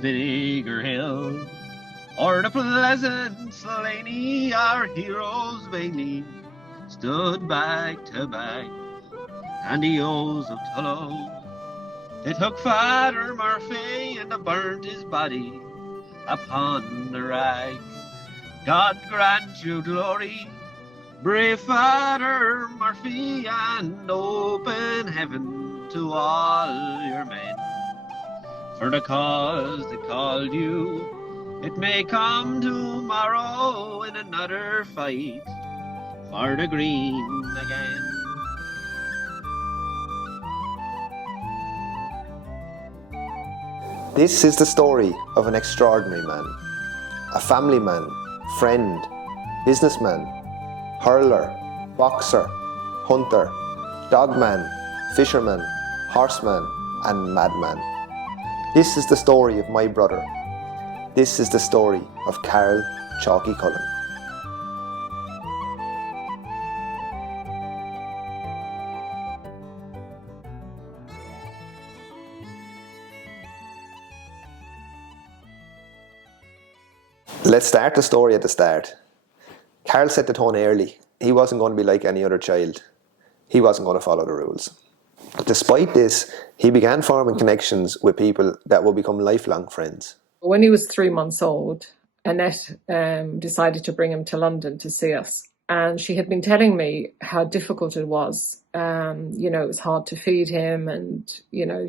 Vinegar Hill, or the pleasant Slaney, our heroes vainly stood back to back, and the O's of Tullow. They took Father Murphy and burnt his body upon the rack. God grant you glory, brave Father Murphy, and open heaven to all your men. For the cause that called you, it may come tomorrow in another fight for the green again. This is the story of an extraordinary man, a family man, friend, businessman, hurler, boxer, hunter, dogman, fisherman, horseman, and madman. This is the story of my brother. This is the story of Karl Chalky Cullen. Let's start the story at the start. Karl set the tone early. He wasn't going to be like any other child. He wasn't going to follow the rules. Despite this, he began forming connections with people that would become lifelong friends. When he was 3 months old, Annette decided to bring him to London to see us. And she had been telling me how difficult it was. It was hard to feed him, and,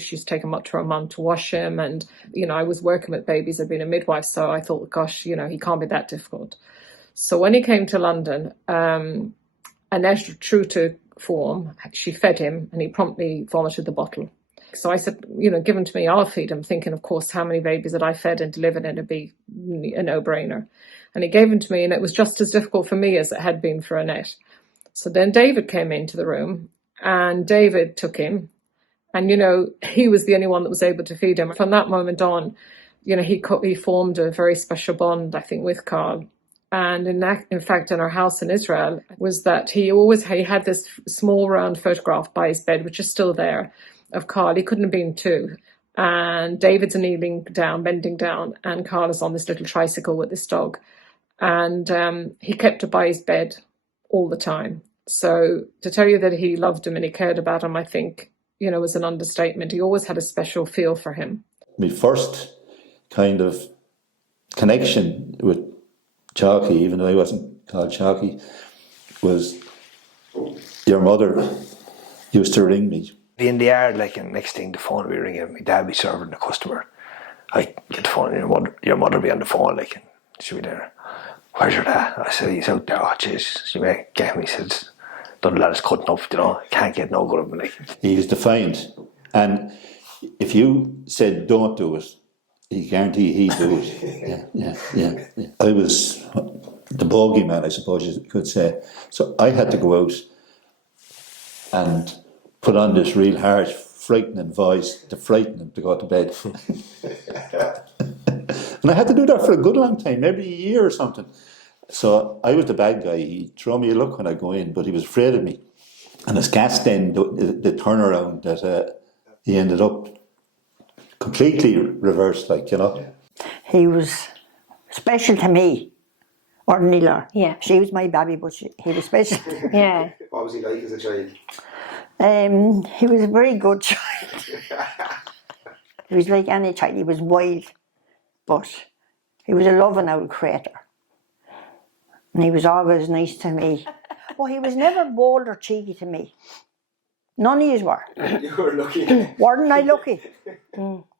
she's taken him up to her mum to wash him. And, I was working with babies, I'd been a midwife, so I thought, gosh, he can't be that difficult. So when he came to London, Annette, true to form, she fed him, and he promptly vomited the bottle. So I said, give him to me, I'll feed him, thinking, of course, how many babies that I fed and delivered, and it'd be a no-brainer. And he gave him to me, and it was just as difficult for me as it had been for Annette. So then David came into the room, and David took him, and, he was the only one that was able to feed him. From that moment on, he formed a very special bond, I think, with Karl. And in fact, in our house in Israel, was that he had this small round photograph by his bed, which is still there, of Karl. He couldn't have been two. And David's kneeling down, bending down, and Karl is on this little tricycle with this dog. And he kept it by his bed all the time. So to tell you that he loved him and he cared about him, I think, was an understatement. He always had a special feel for him. My first kind of connection with Chalky, even though I wasn't called Chalky, was your mother used to ring me. Be in the yard, and next thing the phone would be ringing, my dad be serving the customer. I get the phone, your mother be on the phone, and she'd be there. Where's your dad? I said, he's out there. Oh, jeez. She may get me. He says, done a lot of cutting up, can't get no good of him. He was defiant. And if you said don't do it, he guaranteed he'd do it. Yeah. I was the bogeyman, I suppose you could say. So I had to go out and put on this real harsh, frightening voice to frighten him to go to bed. And I had to do that for a good long time, maybe a year or something. So I was the bad guy. He'd throw me a look when I go in, but he was afraid of me. And his gas then, the turnaround that he ended up completely reversed, He was special to me, ordinarily. Yeah. She was my baby, but he was special. Yeah. What was he like as a child? He was a very good child. He was like any child. He was wild, but he was a loving old creator. And he was always nice to me. Well, he was never bold or cheeky to me. None of yous were. You were lucky. Wasn't I lucky?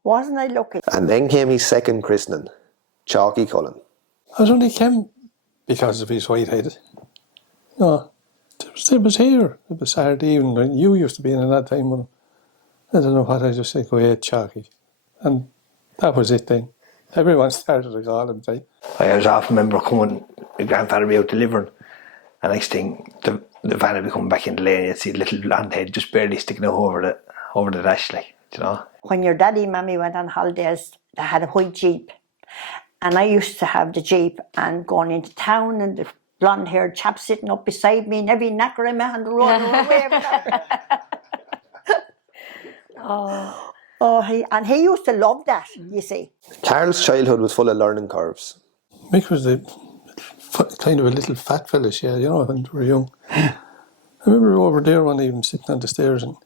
Wasn't I lucky? And then came his second christening, Chalky Cullen. I was only came because of his white-headed. No, it was here. It was Saturday evening. You used to be in at that time. When, I don't know what, I just said, go ahead, Chalky. And that was it then. Everyone started to call him. I was often remember coming, my grandfather would be out delivering, and next thing, the van would be coming back in the lane, you'd see the little blonde head just barely sticking out over the dash, When your daddy and mammy went on holidays, they had a white Jeep. And I used to have the Jeep and going into town, and the blonde-haired chap sitting up beside me, and every knacker I met on the road. Oh. Oh, he used to love that, you see. Karl's childhood was full of learning curves. Mick was kind of a little fat fella, yeah, you know, when we were young. I remember over there one evening sitting on the stairs and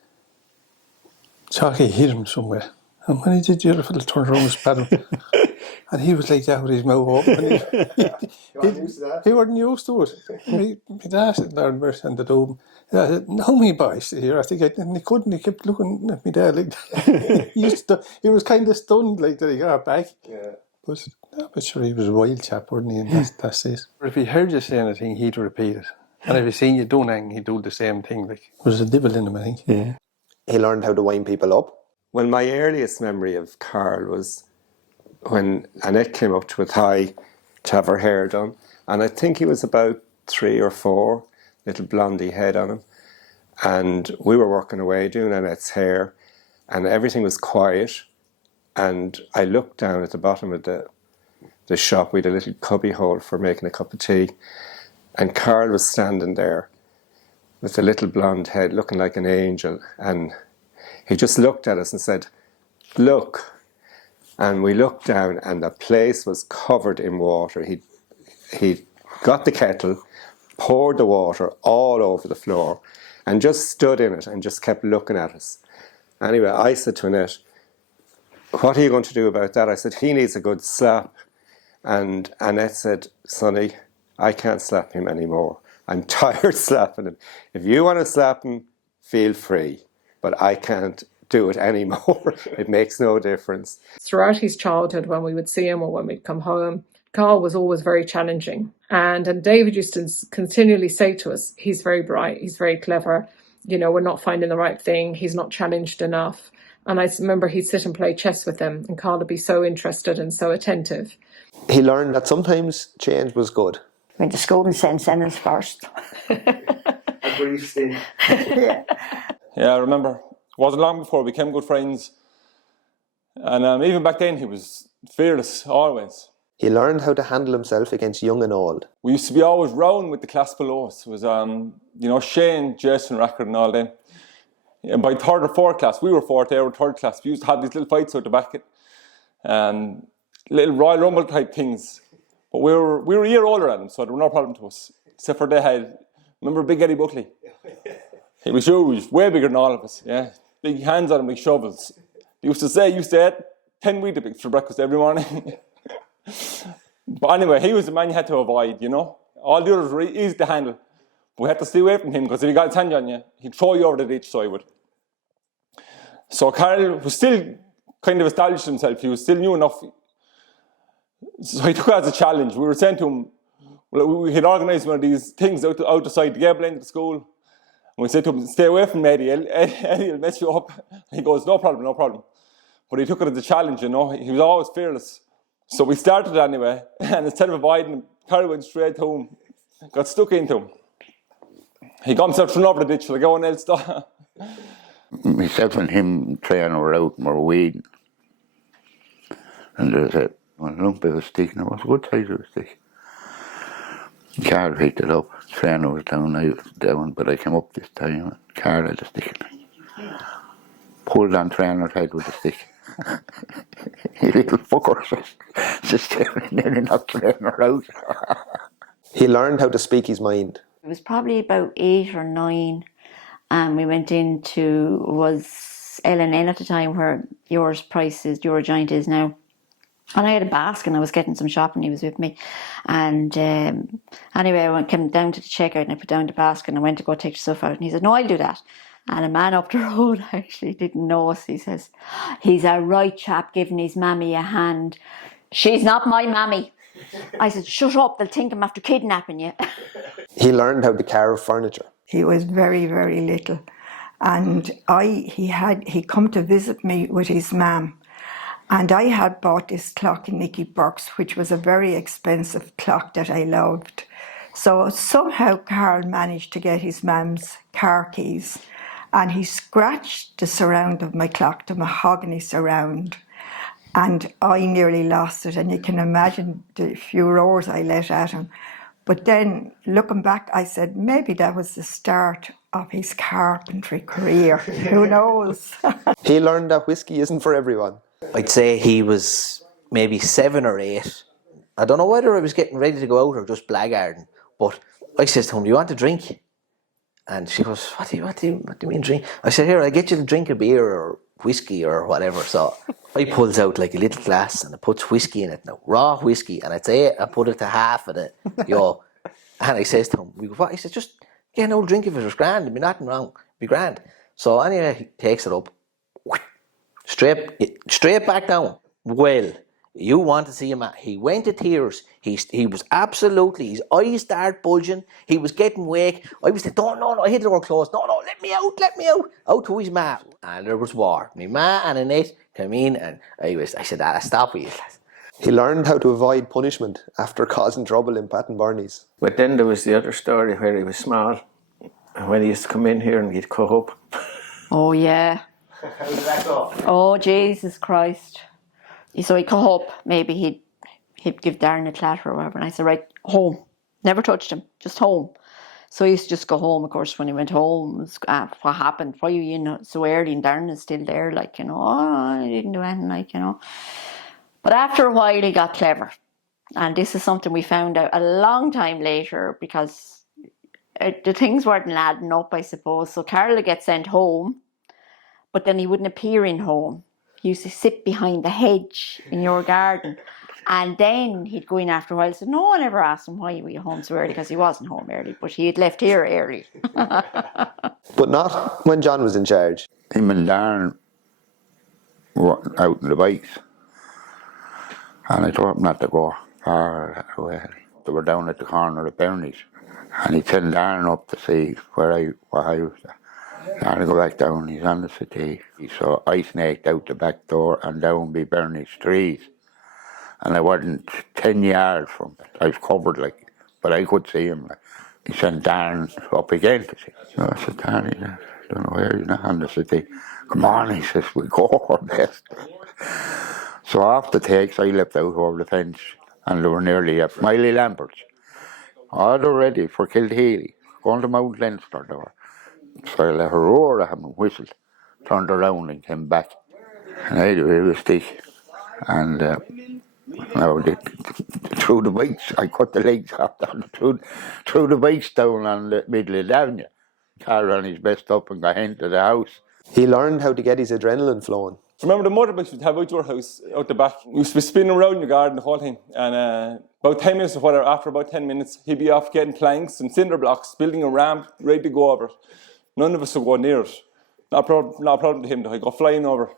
Chalky hit him somewhere. And when he did, the other fella turned around and spat him. And he was like that with his mouth open. He wasn't used to it. My dad sitting there and the dome. I said, "How many boys here?" I think and he couldn't. He kept looking at me dad like that. He was kind of stunned like that he got back. Yeah. But sure, he was a wild chap, wasn't he? And that's it. If he heard you say anything, he'd repeat it. And if he seen you doing anything, he'd do the same thing. Like, there was a devil in him, I think. Yeah. He learned how to wind people up. Well, my earliest memory of Karl was when Annette came up to a thigh to have her hair done. And I think he was about 3 or 4, little blondie head on him. And we were working away doing Annette's hair, and everything was quiet. And I looked down at the bottom of the shop. We had a little cubby hole for making a cup of tea. And Karl was standing there with a little blonde head looking like an angel. And he just looked at us and said, "Look." And we looked down and the place was covered in water. He got the kettle, poured the water all over the floor and just stood in it and just kept looking at us. Anyway, I said to Annette, "What are you going to do about that?" I said, "He needs a good slap." And Annette said, "Sonny, I can't slap him anymore. I'm tired slapping him. If you want to slap him, feel free. But I can't do it anymore. It makes no difference." Throughout his childhood, when we would see him or when we'd come home, Karl was always very challenging. And David used to continually say to us, "He's very bright, he's very clever. You know, we're not finding the right thing. He's not challenged enough." And I remember he'd sit and play chess with him, and Karl would be so interested and so attentive. He learned that sometimes change was good. Went to school and sent sentence first. A brief stint. Yeah, I remember. It wasn't long before we became good friends. And even back then, he was fearless, always. He learned how to handle himself against young and old. We used to be always round with the class below us. It was, Shane, Jason, Rackard and all them. And by 3rd or 4th class, we were 4th, they were 3rd class. We used to have these little fights out the back. Little Royal Rumble type things. But we were a year older than them, so there were no problem to us. Except for they had, remember Big Eddie Buckley? He was huge, way bigger than all of us, yeah. Big hands on him, big shovels. He used to eat 10 Weetabix for breakfast every morning. But anyway, he was the man you had to avoid, you know. All the others were easy to handle. But we had to stay away from him, because if he got his hand on you, he'd throw you over the ditch, so he would. So Karl was still kind of established himself. He was still new enough. So he took it as a challenge. We were saying to him, well, we had organised one of these things out the side, the gable end of the school. And we said to him, "Stay away from Eddie. Eddie will mess you up." He goes, "No problem, no problem." But he took it as a challenge, you know. He was always fearless. So we started anyway. And instead of avoiding him, Karl went straight to him, got stuck into him. He got himself thrown over the ditch like everyone else done. Myself and him training were out and we were weeding. And there was a lump of a stick, and it was a good size of a stick. Karl picked it up, trainer was down, I was down, but I came up this time and Karl had the stick. Pulled on trainer's head with the stick. You little fucker, just staring in and knocked trainer out. He learned how to speak his mind. It was probably about 8 or 9, and we went into, was L&N at the time, where Eurogiant is now. And I had a basket and I was getting some shopping, he was with me. And anyway, I came down to the checkout and I put down the basket and I went to go take the stuff out. And he said, "No, I'll do that." And a man up the road actually didn't know us. He says, "He's a right chap giving his mammy a hand. She's not my mammy." I said, "Shut up, they'll think I'm after kidnapping you." He learned how to carve furniture. He was very, very little. And he come to visit me with his mum. And I had bought this clock in Nicky Burke's, which was a very expensive clock that I loved. So somehow Karl managed to get his mum's car keys, and he scratched the surround of my clock, the mahogany surround, and I nearly lost it. And you can imagine the few roars I let at him. But then, looking back, I said, maybe that was the start of his carpentry career. Who knows? He learned that whiskey isn't for everyone. I'd say he was maybe 7 or 8. I don't know whether I was getting ready to go out or just blackguarding, but I says to him, "Do you want a drink?" And she goes, what do you mean drink? I said, "Here, I'll get you to drink a beer or whiskey or whatever." So I pulls out like a little glass and I puts whiskey in it now, raw whiskey, and I'd say I put it to half of it, and I says to him, "We go, what?" He says, "Just get an old drink if it was grand, there'd be nothing wrong, it'd be grand." So anyway, he takes it up, straight back down. Well, you want to see him? He went to tears. He was absolutely. His eyes started bulging. He was getting weak. I was like, no. I hit the door closed. No, let me out. Out to his ma, and there was war. My ma and Annette came in, and I said, "Stop with you." He learned how to avoid punishment after causing trouble in Pat and Barney's. But then there was the other story where he was small, and when he used to come in here and he'd cut up. Oh, yeah. How did that go? Oh, Jesus Christ. So he'd come up, maybe he'd give Darren a clatter or whatever, and I said, "Right, home." Never touched him, just home. So he used to just go home. Of course, when he went home, it was, what happened? Why are you in so early? And Darren is still there, like, I didn't do anything, like, But after a while, he got clever. And this is something we found out a long time later, because the things weren't adding up, I suppose. So Karl would get sent home, but then he wouldn't appear in home. He used to sit behind the hedge in your garden. And then he'd go in after a while. So no one ever asked him why were you home so early, because he wasn't home early, but he had left here early. But not when John was in charge. Him and Darren were out on the bikes, and I told him not to go far away. They were down at the corner of Bernie's, and he'd send Darren up to see where I was. And I go back down, he's on the city. So I snaked out the back door and down by Bernie's trees. And I wasn't 10 yards from it. I was covered, like, but I could see him. Like. He sent Darren up again to see. So I said, "Darren, I don't know where you're not on the city." "Come on," he says, "we go our best." So off the takes, I leapt out over the fence, and they were nearly at Miley Lambert's. All they were ready for Kilteely, going to Mount Leinster they were. So I let her roar at him and whistled, turned around and came back. And I do it with a stick. And through the bikes, I cut the legs off down, threw the bikes down on the middle of the avenue. Karl ran his best up and got into the house. He learned how to get his adrenaline flowing. Remember the motorbikes we'd have out your house, out the back? We used to be spinning around in the garden the whole thing. And about 10 minutes or whatever, after about 10 minutes, he'd be off getting planks and cinder blocks, building a ramp, ready to go over it. None of us would go near it. Not a problem to him, though. He'd go flying over.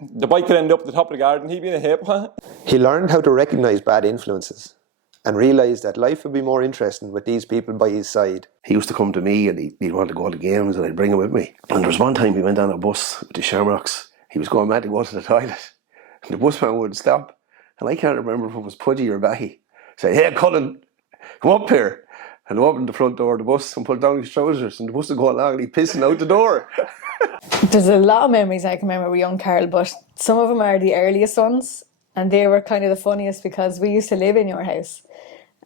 The bike could end up at the top of the garden, he'd be in a hip. He learned how to recognise bad influences and realised that life would be more interesting with these people by his side. He used to come to me and he'd want to go to games and I'd bring him with me. And there was one time we went on a bus with the Shamrocks. He was going mad to go to the toilet. And the busman wouldn't stop. And I can't remember if it was Pudgy or Backy. Say, "Hey, Cullen, come up here." And opened the front door of the bus and pulled down his trousers, and the bus would go along and he'd pissing out the door. There's a lot of memories I can remember with young Karl, but some of them are the earliest ones, and they were kind of the funniest because we used to live in your house,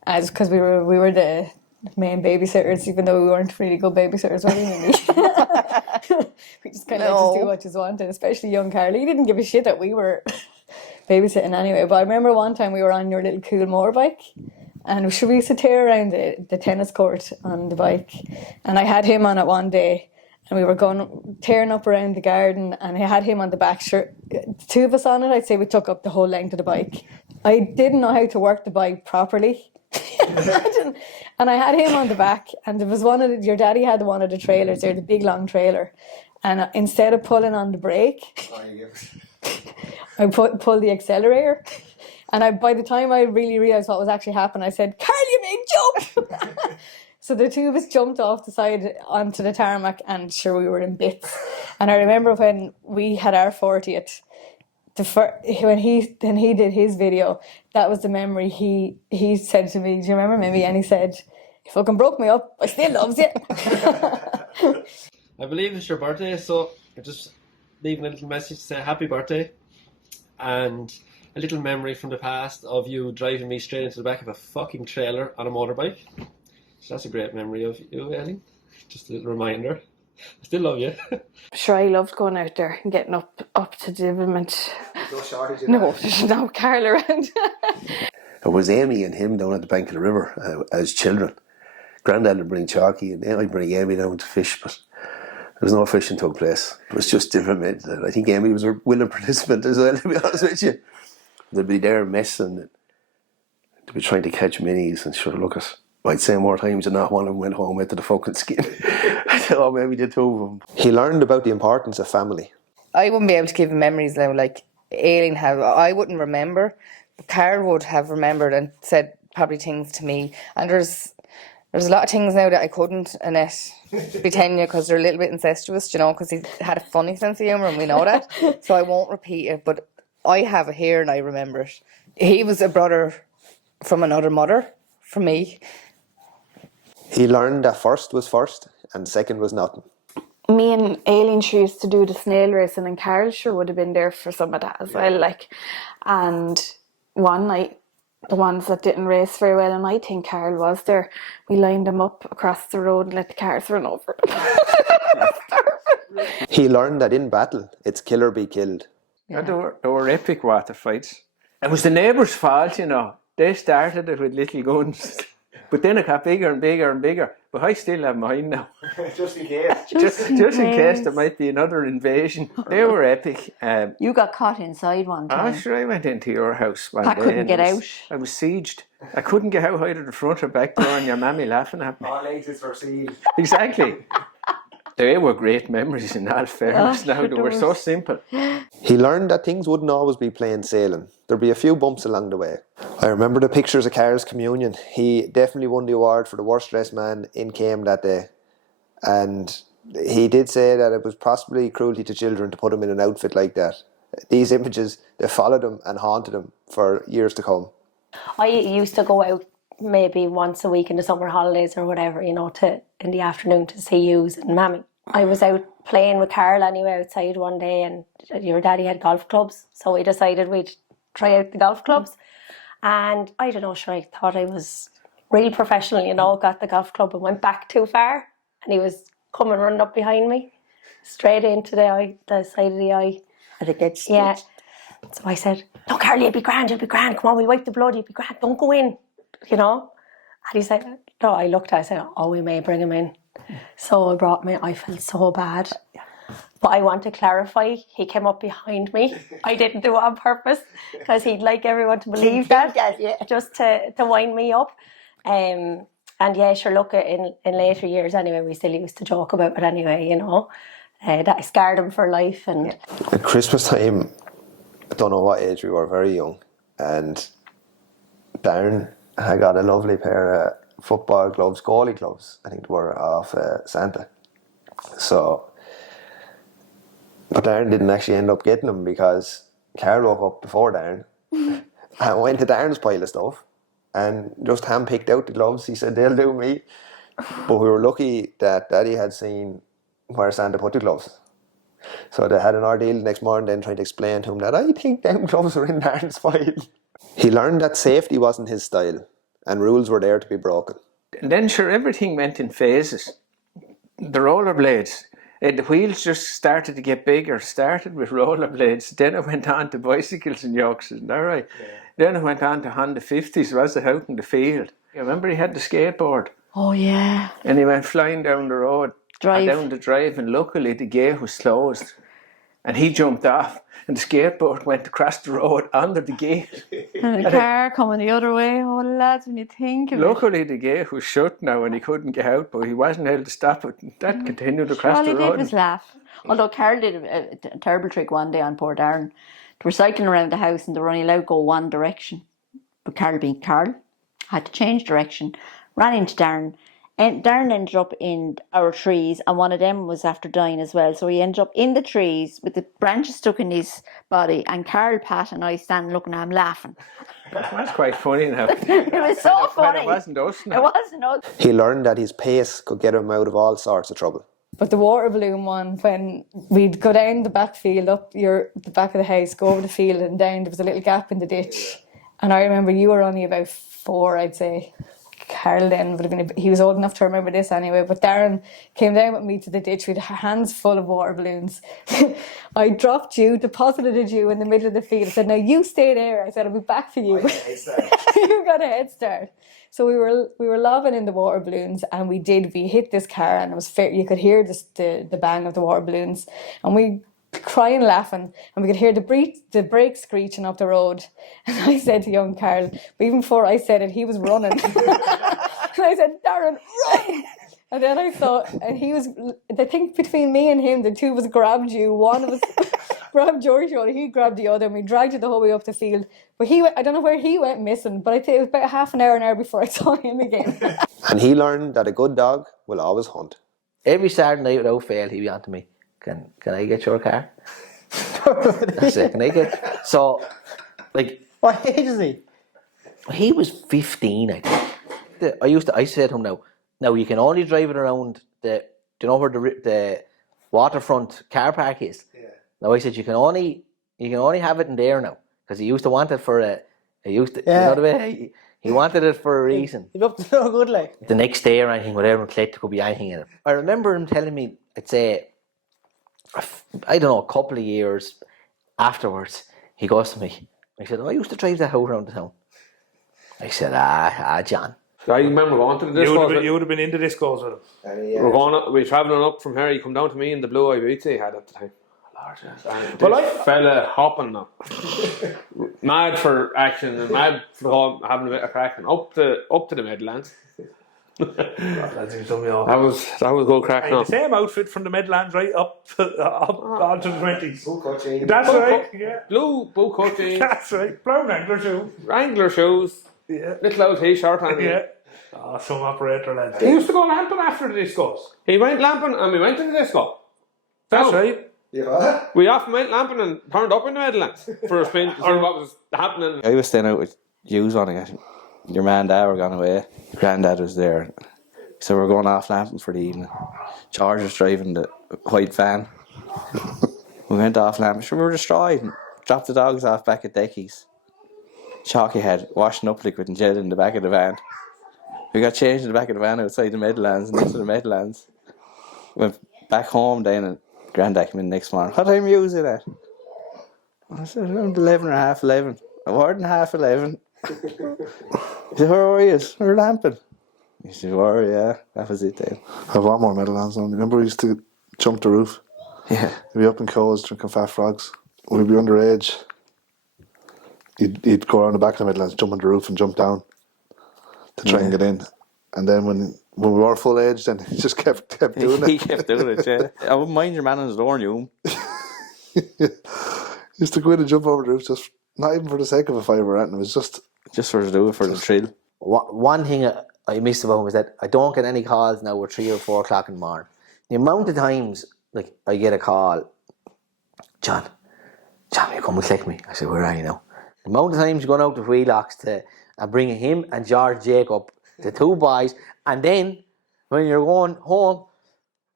because we were the main babysitters, even though we weren't really good babysitters, were we? We just kind of let you do what you wanted, especially young Karl. He didn't give a shit that we were babysitting anyway. But I remember one time we were on your little cool motorbike, and we used to tear around the tennis court on the bike, and I had him on it one day. And we were tearing up around the garden, and I had him on the back. Sure, the two of us on it, I'd say we took up the whole length of the bike. I didn't know how to work the bike properly. And I had him on the back, and there was your daddy had one of the trailers there, the big long trailer. And instead of pulling on the brake, I pulled the accelerator. And by the time I really realised what was actually happening, I said, "Karl, you made jump!" So the two of us jumped off the side onto the tarmac, and sure, we were in bits. And I remember when we had our 40th, when he did his video, that was the memory he said to me, "Do you remember, Mimi?" And he said, "You fucking broke me up, I still loves you." I believe it's your birthday, so I'm just leaving a little message to say happy birthday. And a little memory from the past of you driving me straight into the back of a fucking trailer on a motorbike. So that's a great memory of you, Ellie. Just a little reminder. I still love you. Sure, I loved going out there and getting up to development. No shortage of No, that. there's no Karl around. It was Amy and him down at the bank of the river as children. Grandad would bring chalky and I'd bring Amy down to fish, but there was no fishing took place. It was just different. I think Amy was a willing participant as well, to be honest with you. They'd be there messing, they'd be trying to catch minis and sure, look at, I'd say more times than not, one of them went home into the fucking skin. I thought, oh, maybe the two of them. He learned about the importance of family. I wouldn't be able to give him memories now, like Aileen had. I wouldn't remember. But Karl would have remembered and said probably things to me. And there's a lot of things now that I couldn't, Annette, be telling you because they're a little bit incestuous, you know, because he had a funny sense of humour and we know that. So I won't repeat it, but I have it here and I remember it. He was a brother from another mother, for me. He learned that first was first and second was nothing. Me and Aileen sure used to do the snail racing, and Karl sure would have been there for some of that as well. Like, and one night, the ones that didn't race very well, and I think Karl was there, we lined them up across the road and let the cars run over them. He learned that in battle, it's kill or be killed. Yeah, they were epic water fights. It was the neighbours' fault, you know. They started it with little guns. But then it got bigger and bigger and bigger. But I still have mine now. Just in case. Just in case there might be another invasion. They were epic. You got caught inside one time. Oh, sure, I went into your house one I day. couldn't get out. I was sieged. I couldn't get out either the front or back door, and your mammy laughing at me. All exits were sealed. Exactly. They were great memories in all fairness now. They were so simple. He learned that things wouldn't always be plain sailing. There'd be a few bumps along the way. I remember the pictures of Karl's communion. He definitely won the award for the worst dressed man in Came that day. And he did say that it was possibly cruelty to children to put him in an outfit like that. These images, they followed him and haunted him for years to come. I used to go out maybe once a week in the summer holidays or whatever, you know, in the afternoon to see yous and Mammy. I was out playing with Karl anyway outside one day, and your daddy had golf clubs, so we decided we'd try out the golf clubs. And I don't know, sure, I thought I was real professional, you know, got the golf club and went back too far, and he was coming running up behind me, straight into the side of the eye. And it gets yeah. So I said, no, Karl, you'll be grand, come on, we'll wipe the blood, you'll be grand, don't go in, you know. And he said, no, I looked at it, I said, oh, we may bring him in. So I brought me, I felt so bad. But I want to clarify, he came up behind me. I didn't do it on purpose, because he'd like everyone to believe that, just to wind me up. And yeah, sure, look, in later years anyway, we still used to joke about it anyway, you know. That scarred him for life. And at Christmas time, I don't know what age we were, very young, and Darren had got a lovely pair of football gloves, goalie gloves, I think they were off Santa. So, but Darren didn't actually end up getting them because Karl woke up before Darren and went to Darren's pile of stuff and just hand-picked out the gloves. He said, they'll do me. But we were lucky that Daddy had seen where Santa put the gloves. So they had an ordeal the next morning then trying to explain to him that I think them gloves were in Darren's pile. He learned that safety wasn't his style and rules were there to be broken. And then sure, everything went in phases. The rollerblades, the wheels just started to get bigger. Started with rollerblades, then it went on to bicycles and yokes, isn't that right? Yeah. Then it went on to Honda 50s, was it, out in the field. You remember he had the skateboard? Oh yeah. And he went flying down the road, down the drive, and luckily the gate was closed. And he jumped off, and the skateboard went across the road under the gate. And the car coming the other way. Oh, lads, when you think of luckily the gate was shut now and he couldn't get out, but he wasn't able to stop it. That continued across the road. All he did was laugh. Although Karl did a terrible trick one day on poor Darren. They were cycling around the house and they were only allowed to go one direction. But Karl, being Karl, had to change direction, ran into Darren. And Darren ended up in our trees, and one of them was after dying as well. So he ended up in the trees with the branches stuck in his body, and Karl, Pat and I standing looking at him laughing. That's quite funny now. It was so funny. It wasn't us now. It wasn't us. He learned that his pace could get him out of all sorts of trouble. But the water balloon one, when we'd go down the back field, up the back of the house, go over the field and down, there was a little gap in the ditch. And I remember you were only about 4, I'd say. Karl then would have been, he was old enough to remember this anyway, but Darren came down with me to the ditch with hands full of water balloons. I dropped you, deposited you in the middle of the field. I said, now you stay there. I said, I'll be back for you. You got a head start. So we were lobbing in the water balloons, and we hit this car, and it was fair. You could hear the bang of the water balloons, and we crying, laughing, and we could hear the brakes screeching up the road. And I said to young Karl, but even before I said it, he was running. And I said, Darren, run! And then I thought, and he was, I think between me and him, the two of us grabbed you. One of us grabbed your shoulder, he grabbed the other, and we dragged you the whole way up the field. But I don't know where he went missing, but I think it was about half an hour before I saw him again. And he learned that a good dog will always hunt. Every Saturday night without fail, he'd be on to me. Can I get your car? That's it. Can I get? So, like, what age is he? He was 15, I think. I said to him, now you can only drive it around do you know where the waterfront car park is? Yeah. Now I said you can only have it in there now, because he used to want it for you know the way he wanted it for a reason. He's up to no good, like. The next day or anything, whatever, collected could be anything in it. I remember him telling me, I'd say, I don't know, a couple of years afterwards, he goes to me. I said, I used to drive that out around the town. I said, John. I remember going to the discos. You would have been into discos with him. We were travelling up from here. He come down to me in the blue Ibiza he had at the time. Fella hopping now. Mad for action and mad for having a bit of crack. Up to the Midlands. That was good crack now. The same outfit from the Midlands, right up onto the 20s. That's right. Yeah. Blue cut jeans. That's right. Brown Wrangler shoes. Yeah. Little old t-shirt on. Yeah. Oh, some operator lads. He used to go lamping after the discos. He went lamping and we went to the disco. That's right. Yeah. We often went lamping and turned up in the Midlands for a spin to see what was happening. I was staying out with you one again. Your man and dad were gone away. Granddad was there. So we were going off lamping for the evening. George was driving the white van. We went off lamping. Sure, we were destroyed. Dropped the dogs off back at Decky's. Chalky had washing up liquid and gel in the back of the van. We got changed in the back of the van outside the Midlands and into the Midlands. Went back home then, and Granddad came in next morning. What time are you using at? I said around 11 or half 11. More than half 11. He said, where were you? We were lamping. He said, yeah, that was it then. I have a lot more Meadowlands on. Remember we used to jump the roof? Yeah. We'd be up in Coles drinking fat frogs. We'd be underage. He'd go around the back of the Meadowlands, jump on the roof and jump down to try and get in. And then when we were full age, then he just kept doing it. He kept doing it, yeah. I wouldn't mind your man on his door, knew him. He used to go in and jump over the roof, just not even for the sake of a fiver or anything. It was just for to do it for the thrill. One thing I missed about him was that I don't get any calls now at 3 or 4 o'clock in the morning. The amount of times, like, I get a call, John, you come and collect me. I said, where are you now? The amount of times going out to Wheelocks and bringing him and George Jacob, the two boys, and then when you're going home,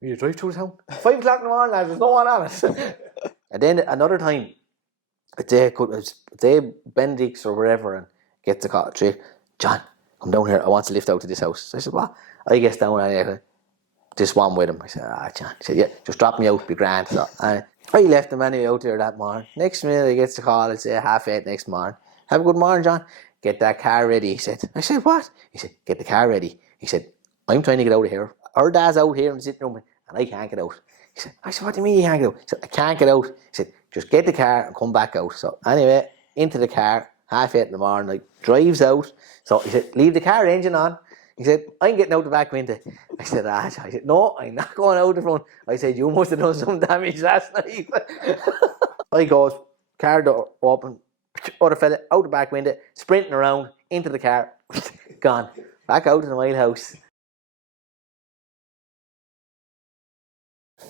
you drive through town. 5 o'clock in the morning, lads, there's no one on it. And then another time, they Benedict's or wherever, and gets the call, John, come down here, I want to lift out to this house. So I said, what? I guess down and just one with him. I said, John. He said, yeah, just drop me out, be grand. So I left him anyway out there that morning. Next minute he gets the call, it's 8:30 next morning. Have a good morning, John. Get that car ready, he said. I said, what? He said, get the car ready. He said, I'm trying to get out of here. Our dad's out here in the sitting room and I can't get out. I said, what do you mean you can't get out? He said, I can't get out. He said, just get the car and come back out. So anyway, into the car, 8:30 in the morning, like, drives out. So he said, leave the car engine on. He said, I'm getting out the back window. I said, I said, no, I'm not going out the front. I said, you must have done some damage last night. I goes, car door open, other fella out the back window, sprinting around, into the car, gone. Back out to the Mile House.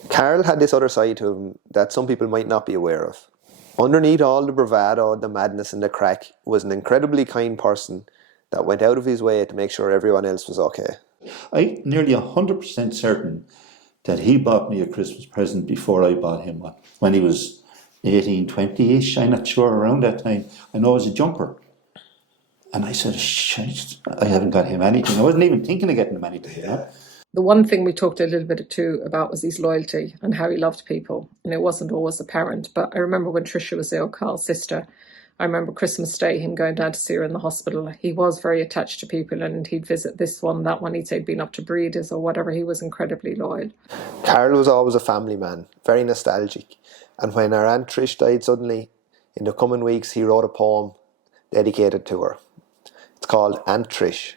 Karl had this other side to him that some people might not be aware of. Underneath all the bravado, the madness and the crack was an incredibly kind person that went out of his way to make sure everyone else was okay. I'm nearly 100% certain that he bought me a Christmas present before I bought him one. When he was 18, 20-ish, I'm not sure, around that time. I know it was a jumper. And I said, shit, I haven't got him anything. I wasn't even thinking of getting him anything, you know. The one thing we talked a little bit too about was his loyalty and how he loved people. And it wasn't always apparent. But I remember when Tricia was ill, Karl's sister, I remember Christmas Day, him going down to see her in the hospital. He was very attached to people, and he'd visit this one, that one. He'd say he'd been up to Breeders or whatever. He was incredibly loyal. Karl was always a family man, very nostalgic. And when our Aunt Trish died suddenly, in the coming weeks, he wrote a poem dedicated to her. It's called Aunt Trish.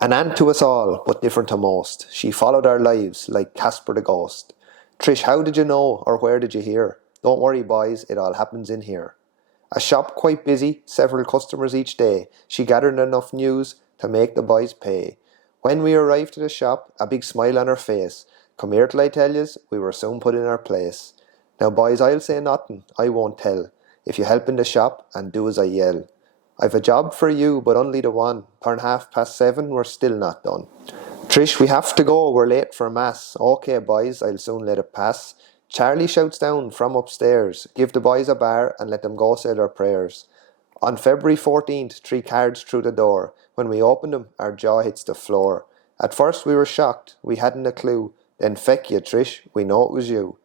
An aunt to us all, but different to most. She followed our lives like Casper the Ghost. Trish, how did you know, or where did you hear? Don't worry, boys, it all happens in here. A shop quite busy, several customers each day. She gathered enough news to make the boys pay. When we arrived at the shop, a big smile on her face. Come here till I tell yous, we were soon put in our place. Now boys, I'll say nothing, I won't tell. If you help in the shop, and do as I yell. I've a job for you, but only the one. Turn 7:30, we're still not done. Trish, we have to go, we're late for mass. Okay boys, I'll soon let it pass. Charlie shouts down from upstairs, give the boys a bar and let them go say their prayers. On February 14th, 3 cards through the door. When we opened them, our jaw hits the floor. At first we were shocked, we hadn't a clue. Then feck you, Trish, we know it was you.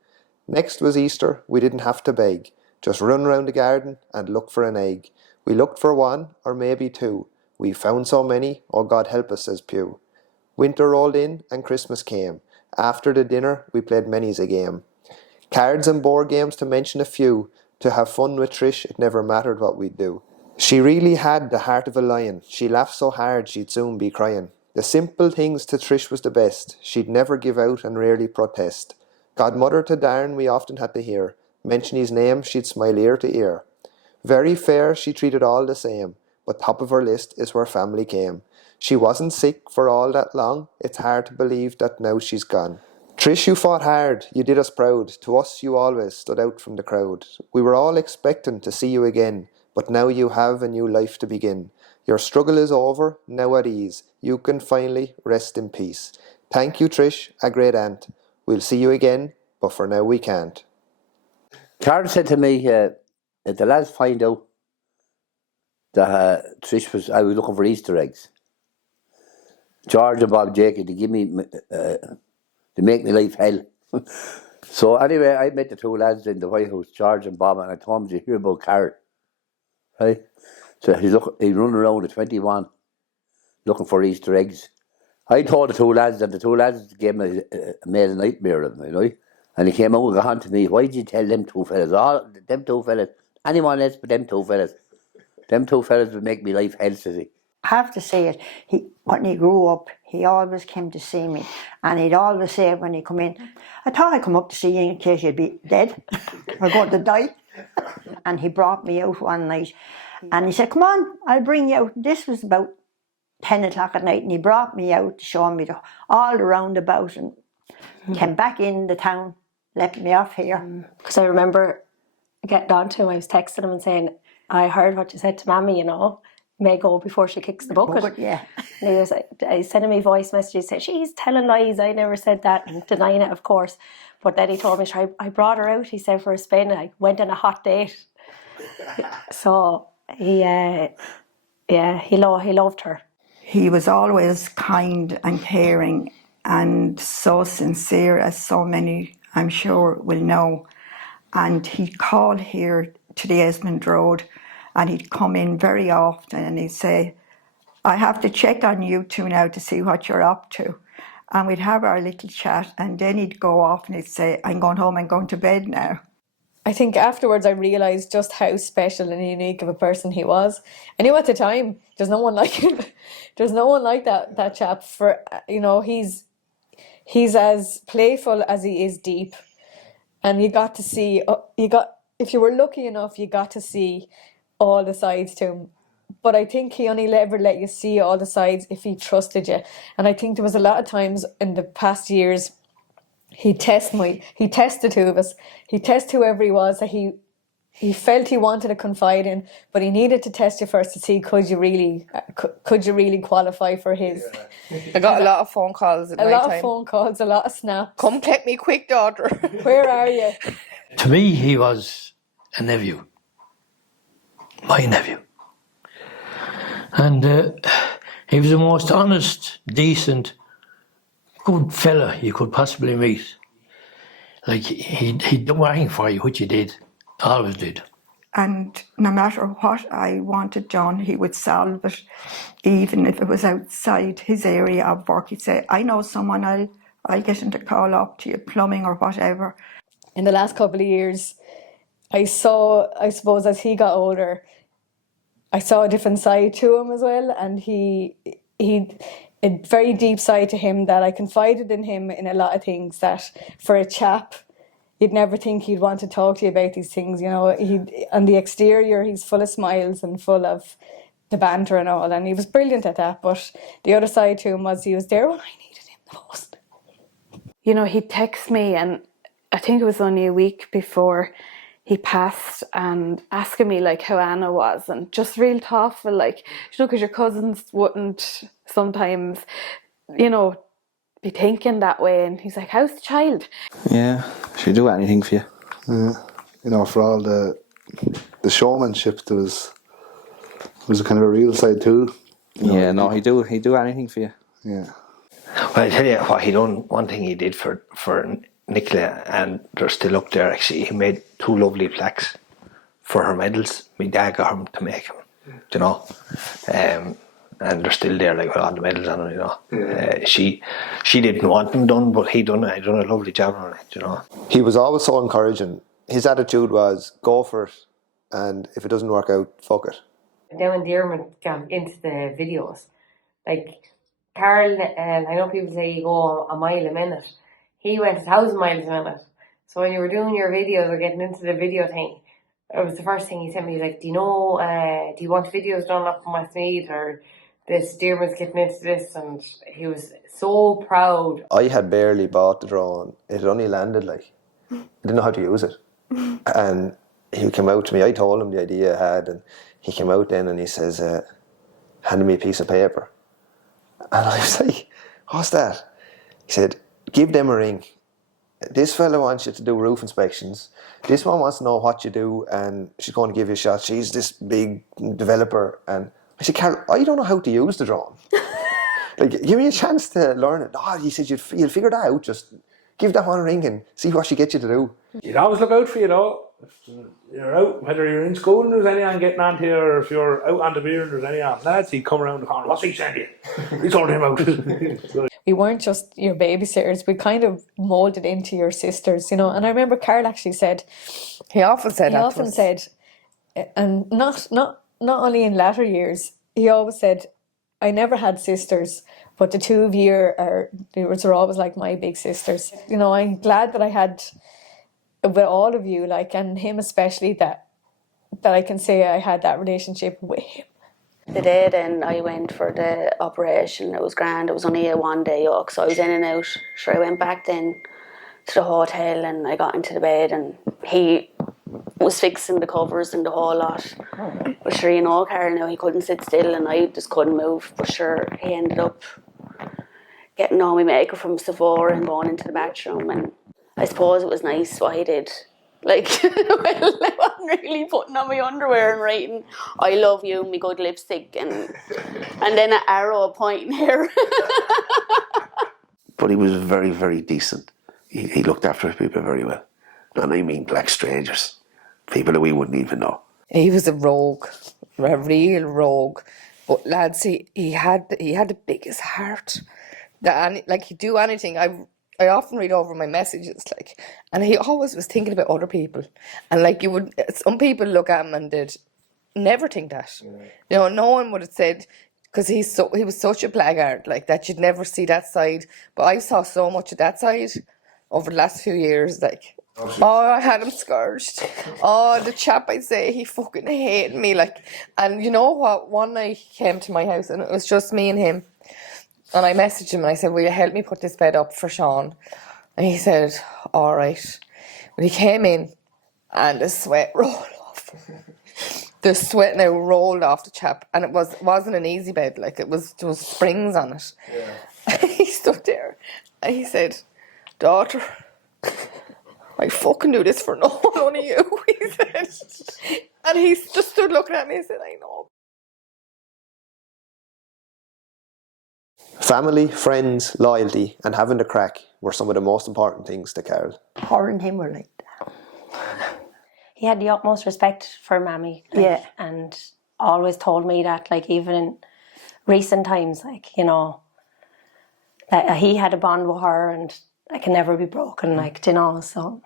Next was Easter, we didn't have to beg. Just run round the garden and look for an egg. We looked for one, or maybe two. We found so many, oh God help us, says Pew. Winter rolled in and Christmas came. After the dinner, we played many's a game. Cards and board games to mention a few. To have fun with Trish, it never mattered what we'd do. She really had the heart of a lion. She laughed so hard she'd soon be crying. The simple things to Trish was the best. She'd never give out and rarely protest. Godmother to Darren we often had to hear. Mention his name, she'd smile ear to ear. Very fair, she treated all the same. But top of her list is where family came. She wasn't sick for all that long. It's hard to believe that now she's gone. Trish, you fought hard, you did us proud. To us you always stood out from the crowd. We were all expecting to see you again, but now you have a new life to begin. Your struggle is over, now at ease. You can finally rest in peace. Thank you, Trish, a great aunt. We'll see you again, but for now we can't. Karl said to me, if the lads find out that I was looking for Easter eggs, George and Bob Jacob, to give me, to make my life hell. So anyway, I met the two lads in the White House, George and Bob, and I told them to hear about Karl. Right? So he's running around at 21 looking for Easter eggs. I told the two lads, and the two lads gave me made a nightmare of me, you know. And he came out and got on to me, why did you tell them two fellas? Them two fellas. Anyone else but them two fellas. Them two fellas would make me life hell, says he. I have to say it, when he grew up, he always came to see me. And he'd always say when he come in, I thought I'd come up to see you in case you'd be dead or going to die. And he brought me out one night. And he said, come on, I'll bring you out. This was about 10 o'clock at night. And he brought me out to show me all the roundabout and came back in the town, let me off here. Because I remember getting on to him, I was texting him and saying, I heard what you said to Mammy, you know, may go before she kicks the bucket. Yeah. And he was sending me voice messages, saying, she's telling lies, I never said that, and denying it, of course. But then he told me, I brought her out, he said, for a spin, I went on a hot date. So he loved her. He was always kind and caring and so sincere, as so many, I'm sure, will know. And he'd call here to the Esmond Road, and he'd come in very often and he'd say, I have to check on you two now to see what you're up to. And we'd have our little chat, and then he'd go off and he'd say, I'm going home, I'm going to bed now. I think afterwards I realised just how special and unique of a person he was. I knew at the time there's no one like him. There's no one like that chap. For you know, he's as playful as he is deep, and you got to see if you were lucky enough, you got to see all the sides to him. But I think he only ever let you see all the sides if he trusted you. And I think there was a lot of times in the past years he'd test the two of us. He'd test whoever he was that he he felt he wanted to confide in, but he needed to test you first to see could you really qualify for his. I got a lot of phone calls at A night lot time. of phone calls, a lot of snaps. Come get me quick, daughter. Where are you? To me, he was a nephew. My nephew. And he was the most honest, decent, good fella you could possibly meet. Like, he'd do anything for you, which he did. Always did. And no matter what I wanted done, he would solve it, even if it was outside his area of work. He'd say, I know someone, I'll get him to call up to you, plumbing or whatever. In the last couple of years, I suppose as he got older, I saw a different side to him as well, and he a very deep side to him that I confided in him in a lot of things that for a chap, you'd never think he'd want to talk to you about these things, you know. On the exterior, he's full of smiles and full of the banter and all, and he was brilliant at that, but the other side to him was he was there when I needed him the most. You know, he'd text me, and I think it was only a week before he passed, and asking me like how Anna was, and just real thoughtful, like, you know, because your cousins wouldn't sometimes, you know, be thinking that way. And he's like, how's the child? Yeah, she'd do anything for you. Yeah. You know, for all the showmanship, there was a kind of a real side too. Yeah, no, he'd do anything for you. Yeah. Well, I tell you what he done. One thing he did for Nicola, and they're still up there actually. He made 2 lovely plaques for her medals. My dad got him to make them, you know, and they're still there, like with all the medals on them, you know. Yeah. She didn't want them done, but he done it. He done a lovely job on it, you know. He was always so encouraging. His attitude was, go for it, and if it doesn't work out, fuck it. Then when Dermot got into the videos, like Karl, I know people say you go a mile a minute. He went 1,000 miles a minute. So when you were doing your videos or getting into the video thing, it was the first thing he sent me. He's like, do you want videos done up in Westmeath, or this Dermot's getting into this? And he was so proud. I had barely bought the drone. It had only landed, like, I didn't know how to use it. And he came out to me. I told him the idea I had, and he came out then and he says, handed me a piece of paper. And I was like, what's that? He said, give them a ring. This fella wants you to do roof inspections. This one wants to know what you do, and she's going to give you a shot. She's this big developer. And I said, Karl, I don't know how to use the drone. Like, give me a chance to learn it. Oh, he said, you'll figure that out. Just give that one a ring and see what she gets you to do. You'd always look out for you, though. If you're out, whether you're in school and there's anyone getting on to you, or if you're out on the beer and there's anyone, lads, he'd come around the corner. What's he saying to you? He told him out. We weren't just your babysitters. We kind of moulded into your sisters, you know. And I remember Karl actually said, he often said, and not only in latter years, he always said, I never had sisters, but the 2 of you are always like my big sisters. You know, I'm glad that I had with all of you, like, and him especially, that I can say I had that relationship with him. The day then I went for the operation, it was grand. It was only a 1 day yoke, so I was in and out. Sure, I went back then to the hotel and I got into the bed and he was fixing the covers and the whole lot. But sure, you know, Karl, now he couldn't sit still and I just couldn't move. But sure, he ended up getting all my makeup from Sephora and going into the bathroom, and I suppose it was nice what he did. Like, well, I wasn't really putting on my underwear and writing, I love you, me good lipstick, and then an arrow pointing here. But he was very, very decent. He looked after people very well. And I mean black strangers, people that we wouldn't even know. He was a rogue, a real rogue. But lads, he had the biggest heart. Like, he'd do anything. I often read over my messages, like, and he always was thinking about other people. And like, some people look at him and they'd never think that. You know, no one would have said, because he was such a blackguard, like, that you'd never see that side. But I saw so much of that side over the last few years, like, I had him scourged. The chap, I say, he fucking hated me, like. And you know what? One night he came to my house and it was just me and him. And I messaged him and I said, will you help me put this bed up for Sean? And he said, all right. But he came in and the sweat rolled off The sweat now rolled off the chap, and it wasn't an easy bed. Like, there was springs on it. Yeah. He stood there and he said, "Daughter, I fucking do this for no one, only you," he said. And he just stood looking at me and said, "I know." Family, friends, loyalty, and having the crack were some of the most important things to Karl. Her and him were like that. He had the utmost respect for Mammy. Yeah. And always told me that, like, even in recent times, like, you know, that he had a bond with her and it can never be broken, like, you know, so.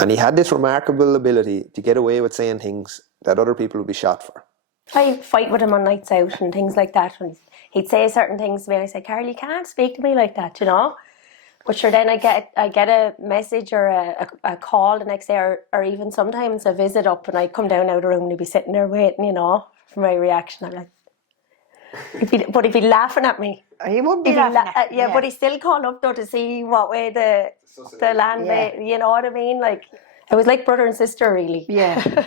And he had this remarkable ability to get away with saying things that other people would be shot for. I'd fight with him on nights out and things like that. And he'd say certain things to me and I'd say, "Karl, you can't speak to me like that, you know." But sure, then I get a message or a call the next day, or even sometimes a visit up, and I'd come down out of the room and he'd be sitting there waiting, you know, for my reaction. I'm like, but he'd be laughing at me. He would be laughing at yeah, but he still called up though to see what way the land lay, you know what I mean? Like, it was like brother and sister, really. Yeah.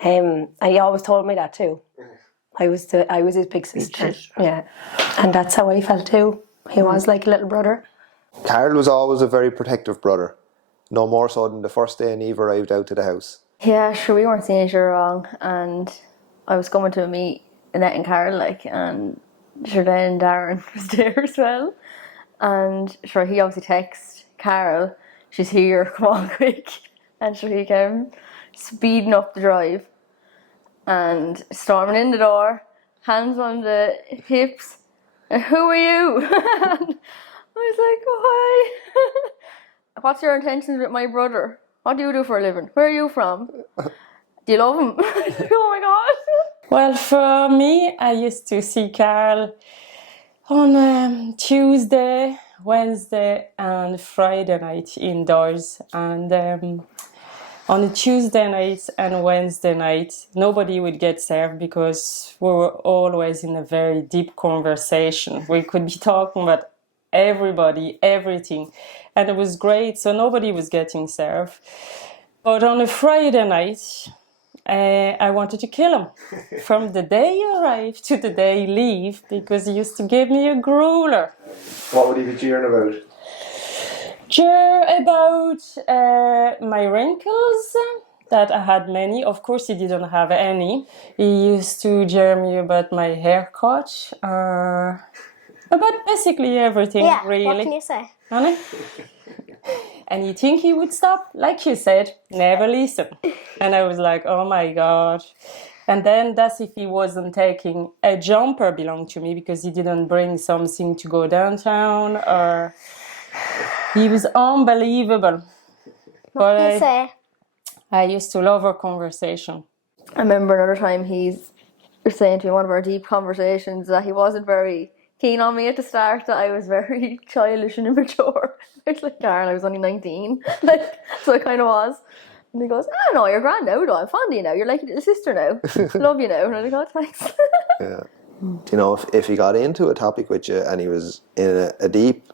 And he always told me that too. I was his big sister. Yeah, and that's how I felt too. He was like a little brother. Karl was always a very protective brother, no more so than the first day Eve arrived out to the house. Yeah, sure, we weren't seeing each other wrong, and I was coming to meet Annette and Karl, like, and sure then Darren was there as well, and sure he obviously texted Karl, "She's here, come on quick," and sure he came speeding up the drive and storming in the door, hands on the hips. "Who are you?" And I was like, "Why? What's your intentions with my brother? What do you do for a living? Where are you from? Do you love him?" I was like, "Oh my god." Well, for me, I used to see Karl on Tuesday, Wednesday, and Friday night indoors. And on a Tuesday night and Wednesday night, nobody would get served because we were always in a very deep conversation. We could be talking about everybody, everything, and it was great. So nobody was getting served. But on a Friday night, I wanted to kill him. From the day he arrived to the day he leave, because he used to give me a grueler. What would he be jeering about? Jeer about my wrinkles, that I had many. Of course, he didn't have any. He used to jeer me about my haircut, about basically everything, Yeah, really. what can you say? Honey? And you think he would stop? Like you said, never listen. And I was like, oh my God. And then that's if he wasn't taking a jumper belonged to me because he didn't bring something to go downtown, or he was unbelievable. What can you say? I used to love our conversation. I remember another time he's saying to me in one of our deep conversations that he wasn't very keen on me at the start, that I was very childish and immature. I was like, "Karl, I was only 19. Like, so I kind of was." And he goes, "Ah, no, you're grand now, though. I'm fond of you now. You're like a little sister now. Love you now." And I was like, "Oh, thanks." Yeah. You know, if he got into a topic with you and he was in a deep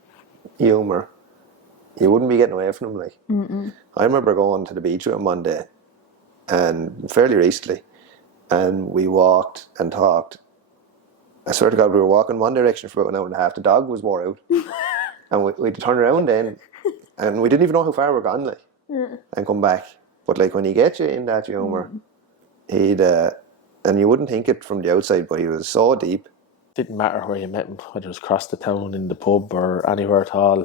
humour, you wouldn't be getting away from him. Like, I remember going to the beach with him one day, and fairly recently, and we walked and talked. I swear to God, we were walking one direction for about an hour and a half. The dog was wore out, and we turned around then, and we didn't even know how far we were gone, like, and come back. But like, when he gets you in that humour, he'd and you wouldn't think it from the outside, but he was so deep. Didn't matter where you met him, whether it was across the town, in the pub, or anywhere at all.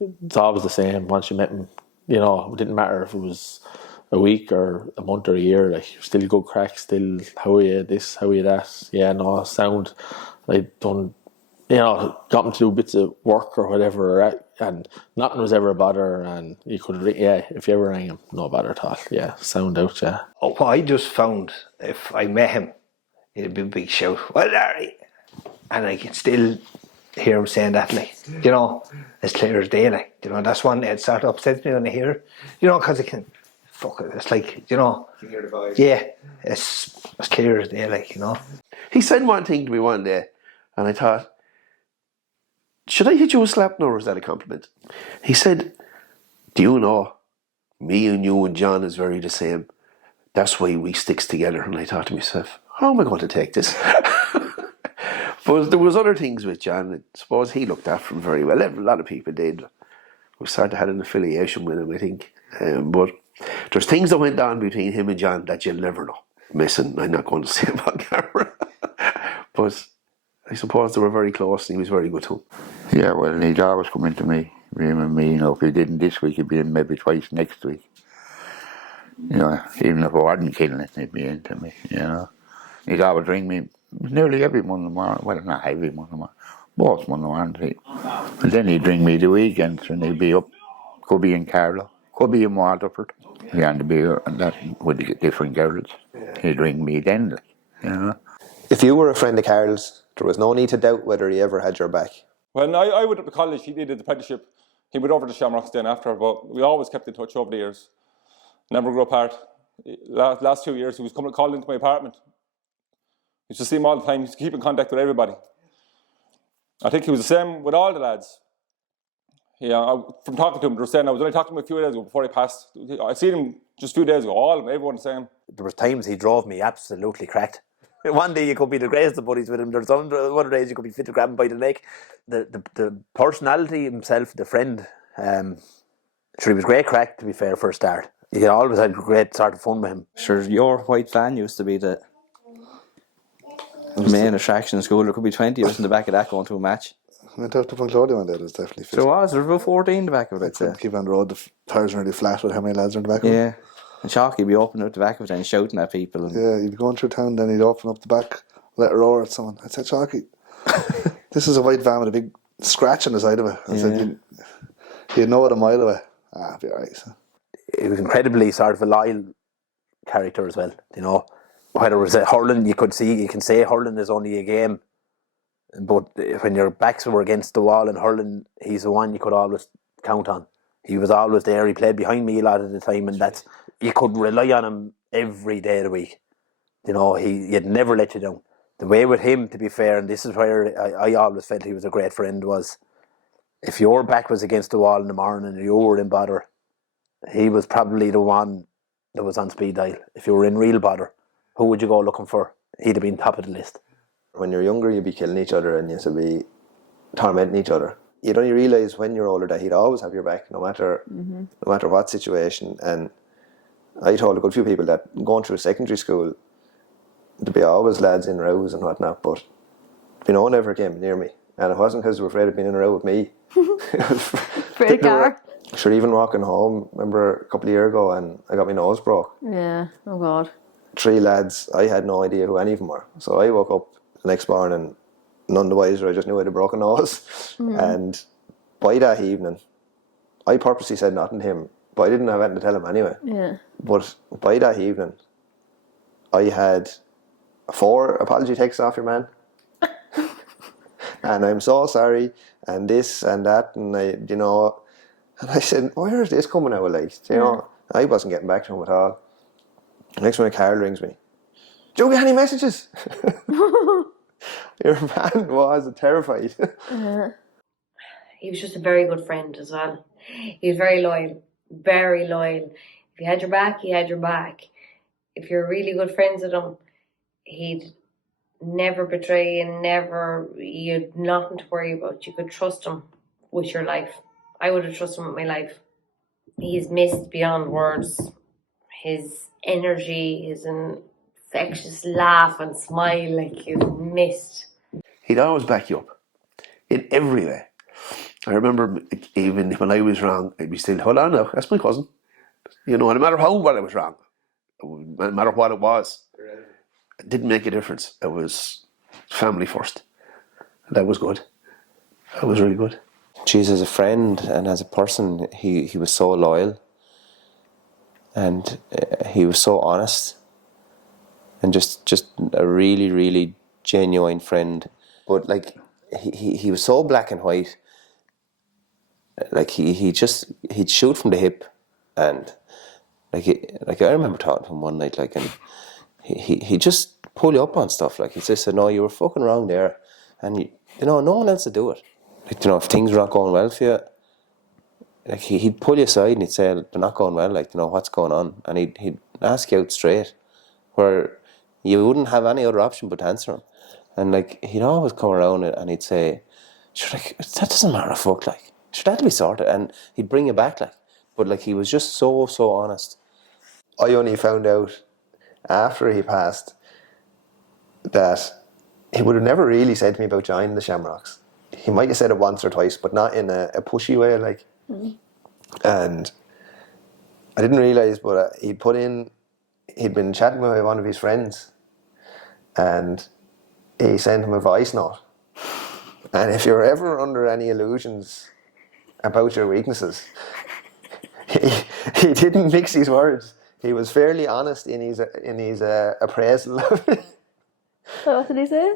It's always the same once you met him. You know, it didn't matter if it was a week or a month or a year. Like, still good crack, still, how are you this, how are you that? Yeah, no, sound. Like, done, you know, got him to do bits of work or whatever, and nothing was ever a bother. And you could, if you ever rang him, no bother at all. Yeah, sound out, yeah. Oh, what I just found, if I met him, it'd be a big shout, "Well, Larry!" And I could still hear him saying that, like, you know, as clear as day, like, you know, that's one that sort of upsets me when I hear it, you know, because I can, fuck it, it's like, you know, You can hear the voice. yeah, it's as clear as day, like, you know. He said one thing to me one day, and I thought, should I hit you a slap now, or is that a compliment? He said, "Do you know me and you and John is very the same. That's why we sticks together. And I thought to myself, how am I going to take this? But there was other things with John. I suppose he looked after him very well. A lot of people did. We started to have an affiliation with him, I think. But there's things that went on between him and John that you'll never know. Missing, I'm not going to say him on camera. But I suppose they were very close and he was very good to him. Yeah, well, he'd always come into me, and me, if he didn't this week, he'd be in maybe twice next week. Even if I wasn't killing it, he'd be into me, He'd always ring me nearly every Monday morning. Well, not every Monday morning, most Monday mornings. And then he'd ring me the weekends and he'd be up, could be in Karl, could be in Waterford. He had to be and that with the different girls. He'd ring me then, If you were a friend of Karl's, there was no need to doubt whether he ever had your back. When I went up to college, he did his apprenticeship. He went over to Shamrocks then after, but we always kept in touch over the years. Never grew apart. Last 2 years, he was calling into my apartment. Used to see him all the time. He used to keep in contact with everybody. I think he was the same with all the lads. From talking to him, they were saying, I was only talking to him a few days ago before he passed. I seen him just a few days ago, all of them, everyone the same. There was times he drove me absolutely cracked. One day you could be the greatest of buddies with him. There's other days you could be fit to grab him by the neck. The personality himself, the friend, he was great crack, to be fair, for a start. You always had great sort of fun with him. Sure, your white van used to be the main attraction in school. There could be 20 of us in the back of that going to a match. I went out to Clonclaudio one day, there was definitely 50. So was there about 14 in the back of it, I'd say. Keep on the road, the tires are nearly flat with how many lads are in the back of it. Yeah. And Chalky would be opening up the back of it and shouting at people. And Yeah, he'd be going through town, then he'd open up the back, let her roar at someone. I said, Chalky, this is a white van with a big scratch on the side of it. I said, you'd know it a mile away. It'd be alright. He was incredibly sort of a loyal character as well, Whether it was at hurling, you can say hurling is only a game. But when your backs were against the wall in hurling, he's the one you could always count on. He was always there. He played behind me a lot of the time, and you could rely on him every day of the week. He'd never let you down. The way with him, to be fair, and this is where I always felt he was a great friend, was if your back was against the wall in the morning and you were in bother, he was probably the one that was on speed dial. If you were in real bother, who would you go looking for? He'd have been top of the list. When you're younger, you'd be killing each other and you'd be tormenting each other. You'd only realise when you're older that he'd always have your back, no matter what situation. And I told a good few people that going through secondary school, there'd be always lads in rows and whatnot, but no one ever came near me. And it wasn't because they were afraid of being in a row with me. Afraid of Karl? Sure, even walking home, remember a couple of years ago, and I got my nose broke. Yeah, oh God. 3 lads, I had no idea who any of them were. So I woke up the next morning, none the wiser, I just knew I had a broken nose. And by that evening, I purposely said nothing to him, but I didn't have anything to tell him anyway. Yeah. But by that evening, I had 4 apology texts off your man. And I'm so sorry, and this and that, and and I said, where is this coming out like? I wasn't getting back to him at all. Next minute, Karl rings me. Do you get any messages? Your man was terrified. He was just a very good friend as well. He was very loyal, very loyal. If you had your back, he had your back. If you're really good friends with him, he'd never betray you, you'd nothing to worry about. You could trust him with your life. I would have trusted him with my life. He's missed beyond words. His energy, his infectious laugh and smile, he's missed. He'd always back you up in every way. I remember even when I was wrong, I'd be still, hold on now, that's my cousin. No matter how well I was wrong, no matter what it was, it didn't make a difference. It was family first. That was good. That was really good. Jeez, as a friend and as a person, he was so loyal, and he was so honest, and just a really, really genuine friend. But he was so black and white. He'd shoot from the hip, and I remember talking to him one night, and he just pull you up on stuff. He just said, no, you were fucking wrong there, and no one else would do it. If things were not going well for you, like he'd pull you aside and he'd say, they're not going well, like, you know, what's going on? And he'd ask you out straight, where you wouldn't have any other option but to answer him. And like, he'd always come around and he'd say, sure, like, that doesn't matter a fuck, like, sure, that'll be sorted. And he'd bring you back, like, but like, he was just so honest. I only found out after he passed that he would have never really said to me about joining the Shamrocks. He might have said it once or twice, but not in a pushy way, like. And I didn't realise, but he'd been chatting with one of his friends, and he sent him a voice note. And if you're ever under any illusions about your weaknesses, he didn't mix his words. He was fairly honest in his appraisal of it. So what did he say?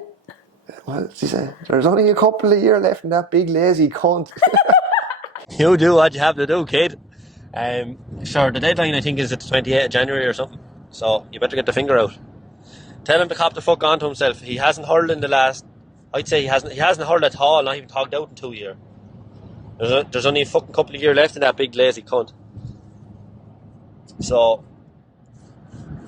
What did he say? There's only a couple of years left in that big lazy cunt. You do what you have to do, kid. Sure, the deadline I think is at the 28th of January or something. So you better get the finger out. Tell him to cop the fuck onto himself. He hasn't hurled in the last. I'd say he hasn't hurled at all. Not even togged out in 2 years. There's only a fucking couple of years left in that big lazy cunt. So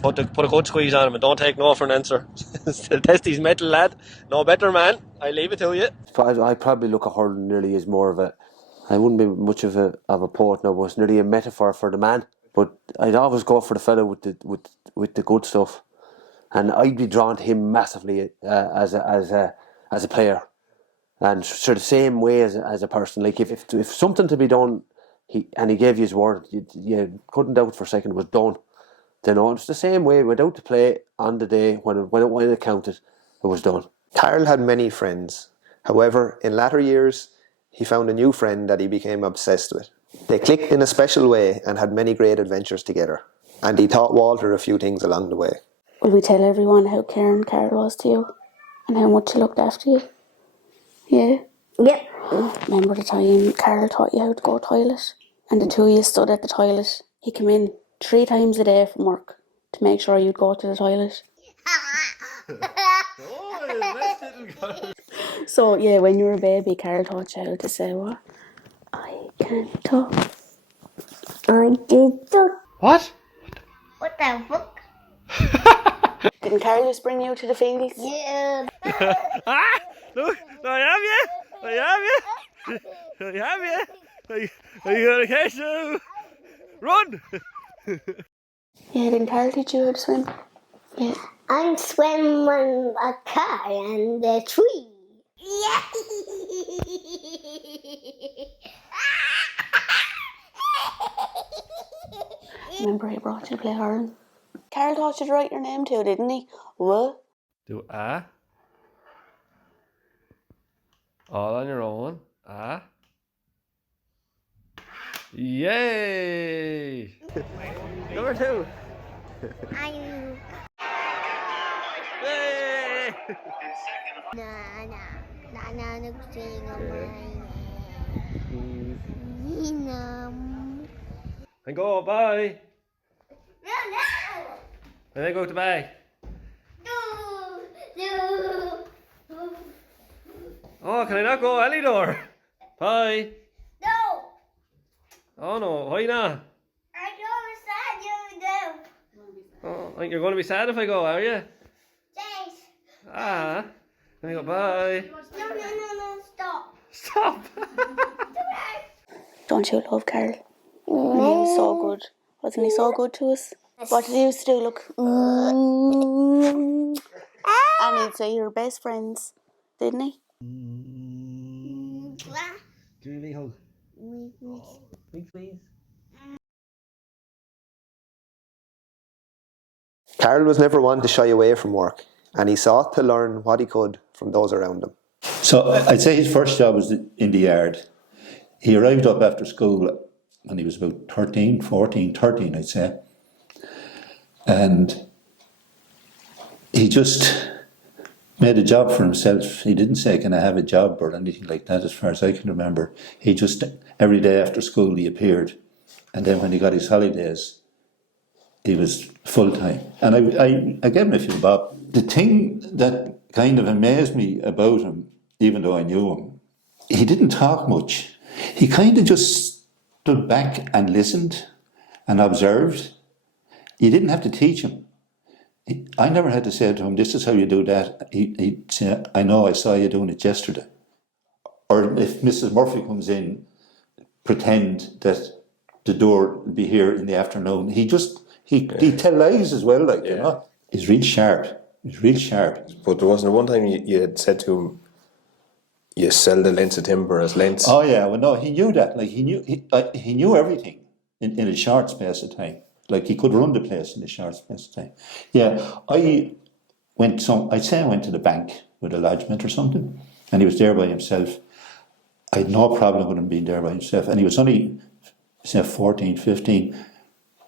put a good squeeze on him and don't take no for an answer. Still test his metal, lad. No better, man. I leave it to you. I probably look at hurling nearly as more of a, I wouldn't be much of a poet now, but it's nearly a metaphor for the man. But I'd always go for the fellow with the good stuff, and I'd be drawn to him massively as a player, and sort of the same way as a person. Like if something to be done, he gave you his word, you couldn't doubt for a second it was done. Then it's the same way. Without the play on the day when it counted, it was done. Karl had many friends. However, in latter years, he found a new friend that he became obsessed with. They clicked in a special way and had many great adventures together. And he taught Walter a few things along the way. Will we tell everyone how caring Karl was to you? And how much he looked after you? Yeah? Yep. Remember the time Karl taught you how to go to the toilet? And the two of you stood at the toilet. He came in 3 times a day from work to make sure you'd go to the toilet. So, yeah, when you were a baby, Karl taught you how to say what? I can talk. I did talk. What? What the fuck? Didn't Karl just bring you to the fields? Yeah. Look, I have you. Are you going to catch you? Run! Yeah, didn't Karl teach you how to swim? Yeah. I'm swimming a car in the tree. Yeah. Remember he brought you to play hurling? Karl taught you to write your name too, didn't he? What? Do all on your own. Yay! Number 2. I'm. Yay! Na nagsinga And go, bye. And then go to bed. Oh, can I not go any door? Bye. No. Oh no, why not? I don't sad you do. Oh, I think you're going to be sad if I go, are you? Thanks. Then I go, bye. No, stop. Stop. Don't you love Karl? He was so good. Wasn't he so good to us? What did he used to do? Look. And he'd say you're best friends, didn't he? Give me a big hug. Big please. Karl was never one to shy away from work, and he sought to learn what he could from those around him. So I'd say his first job was in the yard. He arrived up after school when he was about 13, I'd say. And he just made a job for himself. He didn't say, can I have a job or anything like that as far as I can remember. He just, every day after school he appeared. And then when he got his holidays, he was full-time. And I gave him a few bob. The thing that kind of amazed me about him, even though I knew him, he didn't talk much. He kind of just stood back and listened and observed. You didn't have to teach him. I never had to say to him, this is how you do that. He'd say, I know, I saw you doing it yesterday. Or if Mrs. Murphy comes in, pretend that the door would be here in the afternoon. He'd tell lies as well, like, you know. He's real sharp. He's real sharp. But there wasn't one time you had said to him, you sell the lengths of timber as lengths. Oh yeah, well no, he knew that. Like he knew everything in a short space of time. Like he could run the place in a short space of time. Yeah, I'd say I went to the bank with a lodgement or something, and he was there by himself. I had no problem with him being there by himself, and he was only, say, 14, 15,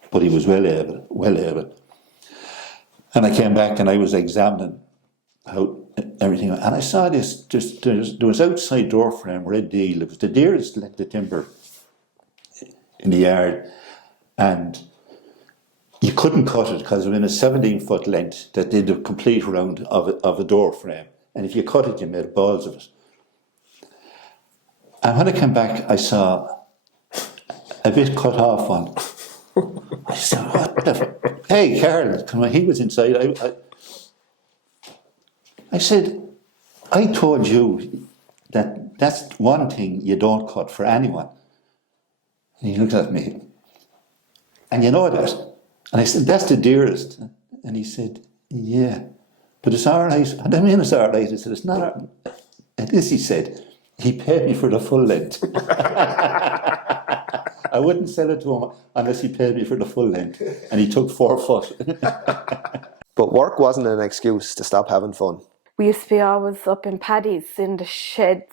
but he was well able. And I came back and I was examining how everything, and I saw this, there was outside door frame, red deal. It was the dearest length of timber in the yard, and you couldn't cut it because it was in a 17-foot length that did a complete round of a door frame, and if you cut it, you made balls of it. And when I came back, I saw a bit cut off one. I said, what the hey, Karl, when he was inside, I said, I told you that that's one thing you don't cut for anyone. And he looked at me, and you know that? And I said, that's the dearest. And he said, yeah, but it's all right. And I mean, it's all right. I said, it's not all right. And this, he said, he paid me for the full length. I wouldn't sell it to him unless he paid me for the full length. And he took 4 foot. But work wasn't an excuse to stop having fun. We used to be always up in paddies in the shed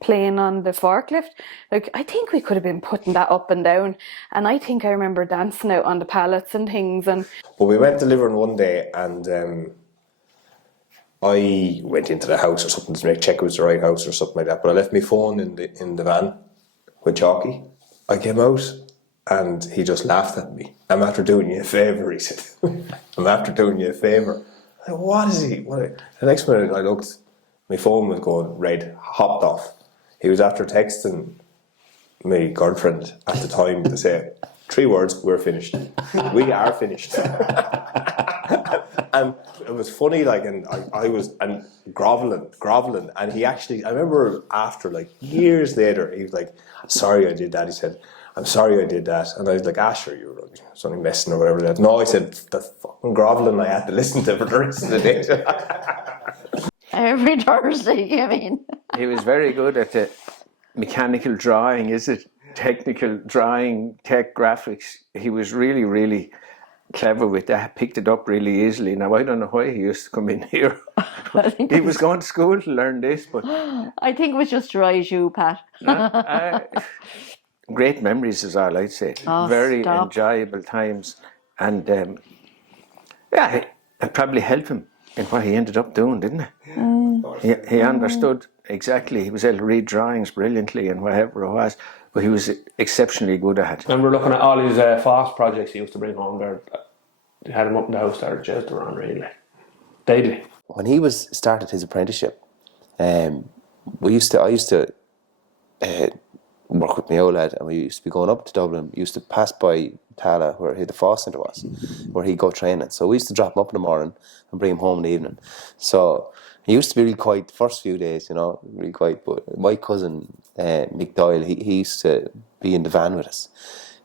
playing on the forklift. Like, I think we could have been putting that up and down. And I think I remember dancing out on the pallets and things. And But we went delivering one day, and I went into the house or something to check it was the right house or something like that. But I left my phone in the van with Chalky. I came out and he just laughed at me. I'm after doing you a favour, he said. I'm after doing you a favour. I said, what is he? The next minute I looked, my phone was going red, hopped off. He was after texting my girlfriend at the time to say, 3 words, we're finished. We are finished. And it was funny, like, and I was groveling, and he actually, I remember after, like, years later, he was like, sorry I did that. He said, I'm sorry I did that. And I was like, sure, you were only messing or whatever. No, I said, the fucking groveling I had to listen to for the rest of the day. Every Thursday, I mean. He was very good at the mechanical drawing, technical drawing, tech graphics. He was really, really clever with that, picked it up really easily. Now, I don't know why he used to come in here. He was going to school to learn this, but I think it was just to rise you, Pat. great memories is all I'd say. Very enjoyable times. And it probably helped him in what he ended up doing, didn't it? He understood exactly. He was able to read drawings brilliantly and whatever it was, but he was exceptionally good at it. I remember looking at all his fast projects he used to bring home there. They had him up in the house there, just around really. Daily. When he started his apprenticeship, I used to work with my old lad, and we used to be going up to Dublin. We used to pass by Tala, where the Foss Centre was, where he'd go training. So we used to drop him up in the morning and bring him home in the evening. So he used to be really quiet the first few days, really quiet. But my cousin, Mick Doyle, he used to be in the van with us.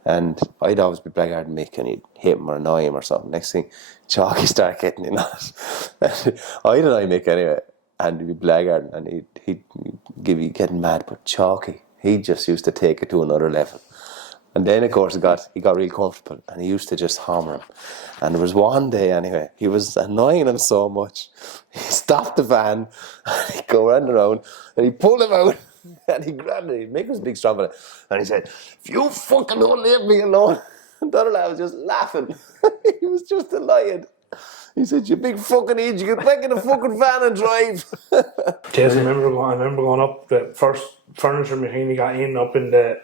And I'd always be blackguarding Mick, and he'd hit him or annoy him or something. Next thing, Chalky started getting in on it. I'd annoy Mick anyway, and he'd be blackguarding, and he'd be getting mad. But Chalky, he just used to take it to another level. And then, of course, he got real comfortable, and he used to just hammer him. And there was one day, anyway, he was annoying him so much. He stopped the van, and he'd go around, and he'd pull him out, and he grabbed it. He'd make us big strong on it. And he said, if you fucking don't leave me alone. And the other lad was just laughing. He was just delighted. He said, you big fucking idiot, you get back in the fucking van and drive. Yes, I remember going up the first furniture machine he got in up in the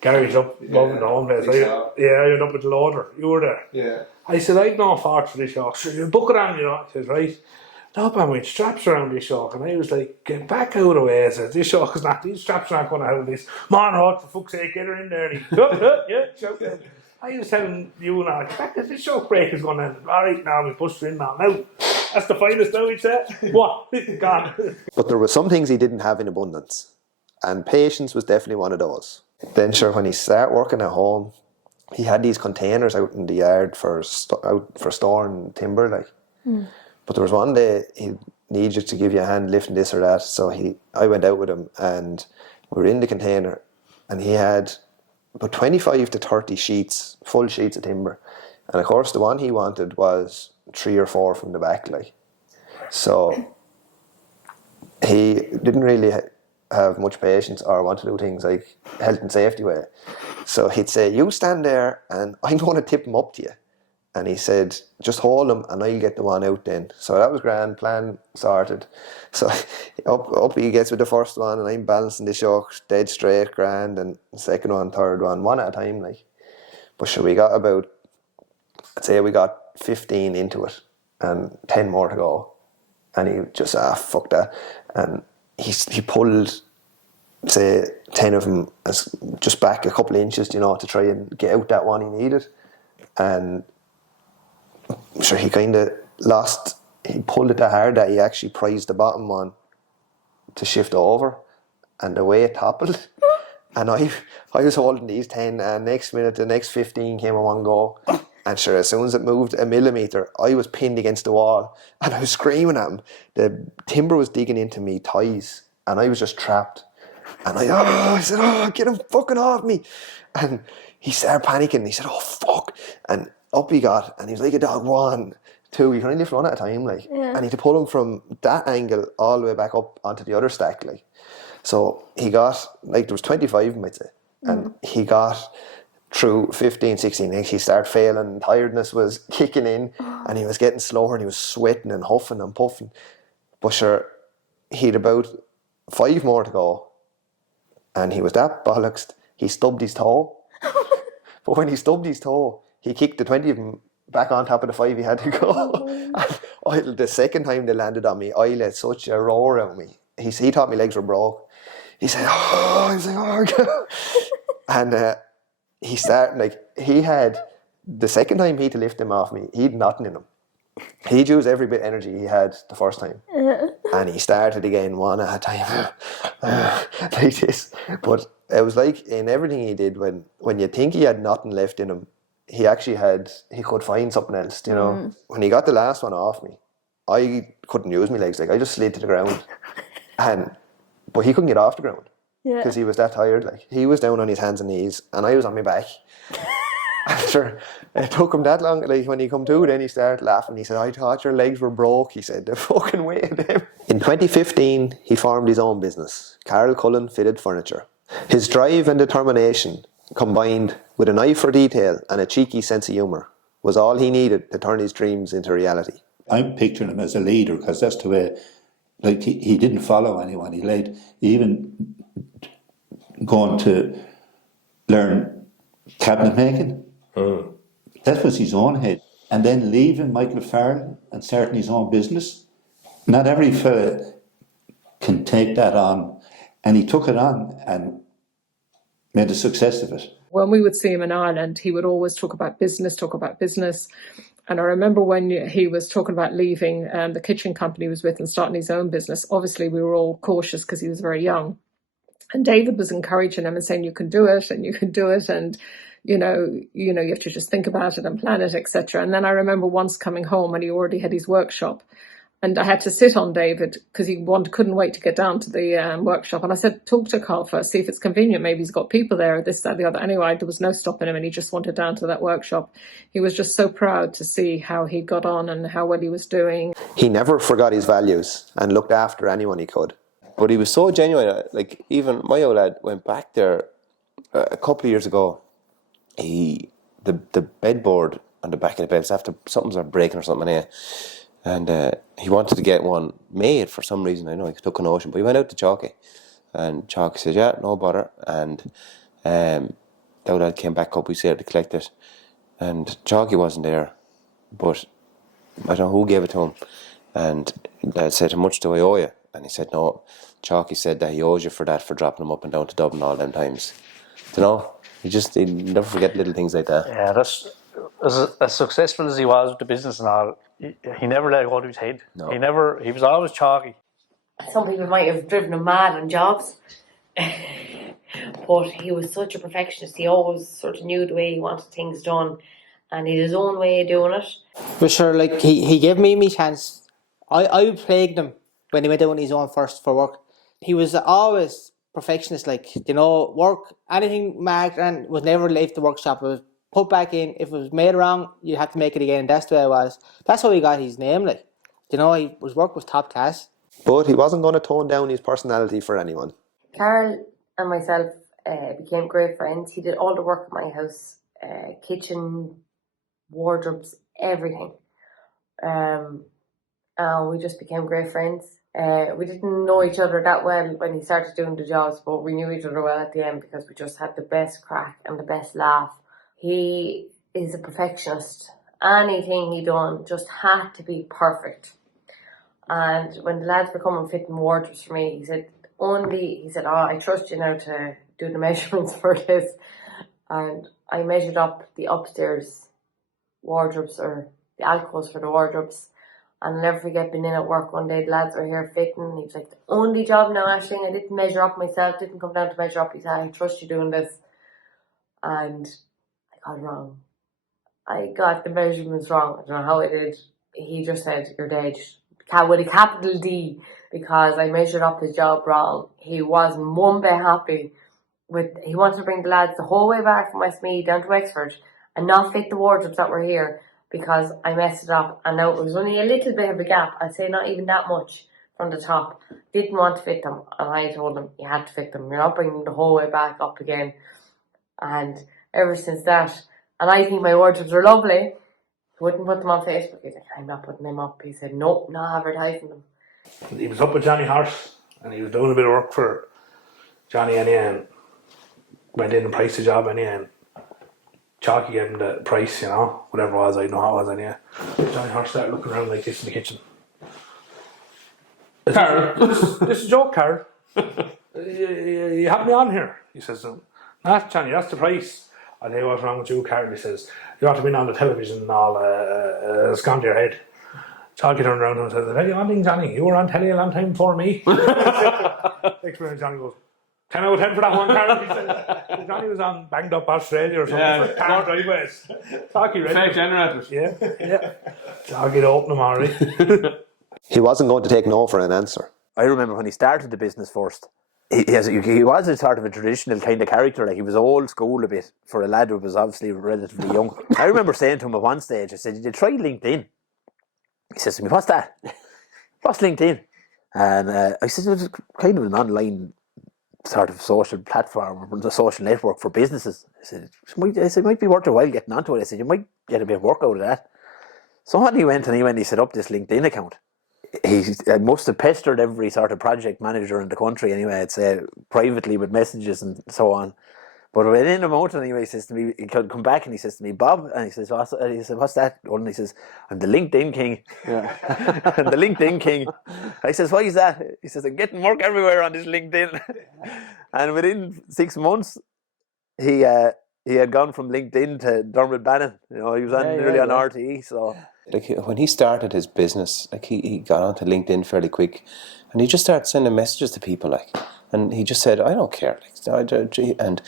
garage up above the home place. I went up with the loader. You were there. Yeah. I said, I've no fault for this, y'all. So you book it on, He says, right. no, man, with straps around this shock. And I was like, get back out of the way. I said, these straps are not going to hold this. Man, Hawk, for fuck's sake, get her in there. And he, yeah, shout then. I was telling you now, get back, this shock break is going to, all right, now we push her in now. Now, that's the finest now, he said. What? Gone. But there were some things he didn't have in abundance. And patience was definitely one of those. Then sure, when he started working at home, he had these containers out in the yard for storing timber, like. Mm. But there was one day he needed to give you a hand lifting this or that, so I went out with him and we were in the container and he had about 25 to 30 sheets, full sheets of timber. And of course the one he wanted was 3 or 4 from the back, like. So he didn't really have much patience or want to do things like health and safety way. So he'd say, you stand there and I'm going to tip him up to you. And he said, just hold him and I'll get the one out then. So that was grand, plan sorted. So up he gets with the first one and I'm balancing the shock dead straight, grand, and second one, third one at a time, like. But sure, I'd say we got 15 into it and 10 more to go. And he just, fuck that. And he pulled, say, 10 of them just back a couple of inches, you know, to try and get out that one he needed. And sure, he kind of he pulled it that hard that he actually prized the bottom one to shift over. And the way it toppled. And I was holding these 10, and next minute, the next 15 came in one go. And sure, as soon as it moved a millimetre, I was pinned against the wall. And I was screaming at him. The timber was digging into me thighs. And I was just trapped. And I said, get him fucking off me. And he started panicking. He said, oh, fuck. And up he got. And he was like a dog, 1, 2. You can only lift one at a time, like. Yeah. And he had to pull him from that angle all the way back up onto the other stack, like. So he got, like, there was 25 of them, I'd say. And he got through 15, 16. Like, he started failing. Tiredness was kicking in. And he was getting slower. And he was sweating and huffing and puffing. But sure, he'd about 5 more to go. And he was that bollocks. He stubbed his toe. But when he stubbed his toe, he kicked the 20 of them back on top of the 5 he had to go. And the second time they landed on me, I let such a roar out of me. He thought my legs were broke. He said, oh, I was like, oh. And he started, like, he had, the second time he had to lift him off me, he'd nothing in him. He'd used every bit of energy he had the first time. And he started again one at a time. Like this. But it was like in everything he did, when you think he had nothing left in him, he could find something else, you know. When he got the last one off me, I couldn't use my legs, like I just slid to the ground. But he couldn't get off the ground because he was that tired. Like, he was down on his hands and knees and I was on my back. After it took him that long, like when he come to, then he started laughing. He said, I thought your legs were broke. He said, the fucking way of them. In 2015, he formed his own business, Karl Cullen Fitted Furniture. His drive and determination, combined with an eye for detail and a cheeky sense of humour, was all he needed to turn his dreams into reality. I'm picturing him as a leader because that's the way. Like, he didn't follow anyone. He even going to learn cabinet making. That was his own head. And then leaving Michael Farrell and starting his own business. Not every fella can take that on. And he took it on and made a success of it. When we would see him in Ireland, he would always talk about business. And I remember when he was talking about leaving the kitchen company he was with and starting his own business, obviously we were all cautious because he was very young. And David was encouraging him and saying, you can do it and you can do it. And, you have to just think about it and plan it, etc. And then I remember once coming home and he already had his workshop. And I had to sit on David because he couldn't wait to get down to the workshop. And I said, talk to Karl first, see if it's convenient. Maybe he's got people there, this, that, the other. Anyway, there was no stopping him and he just wanted down to that workshop. He was just so proud to see how he got on and how well he was doing. He never forgot his values and looked after anyone he could. But he was so genuine. Like, even my old lad went back there a couple of years ago. The bedboard on the back of the bed, after something's breaking or something here. And he wanted to get one made for some reason. I know he took a notion, but he went out to Chalky. And Chalky said, yeah, no bother. And the old lad came back up, we said to collect it. And Chalky wasn't there, but I don't know who gave it to him. And Dad said, how much do I owe you? And he said, no. Chalky said that he owes you for that, for dropping him up and down to Dublin all them times. You know, he'd never forget little things like that. Yeah, that's as successful as he was with the business and all. He never let go of his head. No. He was always chalky. Some people might have driven him mad on jobs, but he was such a perfectionist. He always sort of knew the way he wanted things done, and he had his own way of doing it. But sure, like he gave me chance. I plagued him when he went out on his own first for work. He was always perfectionist, like, you know, work, anything marked and was never leave the workshop. It was put back in. If it was made wrong, you had to make it again. That's the way it was. That's how he got his name, like. You know, his work was top class. But he wasn't going to tone down his personality for anyone. Karl and myself became great friends. He did all the work at my house, kitchen, wardrobes, everything. We just became great friends. We didn't know each other that well when he started doing the jobs, but we knew each other well at the end because we just had the best crack and the best laugh. He is a perfectionist. Anything he done just had to be perfect. And when the lads were coming fitting wardrobes for me, he said, I trust you now to do the measurements for this. And I measured up the upstairs wardrobes, or the alcoves for the wardrobes. And I'll never forget being in at work one day, the lads were here fitting. He was like, the only job now, Aisling, I didn't measure up myself, didn't come down to measure up. He said, I trust you doing this. And I got it wrong. I got the measurements wrong. I don't know how I did. He just said, you're dead. With a capital D, because I measured up his job wrong. He wasn't one bit happy he wanted to bring the lads the whole way back from Westmeath down to Wexford and not fit the wardrobes that were here because I messed it up. And now it was only a little bit of a gap. I'd say not even that much from the top. Didn't want to fit them. And I told him, you had to fit them. You're not bringing them the whole way back up again. And ever since that, and I think my wardrobes were lovely, he wouldn't put them on Facebook. He's like, I'm not putting them up. He said, nope, not advertising them. He was up with Johnny Horse and he was doing a bit of work for Johnny and went in and priced the job and Chalky gave him the price, you know, whatever it was, I don't know how it was anyway. Johnny Horse started looking around like this in the kitchen. Karl, this is a joke, Karl. You have me on here. He says, nah, Johnny, that's the price. I tell you what's wrong with you, Karl. He says, you ought to be on the television and all, it's gone to your head. Chalky turned around and said, I tell you one thing, Johnny, you were on telly a long time before me. Next minute, Johnny goes, 10 out of 10 for that one, Karl. He said, Johnny was on Banged Up Australia or something. Yeah, Car driveways. Chalky ready. Fake generators. Yeah. Chalky to open them, alright. He wasn't going to take no for an answer. I remember when he started the business first, he was a sort of a traditional kind of character. Like, he was old school a bit for a lad who was obviously relatively young. I remember saying to him at one stage, I said, did you try LinkedIn? He says to me, what's that? What's LinkedIn? And I said, it's kind of an online sort of social platform, a social network for businesses. I said, it might be worth your while getting onto it. I said, you might get a bit of work out of that. So on he went and he set up this LinkedIn account. He must have pestered every sort of project manager in the country anyway, I'd say, privately with messages and so on. But within a month, anyway, he says to me, he could come back and he says to me, Bob, and he says, what's that? And he says, I'm the LinkedIn king. Yeah. I'm the LinkedIn king. I says, why is that? He says, I'm getting work everywhere on this LinkedIn. And within 6 months, he had gone from LinkedIn to Dermot Bannon. You know, he was nearly on RTE, so... Like, when he started his business, like, he got onto LinkedIn fairly quick, and he just started sending messages to people, like, and he just said, I don't care, like, and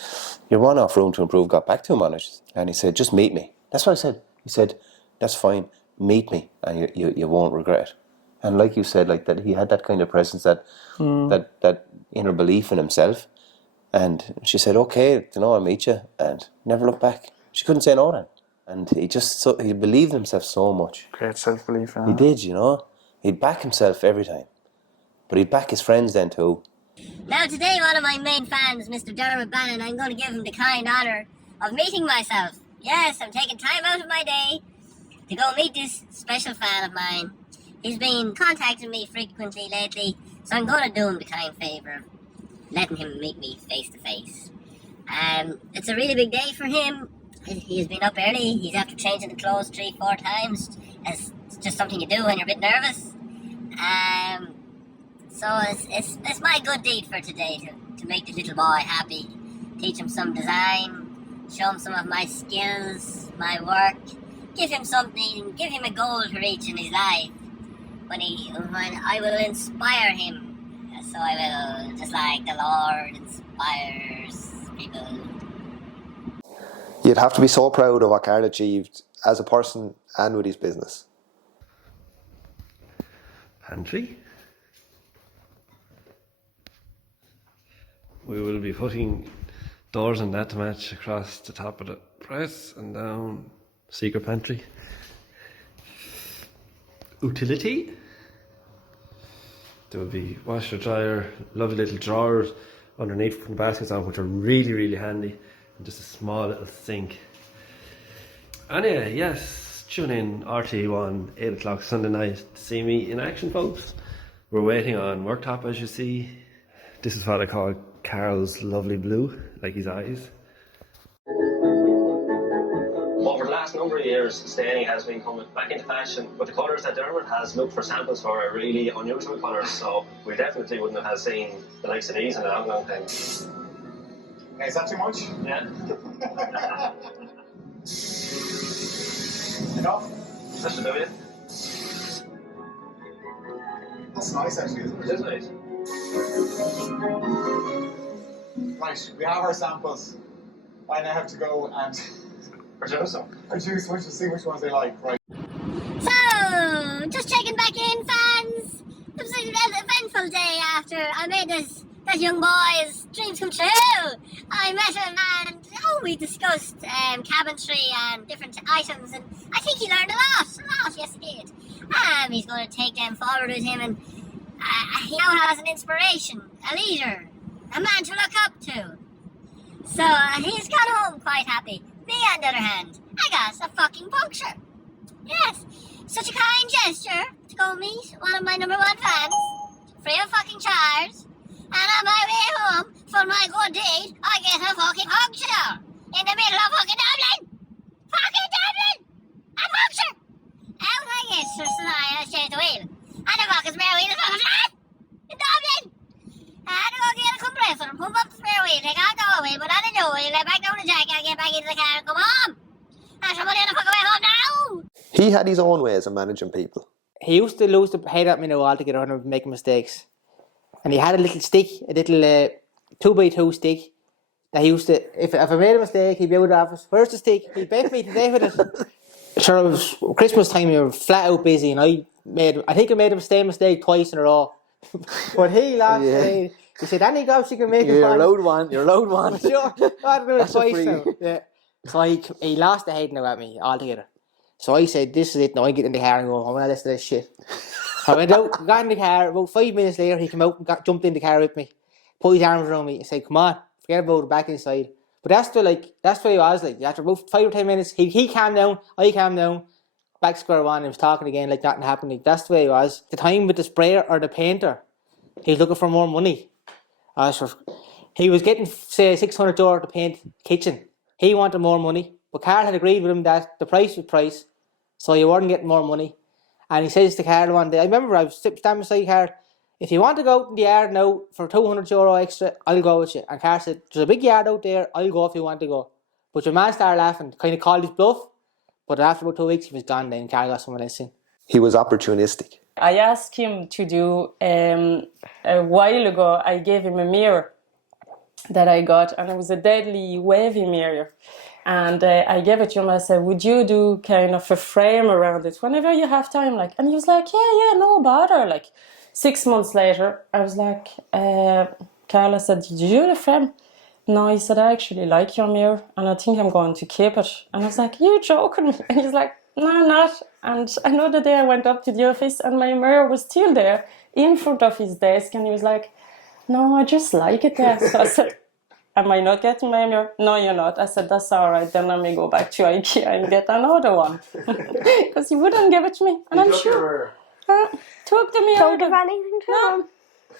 your one-off room to improve got back to him on it, and he said, just meet me. That's what I said. He said, that's fine, meet me, and you won't regret it. And like you said, like, that he had that kind of presence, that inner belief in himself, and she said, okay, I'll meet you, and never looked back. She couldn't say no then. And he believed in himself so much. Great self-belief. He did, He'd back himself every time. But he'd back his friends then too. Now today, one of my main fans, Mr. Dermot Bannon, I'm going to give him the kind honour of meeting myself. Yes, I'm taking time out of my day to go meet this special fan of mine. He's been contacting me frequently lately, so I'm going to do him the kind favour of letting him meet me face to face. It's a really big day for him. He's been up early. He's after changing the clothes 3-4 times. It's just something you do when you're a bit nervous. So it's my good deed for today to make the little boy happy, teach him some design, show him some of my skills, my work, give him something, give him a goal to reach in his life. When I will inspire him, so I will, just like the Lord inspires people. You'd have to be so proud of what Karl achieved as a person and with his business. Pantry. We will be putting doors and that to match across the top of the press and down secret pantry. Utility. There will be washer, dryer, lovely little drawers underneath from the baskets on, which are really, really handy, and just a small little sink. Anyway, yes, tune in RT1 8 o'clock Sunday night to see me in action, folks. We're waiting on worktop, as you see. This is what I call Karl's lovely blue, like his eyes. Over the last number of years, staining has been coming back into fashion, but the colours that Dermot has looked for samples for are really unusual colours, so we definitely wouldn't have seen the likes of these in a long, long time. Is that too much? Yeah. Enough? That should do it. That's nice, actually, isn't it? It is nice. Right, we have our samples. I now have to go and produce them. Produce which to see which ones they like, right? So, just checking back in, fans. It was an eventful day after I made that young boy's dreams come true. I met him and we discussed cabinetry and different items, and I think he learned a lot. Yes, he did. He's going to take them forward with him, and he now has an inspiration, a leader, a man to look up to. So he's gone home quite happy. Me, on the other hand, I got a fucking puncture. Yes, such a kind gesture to go meet one of my #1 fans, free of fucking charge. And on my way home from my good deed, I get a fucking puncture in the middle of fucking Dublin. Fucking Dublin! A puncture! Out I get, so I change the wheel. And the fucking spare wheel is fucking flat in Dublin. I had to go get a compressor and pump up the spare wheel, take out the whole wheel, but I didn't know it, let back down the jack, and get back into the car and come home. And somebody on the fucking way home now. He had his own ways of managing people. He used to lose the head at me now altogether when I was making mistakes. And he had a little stick, a little 2x2 stick that he used to, if I made a mistake, he'd be out of the office. Where's the stick? He begged me to stay with it. Sure, it was Christmas time, we were flat out busy, and I think I made the same mistake twice in a row. But he laughed. Yeah. He said, any gobs you can make. You're allowed one. Sure, I do it twice now. Yeah. So he lost the head now at me altogether. So I said, this is it now, I get in the car and go, I'm going to listen to this shit. I went out, got in the car, about 5 minutes later he came out and jumped in the car with me, put his arms around me and said, come on, forget about it, back inside. But that's what he was like. After about 5 or 10 minutes, he calmed down, I calmed down, back to square one, and was talking again like nothing happened. Like, that's the way he was. The time with the sprayer or the painter, he was looking for more money. He was getting, say, $600 to paint the kitchen. He wanted more money, but Karl had agreed with him that the price was price, so you weren't getting more money. And he says to Karl one day, I remember I was standing beside Karl, if you want to go out in the yard now for €200 extra, I'll go with you. And Karl said, there's a big yard out there, I'll go if you want to go. But your man started laughing, kind of called his bluff, but after about 2 weeks he was gone then, Karl got someone else in. He was opportunistic. I asked him to do, a while ago, I gave him a mirror that I got, and it was a deadly wavy mirror. And I gave it to him. I said, would you do kind of a frame around it whenever you have time? Like, and he was like, yeah, no bother. Like 6 months later, I was like, Karl, I said, did you do the frame? No, he said, I actually like your mirror and I think I'm going to keep it. And I was like, you're joking. And he's like, no, I'm not. And another day I went up to the office and my mirror was still there in front of his desk. And he was like, no, I just like it there. So I said, am I not getting my mirror? No, you're not. I said, that's all right. Then let me go back to IKEA and get another one. Because he wouldn't give it to me. And I'm sure. Took the mirror. Don't give anything to him.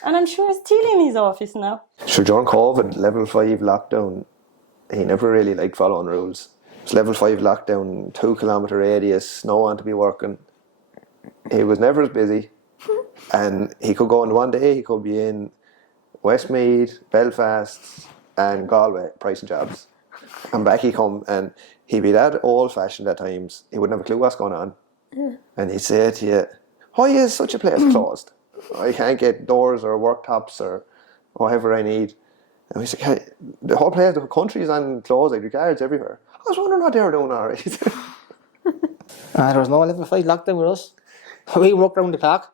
And I'm sure it's still in his office now. So during COVID, level 5 lockdown, he never really liked following rules. It was level 5 lockdown, 2 kilometre radius, no one to be working. He was never as busy. And he could go on one day, he could be in Westmeath, Belfast, and Galway pricing jobs. And back he come, and he'd be that old-fashioned at times, he wouldn't have a clue what's going on. Yeah. And he'd say to you, why is such a place closed? I can't get doors or worktops or whatever I need. And we said, hey, the whole place, the country is on closed, like the guards everywhere. I was wondering what they were doing all right. There was no level 5 lockdown with us. We worked round the clock.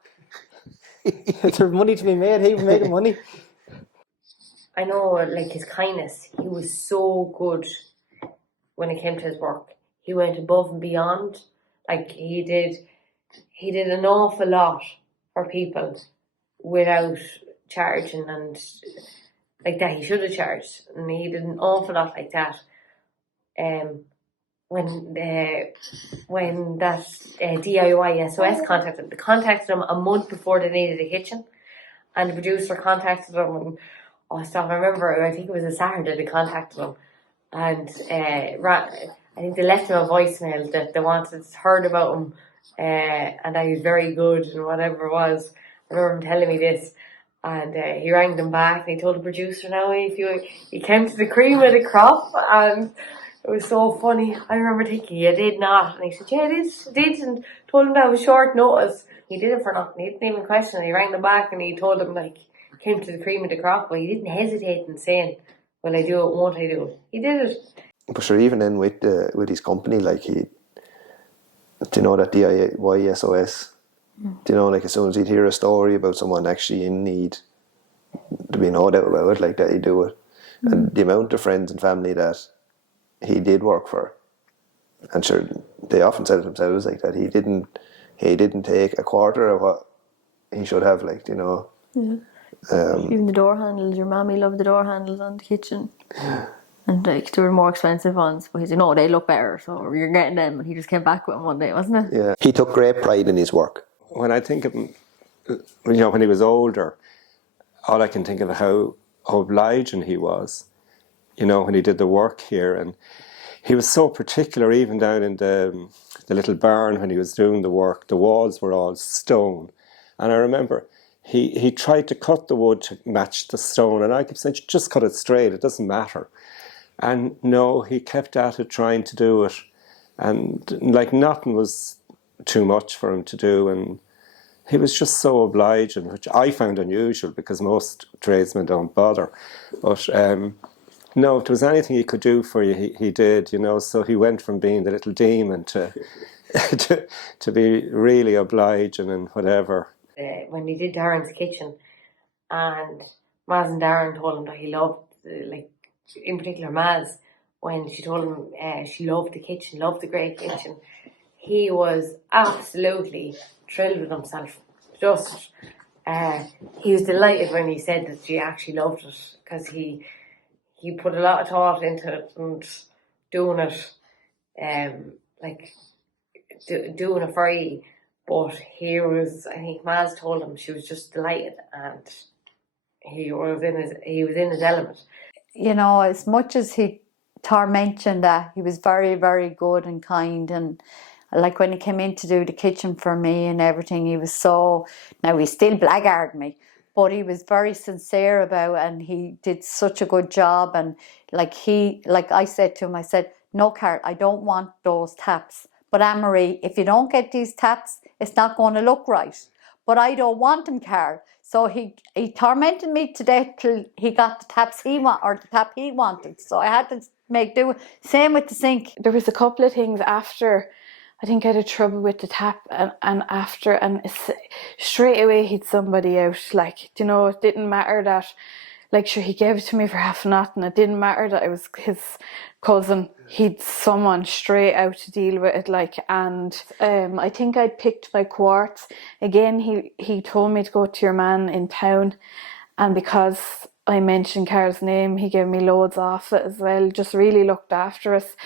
If there was money to be made, he was making money. I know, like, his kindness, he was so good when it came to his work. He went above and beyond. Like, he did an awful lot for people without charging, and like that he should have charged. And he did an awful lot like that. When that DIY SOS contacted him a month before they needed a kitchen, and the producer contacted him, and I remember, I think it was a Saturday they contacted him, and I think they left him a voicemail that they heard about him, and that he was very good and whatever it was. I remember him telling me this, and he rang them back and he told the producer, now he came to the cream of the crop, and it was so funny. I remember thinking, you did not. And he said, yeah, it did, and told him that was short notice. He did it for nothing. He didn't even question it. He rang them back and he told them, like, came to the cream of the crop, but he didn't hesitate in saying, will I do it, won't I do it? He did it. But sure, even in with his company, like, do you know that DIY SOS? Do you know, like, as soon as he'd hear a story about someone actually in need, there'd be no doubt about it, like, that he'd do it. And the amount of friends and family that he did work for, and sure, they often said it themselves, like, that he didn't take a quarter of what he should have, like, you know. Yeah. Even the door handles, your mommy loved the door handles on the kitchen. And like, they were more expensive ones, but he said, no, they look better, so you're getting them. And he just came back with them one day, wasn't it? Yeah, he took great pride in his work. When I think of him, you know, when he was older, all I can think of how obliging he was, you know, when he did the work here. And he was so particular, even down in the little barn when he was doing the work, the walls were all stone. And I remember he tried to cut the wood to match the stone, and I kept saying, just cut it straight, it doesn't matter. And no, he kept at it, trying to do it. And like, nothing was too much for him to do. And he was just so obliging, which I found unusual because most tradesmen don't bother. But no, if there was anything he could do for you, he did, you know. So he went from being the little demon to to be really obliging and whatever. When he did Darren's kitchen, and Maz and Darren told him that he loved, like, in particular Maz, when she told him she loved the kitchen, loved the great kitchen, he was absolutely thrilled with himself. Just, he was delighted when he said that she actually loved it, because he put a lot of thought into it and doing it, doing it for you. But I think Maz told him she was just delighted, and he was in his element. You know, as much as Tar mentioned that he was very, very good and kind, and like when he came in to do the kitchen for me and everything, he was so, now he still blackguarded me, but he was very sincere about it, and he did such a good job. And like I said to him, I said, no, Karl, I don't want those taps. But Anne-Marie, if you don't get these taps, it's not going to look right. But I don't want them, Karl. So he tormented me to death till he got the taps the tap he wanted. So I had to make do. Same with the sink. There was a couple of things after. I think I had trouble with the tap, and after, and straight away he'd somebody out. Like, you know, it didn't matter that, like, sure, he gave it to me for half nothing. It didn't matter that it was his cousin. He'd someone straight out to deal with it, like. And I think I'd picked my quartz. Again, he told me to go to your man in town, and because I mentioned Karl's name, he gave me loads off it as well. Just really looked after us.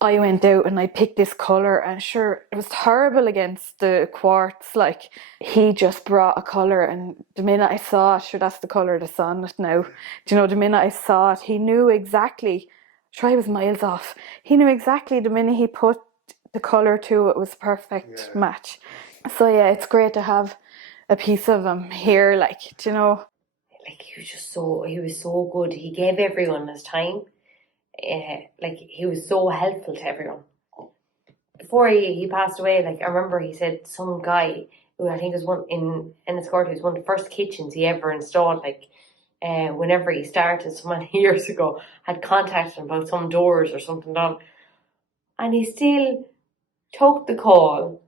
I went out and I picked this colour, and sure, it was terrible against the quartz. Like, he just brought a colour, and the minute I saw it, sure, that's the colour that's on it now. Do you know, the minute I saw it, he knew exactly. Sure, I was miles off. He knew exactly the minute he put the colour to it was perfect match. So yeah, it's great to have a piece of him here, like, do you know? Like, he was so good. He gave everyone his time. Like, he was so helpful to everyone. Before he passed away, like, I remember he said some guy who I think was one in Enniscorthy, he was one of the first kitchens he ever installed, like, whenever he started so many years ago, had contacted him about some doors or something done. And he still took the call,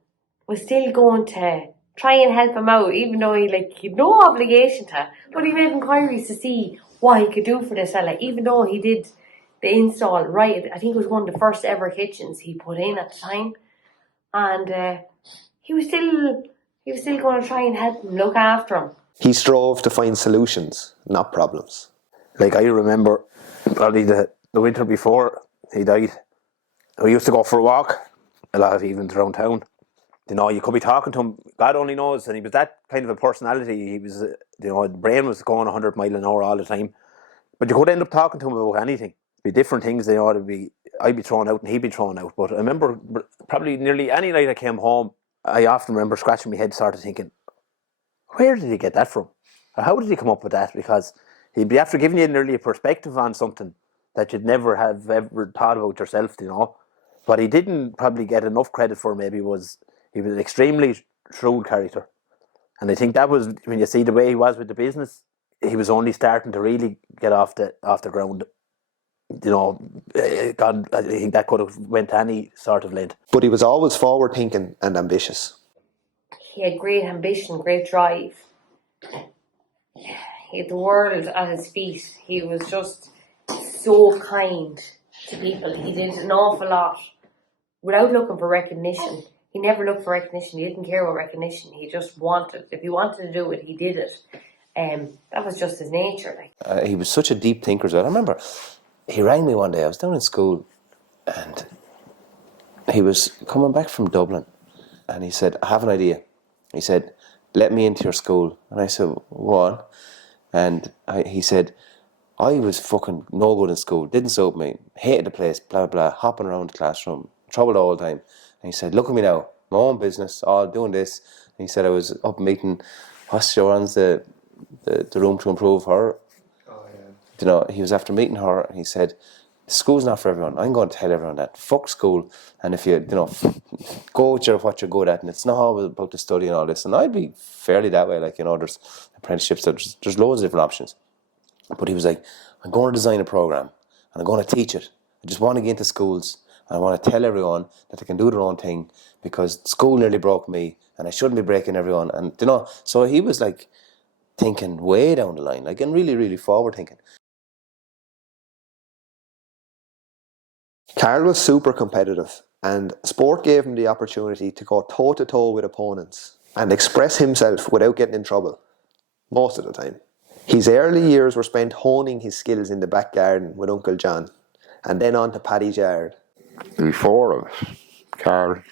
was still going to try and help him out, even though he had no obligation to. But he made inquiries to see what he could do for this fella, even though he did the install right. I think it was one of the first ever kitchens he put in at the time. And he was still going to try and help him, look after him. He strove to find solutions, not problems. Like, I remember probably the winter before he died, we used to go for a walk a lot of evenings around town. You know, you could be talking to him, God only knows, and he was that kind of a personality. He was, the brain was going 100 miles an hour all the time. But you could end up talking to him about anything. It'd be different things, I'd be thrown out and he'd be thrown out. But I remember probably nearly any night I came home, I often remember scratching my head, sort of thinking, where did he get that from? Or how did he come up with that? Because he'd be after giving you nearly a perspective on something that you'd never have ever thought about yourself, What he didn't probably get enough credit for maybe was he was an extremely shrewd character. And I think that was, when you see the way he was with the business, he was only starting to really get off the ground. God, I think that could have went to any sort of length. But he was always forward-thinking and ambitious. He had great ambition, great drive. He had the world at his feet. He was just so kind to people. He did an awful lot without looking for recognition. He never looked for recognition. He didn't care about recognition. He just wanted, if he wanted to do it, he did it. That was just his nature. He was such a deep thinker as well. I remember he rang me one day. I was down in school and he was coming back from Dublin and he said, I have an idea. He said, let me into your school. And I said, what? And he said, I was fucking no good in school, didn't suit me, hated the place, blah, blah, blah, hopping around the classroom, trouble all the time. And he said, look at me now, my own business, all doing this. And he said, I was up meeting, what's your one's the room to improve her. Oh, yeah. He was after meeting her and he said, school's not for everyone. I'm going to tell everyone that. Fuck school. And if you go with what you're good at, and it's not always about the study and all this. And I'd be fairly that way, there's apprenticeships, there's loads of different options. But he was like, I'm going to design a program and I'm going to teach it. I just want to get into schools and I want to tell everyone that they can do their own thing because school nearly broke me and I shouldn't be breaking everyone. And so he was thinking way down the line, and really, really forward thinking. Karl was super competitive and sport gave him the opportunity to go toe-to-toe with opponents and express himself without getting in trouble, most of the time. His early years were spent honing his skills in the back garden with Uncle John and then on to Paddy's yard. There were four of us, Karl,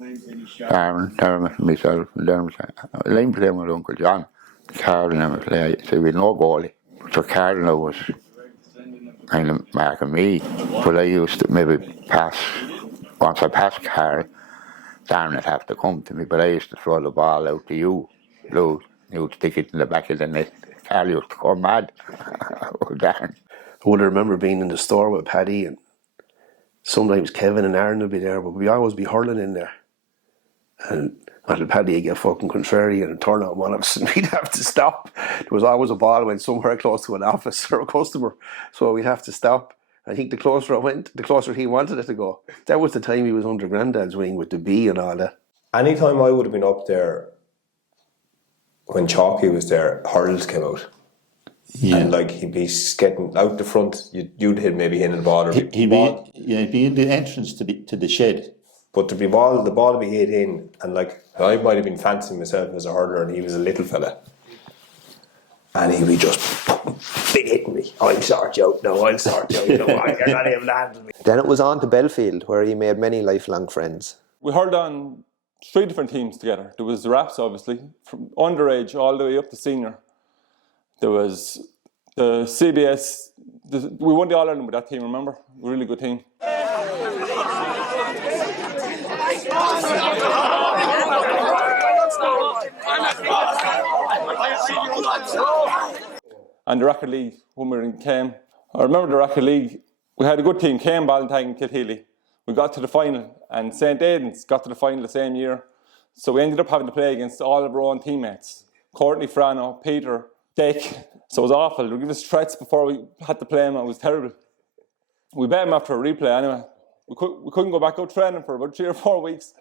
Darren, Dermot and myself, and Dermot. I'm playing with Uncle John, Karl and Dermot play, so we had no goalie. So Karl was kind of marking me, but I used to maybe pass, once I passed Karl, Darren would have to come to me, but I used to throw the ball out to you, Lou, you would stick it in the back of the net. Karl used to go mad. Darren. I would remember being in the store with Paddy and sometimes Kevin and Aaron would be there, but we'd always be hurling in there. And until Paddy would get fucking contrary and turn on one of us and we'd have to stop. There was always a ball went somewhere close to an office or a customer, so we'd have to stop. I think the closer it went, the closer he wanted it to go. That was the time he was under Grandad's wing with the bee and all that. Anytime I would have been up there when Chalky was there, hurls came out. Yeah. And he'd be getting out the front, you'd maybe hit the ball. Or he'd be in the entrance to the shed. But the ball would be hit in, and I might have been fancying myself as a hurler, and he was a little fella, and he'd be just big hitting me. I'll sort you out. No, I'll sort you out. You're not even landing me. Then it was on to Belfield, where he made many lifelong friends. We hurled on 3 different teams together. There was the Raps, obviously, from underage all the way up to senior. There was the CBS. We won the All-Ireland with that team, remember? A really good team. And the Record League, when we were in Cam, I remember the Record League, we had a good team, Cam, Ballantyne and Kilhealy. We got to the final, and St. Aidan's got to the final the same year. So we ended up having to play against all of our own teammates. Courtney, Frano, Peter, Dick. So it was awful. They would give us threats before we had to play them. It was terrible. We bet them after a replay anyway. We couldn't go back out training for about 3 or 4 weeks.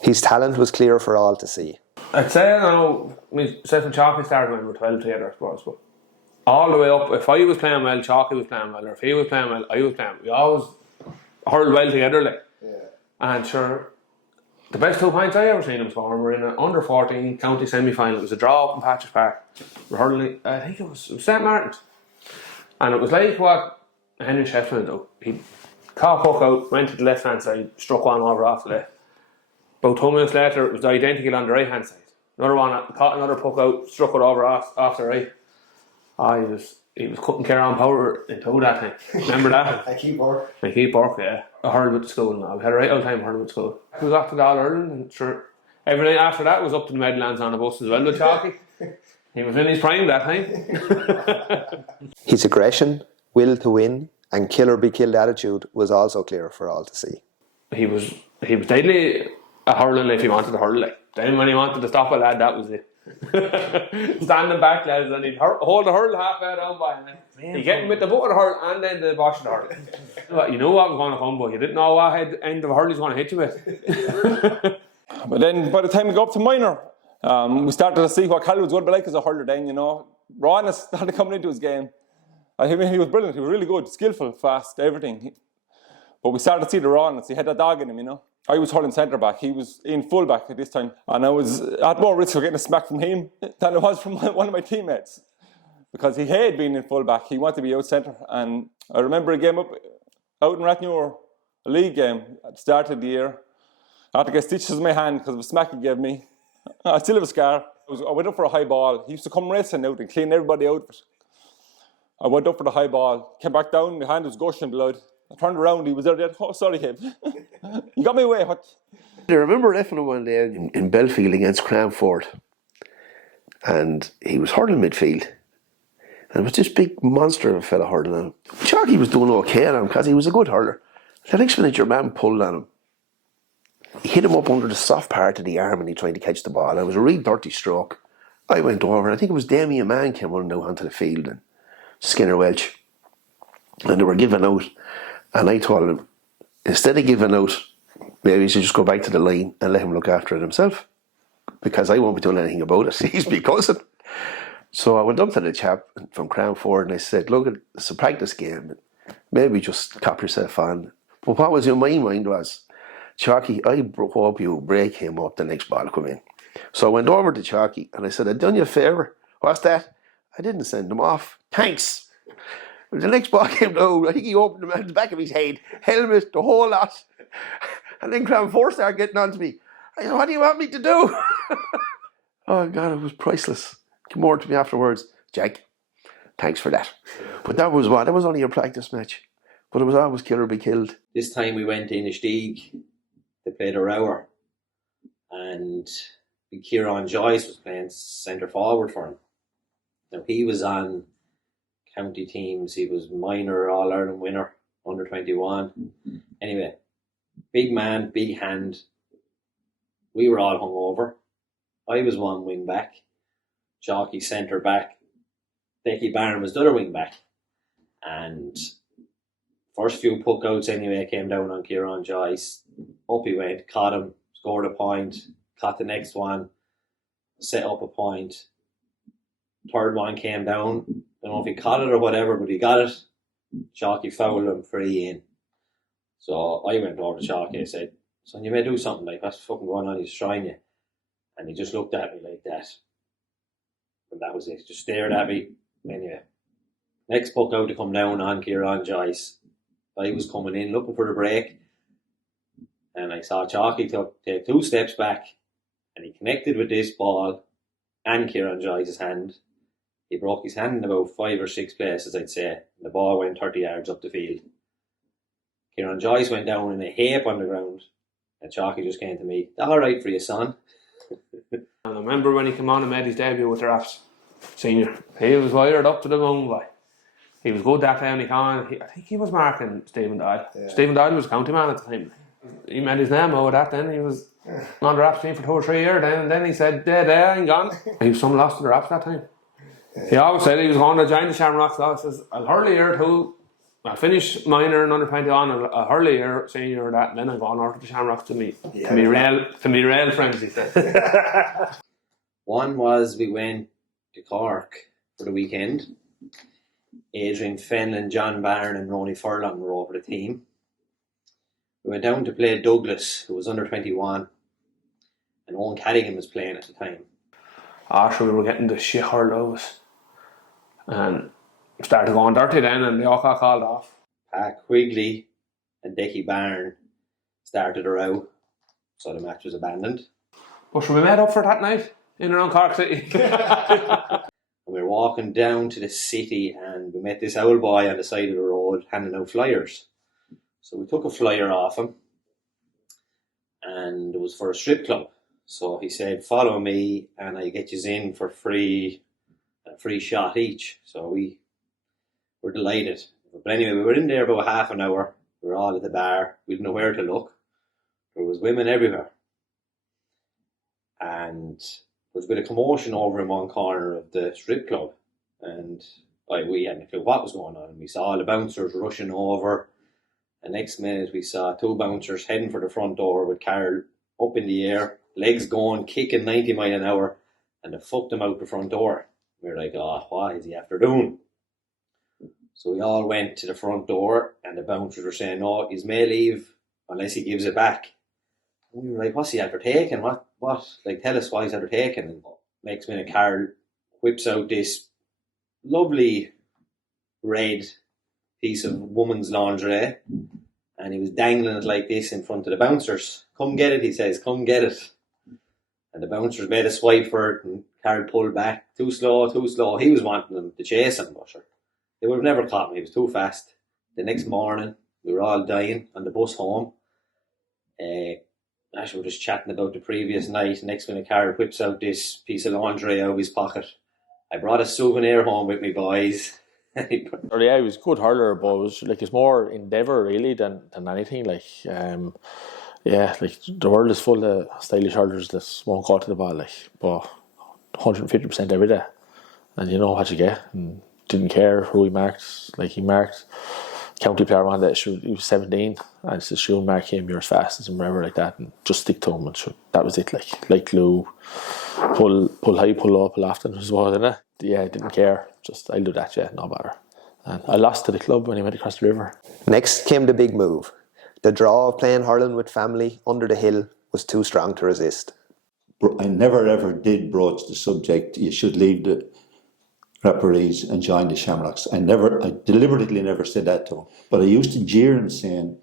His talent was clear for all to see. I'd say, I know, myself and Chalky started when we were 12 together, I suppose, but all the way up, if I was playing well, Chalky was playing well, or if he was playing well, I was playing well. We always hurled well together, like. Yeah. And sure, the best 2 points I ever seen him score were in an under 14 county semi-final. It was a draw up in Patches Park. We're hurling, I think it was St. Martin's. And it was like what Henry Sheffield did. He caught puck out, went to the left hand side, struck one over off the left. About 2 minutes later, it was identical on the right hand side. Another one, caught another puck out, struck it over off the right. He was cutting Kieran Power in toe that time. Remember that? I keep work. Yeah. I hurled with the school now. We had a right old time hurling with school. We got to the All-Ireland, and sure, every night after that was up to the Meadowlands on a bus as well with Chalky. He was in his prime that time. His aggression, will to win, and kill or be killed attitude was also clear for all to see. He was deadly a hurling if he wanted to hurl. Like. Then when he wanted to stop a lad, that was it. Standing back, lads, and he'd hold the hurl halfway down by him. He'd get him with the butt of the hurl and then the bosh of the hurl. You know what was going to come, but you didn't know what end of the hurl he was going to hit you with. But then by the time we got up to minor, we started to see what Karl was going to be like as a hurler then, you know. Rawness started coming into his game. I mean, he was brilliant, he was really good, skillful, fast, everything. But we started to see the rawness, he had that dog in him, you know. I was hurling centre back, he was in full back at this time, and I was at more risk of getting a smack from him than it was from one of my teammates, because he hated being in full back, he wanted to be out centre. And I remember a game out in Rathnure, a league game at the start of the year. I had to get stitches in my hand because of a smack he gave me. I still have a scar. I went up for a high ball, he used to come racing out and clean everybody out of it. I went up for the high ball, came back down, my hand was gushing blood. I turned around, he was there, oh sorry him. You got me away, what? I remember effing one day in Belfield against Cranford, and he was hurling midfield, and it was this big monster of a fella hurling on him. Chalky was doing okay on him because he was a good hurler. The next minute your man pulled on him. He hit him up under the soft part of the arm and he tried to catch the ball. It was a really dirty stroke. I went over and I think it was Damien Mann came running out onto the field and Skinner Welch, and they were giving out. And I told him, instead of giving out, maybe he should just go back to the line and let him look after it himself, because I won't be doing anything about it. He's my cousin. So I went up to the chap from Cranford and I said, look, it's a practice game. Maybe just cop yourself on. But what was in my mind was, Chalky, I hope you break him up the next ball come in. So I went over to Chalky and I said, I've done you a favour. What's that? I didn't send him off. Thanks. The next ball came down, I think he opened him at the back of his head, helmet, the whole lot. And then Cranford started getting on to me. I said, what do you want me to do? Oh God, it was priceless. Came over to me afterwards. Jack, thanks for that. But that was what? That was only a practice match. But it was always kill or be killed. This time we went to Inishdeeg. They played a rower. And Kieran Joyce was playing centre forward for him. Now he was on county teams, he was minor All-Ireland winner, under 21. Anyway, big man, big hand. We were all hungover. I was one wing back, Chalky centre back, Becky Barron was the other wing back. And first few puck outs anyway came down on Kieran Joyce. Up he went, caught him, scored a point, caught the next one, set up a point. Third one came down. I don't know if he caught it or whatever, but he got it. Chalky fouled him free in. So I went over to Chalky and said, son, you may do something, like, what's fucking going on? He's trying you. And he just looked at me like that. And that was it. Just stared at me. Anyway, next puck out to come down on Kieran Joyce. I was coming in looking for the break. And I saw Chalky take 2 steps back. And he connected with this ball and Kieran Joyce's hand. He broke his hand in about 5 or 6 places, I'd say. And the ball went 30 yards up the field. Kieran Joyce went down in a heap on the ground. And Chalky just came to me, all right for you, son. And I remember when he came on and made his debut with the Raps senior. He was wired up to the moon, boy. He was good that day when he came on. I think he was marking Stephen Doyle. Yeah. Stephen Doyle was county man at the time. He made his name out of that then. He was on the Raps team for 2 or 3 years then, and then he said, there, I'm gone. He was some lost to the Raps that time. He always said he was going to join the Shamrocks. So he says, I'll hurl a year too. I'll finish minor and under 21, I'll hurl a year, senior or that, and then I'm going over to the Shamrocks to be real friends, he said. One was we went to Cork for the weekend. Adrian Fenlon, John Barron and Ronnie Furlong were over the team. We went down to play Douglas, who was under 21, and Owen Cadigan was playing at the time. After we were getting the shit hurled out of us, and started going dirty then, and they all got called off. Pat Quigley and Dickie Barron started a row, so the match was abandoned. But we made up for that night in around Cork City. And we were walking down to the city and we met this old boy on the side of the road handing out flyers. So we took a flyer off him and it was for a strip club. So he said, follow me and I get you in for a free shot each. So we were delighted. But anyway, we were in there about half an hour. We were all at the bar. We didn't know where to look. There was women everywhere. And there was a bit of commotion over in one corner of the strip club, and we hadn't a clue what was going on. We saw the bouncers rushing over, and next minute we saw 2 bouncers heading for the front door with Karl up in the air, legs going, kicking 90 miles an hour, and they fucked him out the front door. We were like, oh, what is he after doing? So we all went to the front door, and the bouncers were saying, no, he may leave unless he gives it back. And we were like, what's he after taking? What? Like, tell us why he's after taking. And next minute, Karl whips out this lovely red piece of woman's lingerie, and he was dangling it like this in front of the bouncers. Come get it, he says, come get it. And the bouncers made a swipe for it, and Karl pulled back. Too slow. He was wanting them to chase him, but sure, they would have never caught him. He was too fast. The next morning, we were all dying on the bus home. Actually, we were just chatting about the previous night. Next minute, Karl whips out this piece of lingerie out of his pocket. I brought a souvenir home with me, boys. Yeah, he was a good hurler, but it was like it's more endeavour really than anything. Like, like the world is full of stylish hurlers that won't go to the ball, like, but 150% every day, and you know what you get. And didn't care who he marked. Like, he marked county player one that he was 17, and it's the shoe mark him, you're as fast as him, whatever like that, and just stick to him, and sure, that was it. Like glue, pull high, pull low, pull often as well, didn't it? Yeah, didn't care. Just I'll do that, yeah, no matter. And I lost to the club when he went across the river. Next came the big move. The draw of playing hurling with family under the hill was too strong to resist. I never ever did broach the subject, you should leave the Rapparees and join the Shamrocks. I deliberately never said that to him. But I used to jeer him saying,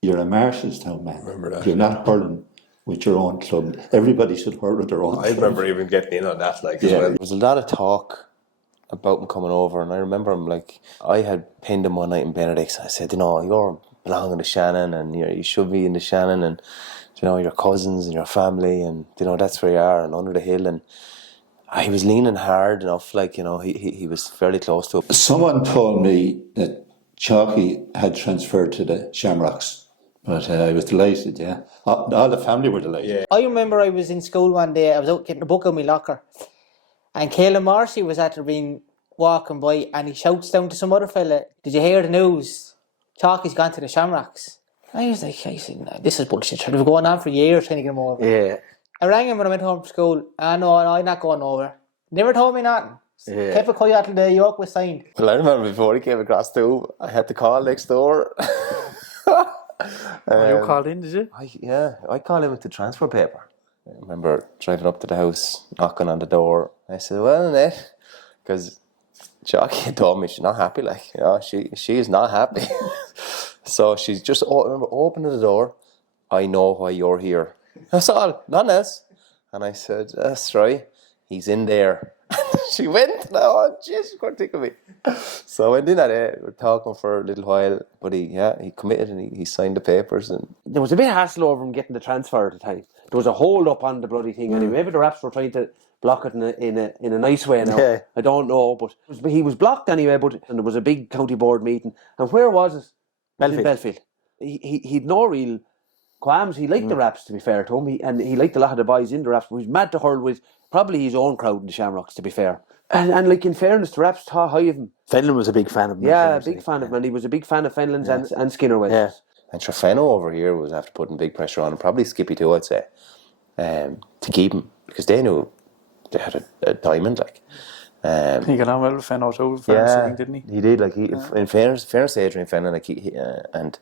you're a Marshallstown man. Remember that. You're not hurling with your own club. Everybody should hurl with their own club. I remember even getting in on that as well. There was a lot of talk about him coming over, and I remember him, like, I had pinned him one night in Benedict's, and I said, you're belonging to Shannon, and you should be in the Shannon, and your cousins and your family, and that's where you are, and under the hill. And he was leaning hard enough, like, he was fairly close to it. Someone told me that Chalky had transferred to the Shamrocks, but I was delighted, yeah. All the family were delighted. Yeah. I remember I was in school one day, I was out getting a book out of my locker, and Caelan Morrissey was after being walking by, and he shouts down to some other fella, did you hear the news? Chalky's gone to the Shamrocks. I was like, no, this is bullshit. We've been going on for years trying to get him over. Yeah. I rang him when I went home from school. No, I'm not going over. Never told me nothing. Yeah. Kept it quiet till the yoke was signed. Well, I remember before he came across too, I had to call next door. You called in, did you? I called in with the transfer paper. I remember driving up to the house, knocking on the door. I said, well, Annette, because Jackie told me she's not happy, like, she is not happy. So she's just, remember, opening the door, I know why you're here. That's all, nothing else. And I said, that's right, he's in there. she went. Oh, jeez, she couldn't think of me. So I went in at it. We were talking for a little while, but he committed and he signed the papers. And there was a bit of hassle over him getting the transfer at the time. There was a hold up on the bloody thing, and maybe the Raps were trying to block it in a nice way now. Yeah. I don't know, but he was blocked anyway. And there was a big county board meeting, and where was it? Belfield. He'd no real qualms. He liked the Raps, to be fair to him, and he liked a lot of the boys in the Raps. But he was mad to hurl with probably his own crowd in the Shamrocks, to be fair. And like, in fairness, the Raps thought high of him. Fenlon was a big fan of him. Yeah, a big fan of him, and he was a big fan of Fenlon's and Skinner West's. Yeah. And Trefeno over here was after putting big pressure on him, probably Skippy too, I'd say, to keep him, because they knew they had a diamond, like. He got on well with Fenno too, didn't he? He did, like, in fairness to Adrian Fenlon, like, and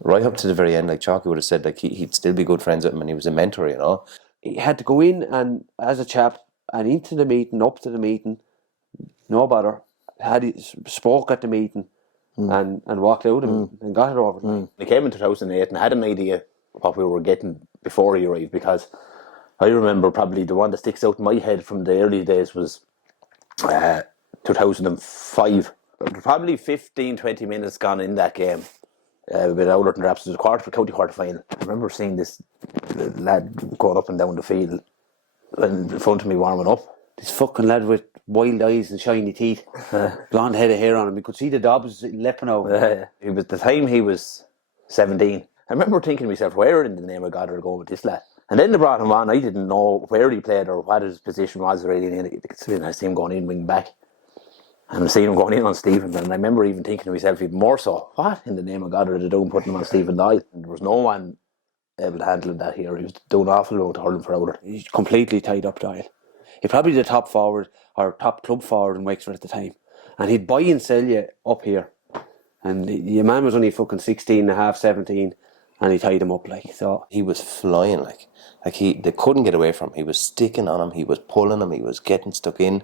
right up to the very end, like Chalky would have said, like, he'd still be good friends with him, and he was a mentor, you know. He had to go in and as a chap and into the meeting, up to the meeting, no bother. He spoke at the meeting and walked out and got it over. He came in 2008 and had an idea what we were getting before he arrived, because I remember probably the one that sticks out in my head from the early days was 2005. Probably 15-20 minutes gone in that game. With Owler and Raps, it was a county quarter final. I remember seeing this lad going up and down the field in front of me warming up. This fucking lad with wild eyes and shiny teeth, blonde head of hair on him. You could see the Dobbs leaping over. It was the time he was 17. I remember thinking to myself, where in the name of God are they going with this lad? And then they brought him on. I didn't know where he played or what his position was really. And I see him going in, wing back. And I seen him going in on Stephen. And I remember even thinking to myself even more so, what in the name of God are they doing putting him on Stephen Doyle? And there was no one able to handle that here. He was doing awful amount to hurling for Owler. He's completely tied up, Doyle. He's probably the top forward or top club forward in Wexford at the time. And he'd buy and sell you up here. And your man was only fucking 16 and a half, 17, and he tied him up, like. So he was flying, like they couldn't get away from him. He was sticking on him, he was pulling him, he was getting stuck in,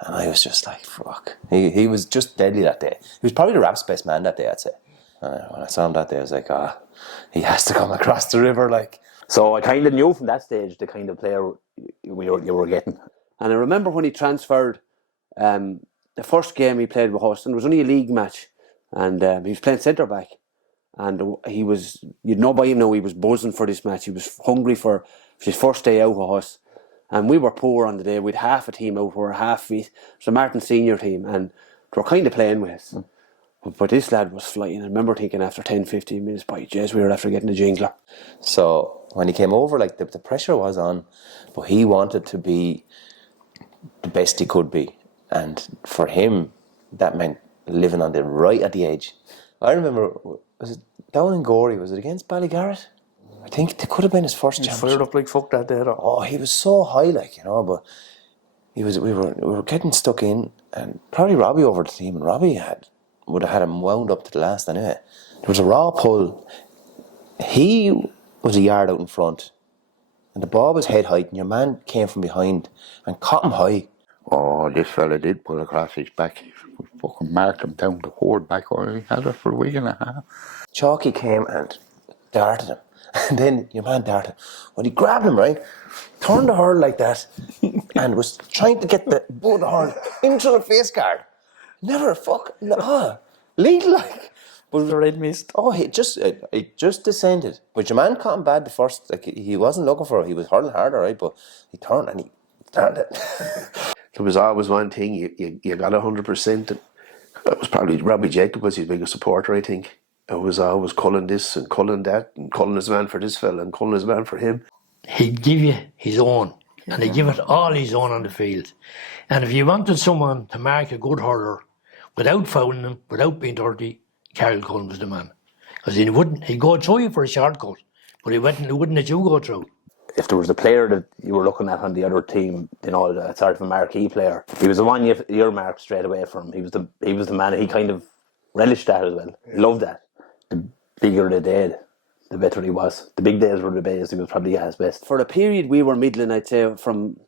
and I was just like, fuck. He was just deadly that day. He was probably the Raps' best man that day, I'd say. When I saw him that day, I was like, he has to come across the river, like. So I kind of knew from that stage the kind of player you were getting. And I remember when he transferred, the first game he played with us, and it was only a league match, and he was playing centre back, and he was, you'd know by him now, he was buzzing for this match. He was hungry for his first day out with us, and we were poor on the day. We'd half a team out, we were half it was a Martin senior team, and they were kind of playing with us. But this lad was flying. I remember thinking after 10-15 minutes, by jeez, we were after getting a jingler. So when he came over, like, the pressure was on, but he wanted to be the best he could be, and for him that meant living on the right at the edge. I remember, was it down in Gorey, was it against Ballygarrett? I think it could have been his first championship. He fired up like fuck that day though. Oh, he was so high, like, you know, but we were getting stuck in, and probably Robbie over the team, and Robbie would have had him wound up to the last anyway. There was a raw pull. He was a yard out in front, and the ball was head height, and your man came from behind and caught him high. Oh, this fella did pull across his back. We fucking marked him down the forward back. Oh, he had it for a week and a half. Chalky came and darted him. And then your man darted him. Well, he grabbed him, right? Turned the hurl like that and was trying to get the butt of the hurl into the face guard. Never lead like. But the red mist. Oh, it just descended. But your man caught him bad the first. Like, he wasn't looking for it. He was hurling harder, right? But he turned and he darted it. There was always one thing, you got 100%. And that was probably Robbie Jacob was his biggest supporter, I think. It was always culling this and culling that, and culling his man for this fella and culling his man for him. He'd give you his own, and he'd give it all his own on the field. And if you wanted someone to mark a good hurler without fouling him, without being dirty, Karl Cullen was the man. Because he'd go through you for a shortcut, but he wouldn't let you go through. If there was a player that you were looking at on the other team, you know, a sort of a marquee player, he was the one you earmarked straight away from. He was the man. He kind of relished that as well. He loved that. The bigger the day, the better he was. The big days were the days he was probably at his best. For a period, we were middling. I'd say from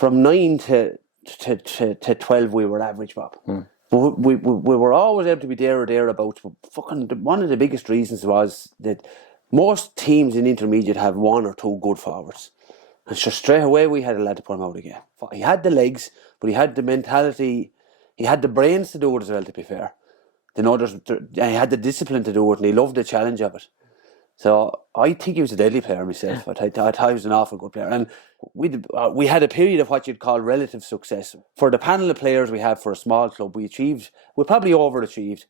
9 to 12, we were average, Bob. But we were always able to be there or thereabouts. But fucking one of the biggest reasons was that most teams in intermediate have one or two good forwards, And so straight away we had a lad to put him out again. He had the legs, but he had the mentality, he had the brains to do it as well, to be fair. He had the discipline to do it, and he loved the challenge of it. So I think he was a deadly player myself. I thought he was an awful good player. And we had a period of what you'd call relative success. For the panel of players we have for a small club, we probably overachieved.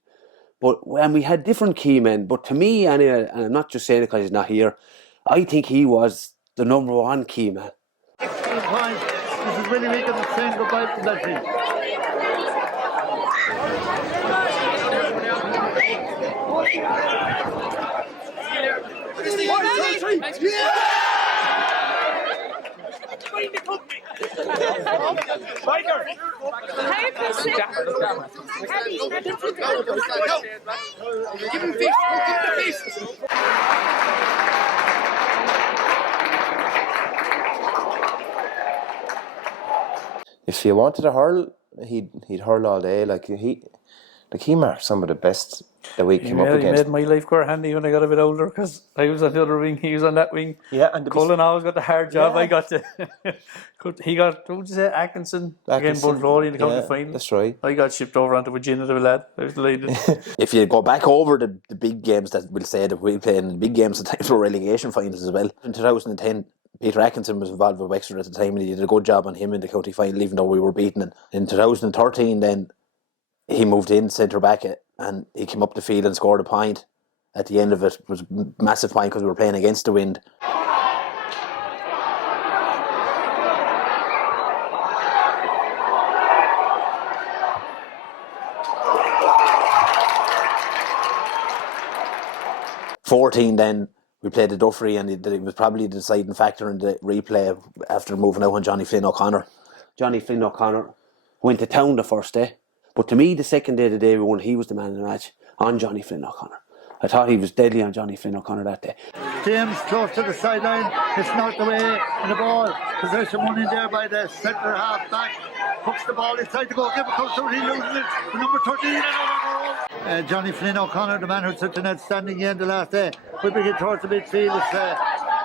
And we had different key men. But to me, anyway, and I'm not just saying it because he's not here, I think he was the number one key man. 16 points. This is Willie Wiggins saying goodbye to that team. Give him fish. If you wanted to hurl, he'd hurl all day. Like he marked some of the best that we came up against. He made my life quite handy when I got a bit older, because I was on the other wing, he was on that wing. Yeah, and Cullen always got the hard job. Yeah. I got the he got, what would you say, Atkinson against Bunroley in the county final. That's right. I got shipped over onto Virginia to a lad. I was delighted. If you go back over the big games that we'll say that we played in the big games, the times were relegation finals as well. In 2010, Peter Atkinson was involved with Wexford at the time, and he did a good job on him in the county final, even though we were beaten. And in 2013, then he moved in centre back, and he came up the field and scored a point at the end of it. It was a massive point because we were playing against the wind. '14, then we played the Duffery, and it was probably the deciding factor in the replay after moving out on Johnny Flynn O'Connor. Johnny Flynn O'Connor went to town the first day, but to me, the second day, the day we won, he was the man in the match on Johnny Flynn O'Connor. I thought he was deadly on Johnny Flynn O'Connor that day. James close to the sideline, it's knocked away, and the ball, possession won in there by the centre half back, puts the ball inside the goalkeeper, comes through, he loses it, the number 13, and over goal. Johnny Flynn O'Connor, the man who had such an outstanding game the last day, whipping it towards the midfield.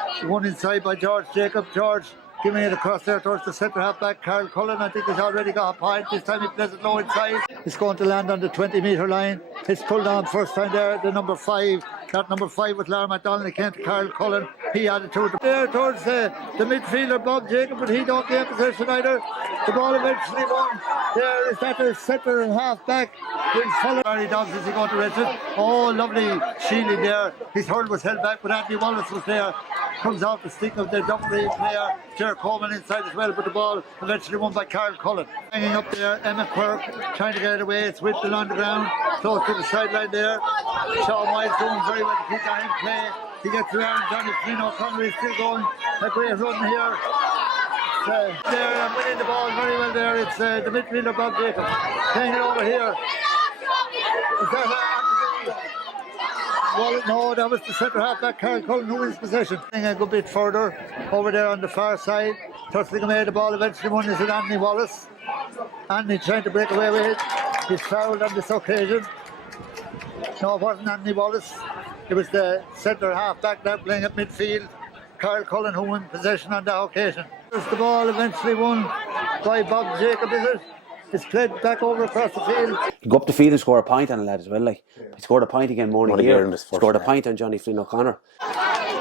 It's one inside by George Jacob. George giving it across there towards the centre half back, Karl Cullen. I think he's already got a point. This time he plays it low inside. It's going to land on the 20-metre line. It's pulled on first time there, the number 5. That number 5 with Lar McDonald. He came to Karl Cullen. He added to it. There towards the midfielder, Bob Jacob, but he don't get possession either. The ball eventually won. There is that the centre and half back. Barry Dobbs is he going to rest it. Oh, lovely shielding there. His hurl was held back, but Andy Wallace was there. Comes off the stick of the Duffery player, Ger Coleman inside as well, but the ball eventually won by Karl Cullen. Hanging up there, Emma Quirk trying to get it away. It's whipped along the ground, close to the sideline there. Sean White doing very well to keep that in play. He gets around. Johnny Flynn O'Connor is still going. A great run here. There and winning the ball very well there. It's the midfielder Bob Jacob playing it over here. Is that well, no, that was the centre half back, Karl Cullen, who wins possession. A good bit further over there on the far side. Tussling away the ball, eventually won is Anthony Wallace. Anthony trying to break away with it. He's fouled on this occasion. No, it wasn't Anthony Wallace. It was the centre half back there playing at midfield. Karl Cullen who won possession on that occasion. There's the ball eventually won by Bob Jacob, is it? It's played back over across the field. He go up the field and score a point on a lad as well. He scored a point again morning here. Scored a point on Johnny Flynn O'Connor.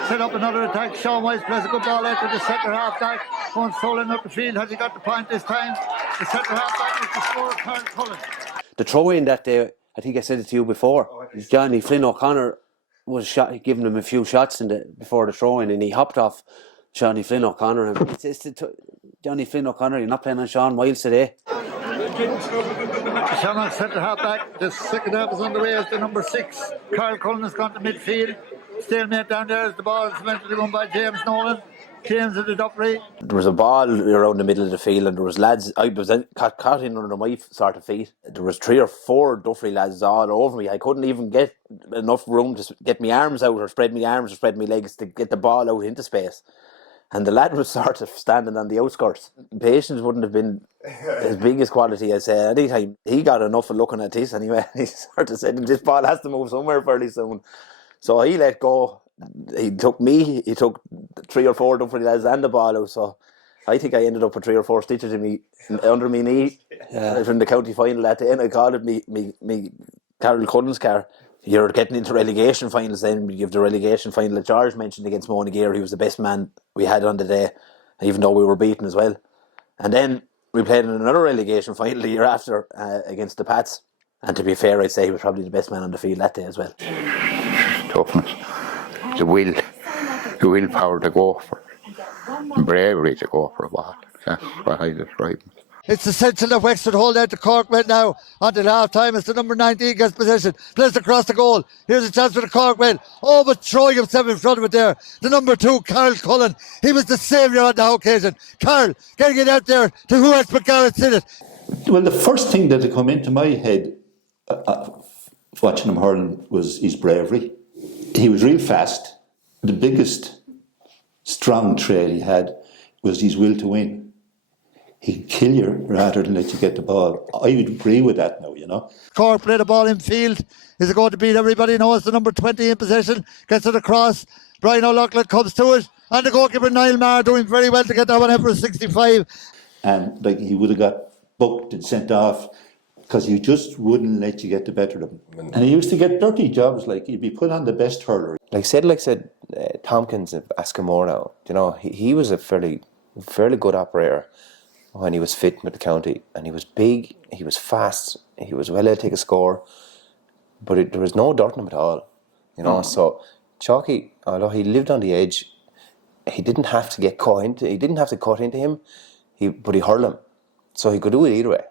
Set up another attack. Sean Wise plays a good ball out to the centre half back. Going strolling up the field. Has he got the point this time? The centre half back is the scorer, Karl Cullen. The throw in that day, I think I said it to you before. Johnny Flynn O'Connor was giving him a few shots before the throw in, and he hopped off Johnny Flynn O'Connor. And Johnny Flynn O'Connor, you're not playing on Sean Wiles today. Shamrock centre half back. The second half is underway as the number 6. Karl Cullen has gone to midfield. Stalemate down there as the ball is eventually won by James Nolan. James of the Duffery. There was a ball around the middle of the field, and there was lads. I was caught in under my sort of feet. There was 3 or 4 Duffery lads all over me. I couldn't even get enough room to get my arms out, or spread my arms, or spread my legs to get the ball out into space. And the lad was sort of standing on the outskirts. Patience wouldn't have been his biggest quality, I'd say, any time. He got enough of looking at this anyway. He sort of said, this ball has to move somewhere fairly soon. So he let go, he took me, he took 3 or 4 different lads and the ball out. So I think I ended up with 3 or 4 stitches in me under my knee from the county final at the end. I called it me Karl Cullen's car. You're getting into relegation finals then. We give the relegation final that George mentioned against Monagear. He was the best man we had on the day, even though we were beaten as well. And then we played in another relegation final the year after against the Pats. And to be fair, I'd say he was probably the best man on the field that day as well. Toughness, the willpower to go for it, bravery to go for a ball. That's what I describe. It's essential that Wexford hold out to Cork right now until half time as the number 19 gets possession. Plays across the goal. Here's a chance for the Cork men. Oh, but throwing himself in front of it there. The number 2, Karl Cullen. He was the saviour on the occasion. Karl getting it out there to who else but Garrett's in it. Well, the first thing that had come into my head watching him hurling was his bravery. He was real fast. The biggest strong trait he had was his will to win. He'd kill you rather than let you get the ball. I would agree with that now, you know. Cork play the ball in field. Is it going to beat everybody? No, it's the number 20 in possession. Gets it across. Brian O'Loughlin comes to it. And the goalkeeper Niall Maher doing very well to get that one in for 65. And like he would have got booked and sent off because he just wouldn't let you get the better of him. And he used to get dirty jobs, like he'd be put on the best hurler. Like said, Tompkins of Askamore now, you know, he was a fairly good operator when he was fit with the county, and he was big, he was fast, he was well able to take a score, but there was no dirt in him at all, you know. So Chalky, although he lived on the edge, he didn't have to get caught into, he didn't have to cut into him, but he hurled him, so he could do it either way.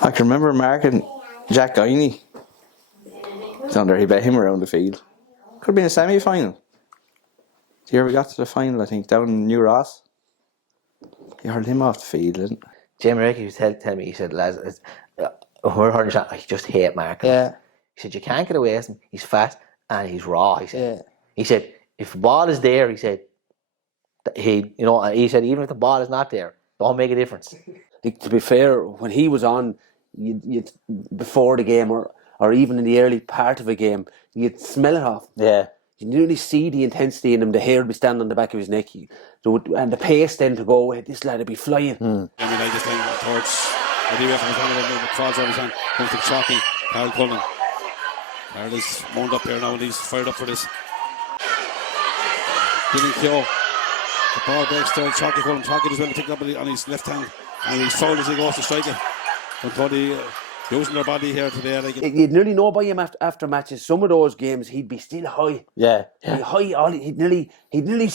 I can remember marking Jack Guiney down there. He bet him around the field. Could have been a semi-final. The year we got to the final, I think, down in New Ross. He hurled him off the field, didn't he? Jamie Ricky was telling me, he said, lads, we're hurling shot, I just hate marking. Yeah. He said, you can't get away with him. He's fast and he's raw, he said. Yeah. He said, if the ball is there, he said, he said, even if the ball is not there, don't make a difference. To be fair, when he was on, you'd before the game or even in the early part of a game, you'd smell it off. Yeah. You really see the intensity in him. The hair would be standing on the back of his neck. And the pace then to go, this lad would be flying. I mean, I just think towards anyway from the falls over his hand, comes to Chalky, Karl Cullen. Karl is wound up here now and he's fired up for this. Giving Keogh. The ball breaks to Chalky Cullen. Chalky does well to pick it up on his left hand. And he's fouled as he goes to strike it. But Tony using their body here today. You'd nearly know by him after matches. Some of those games he'd be still high. Yeah. He'd be high. He'd nearly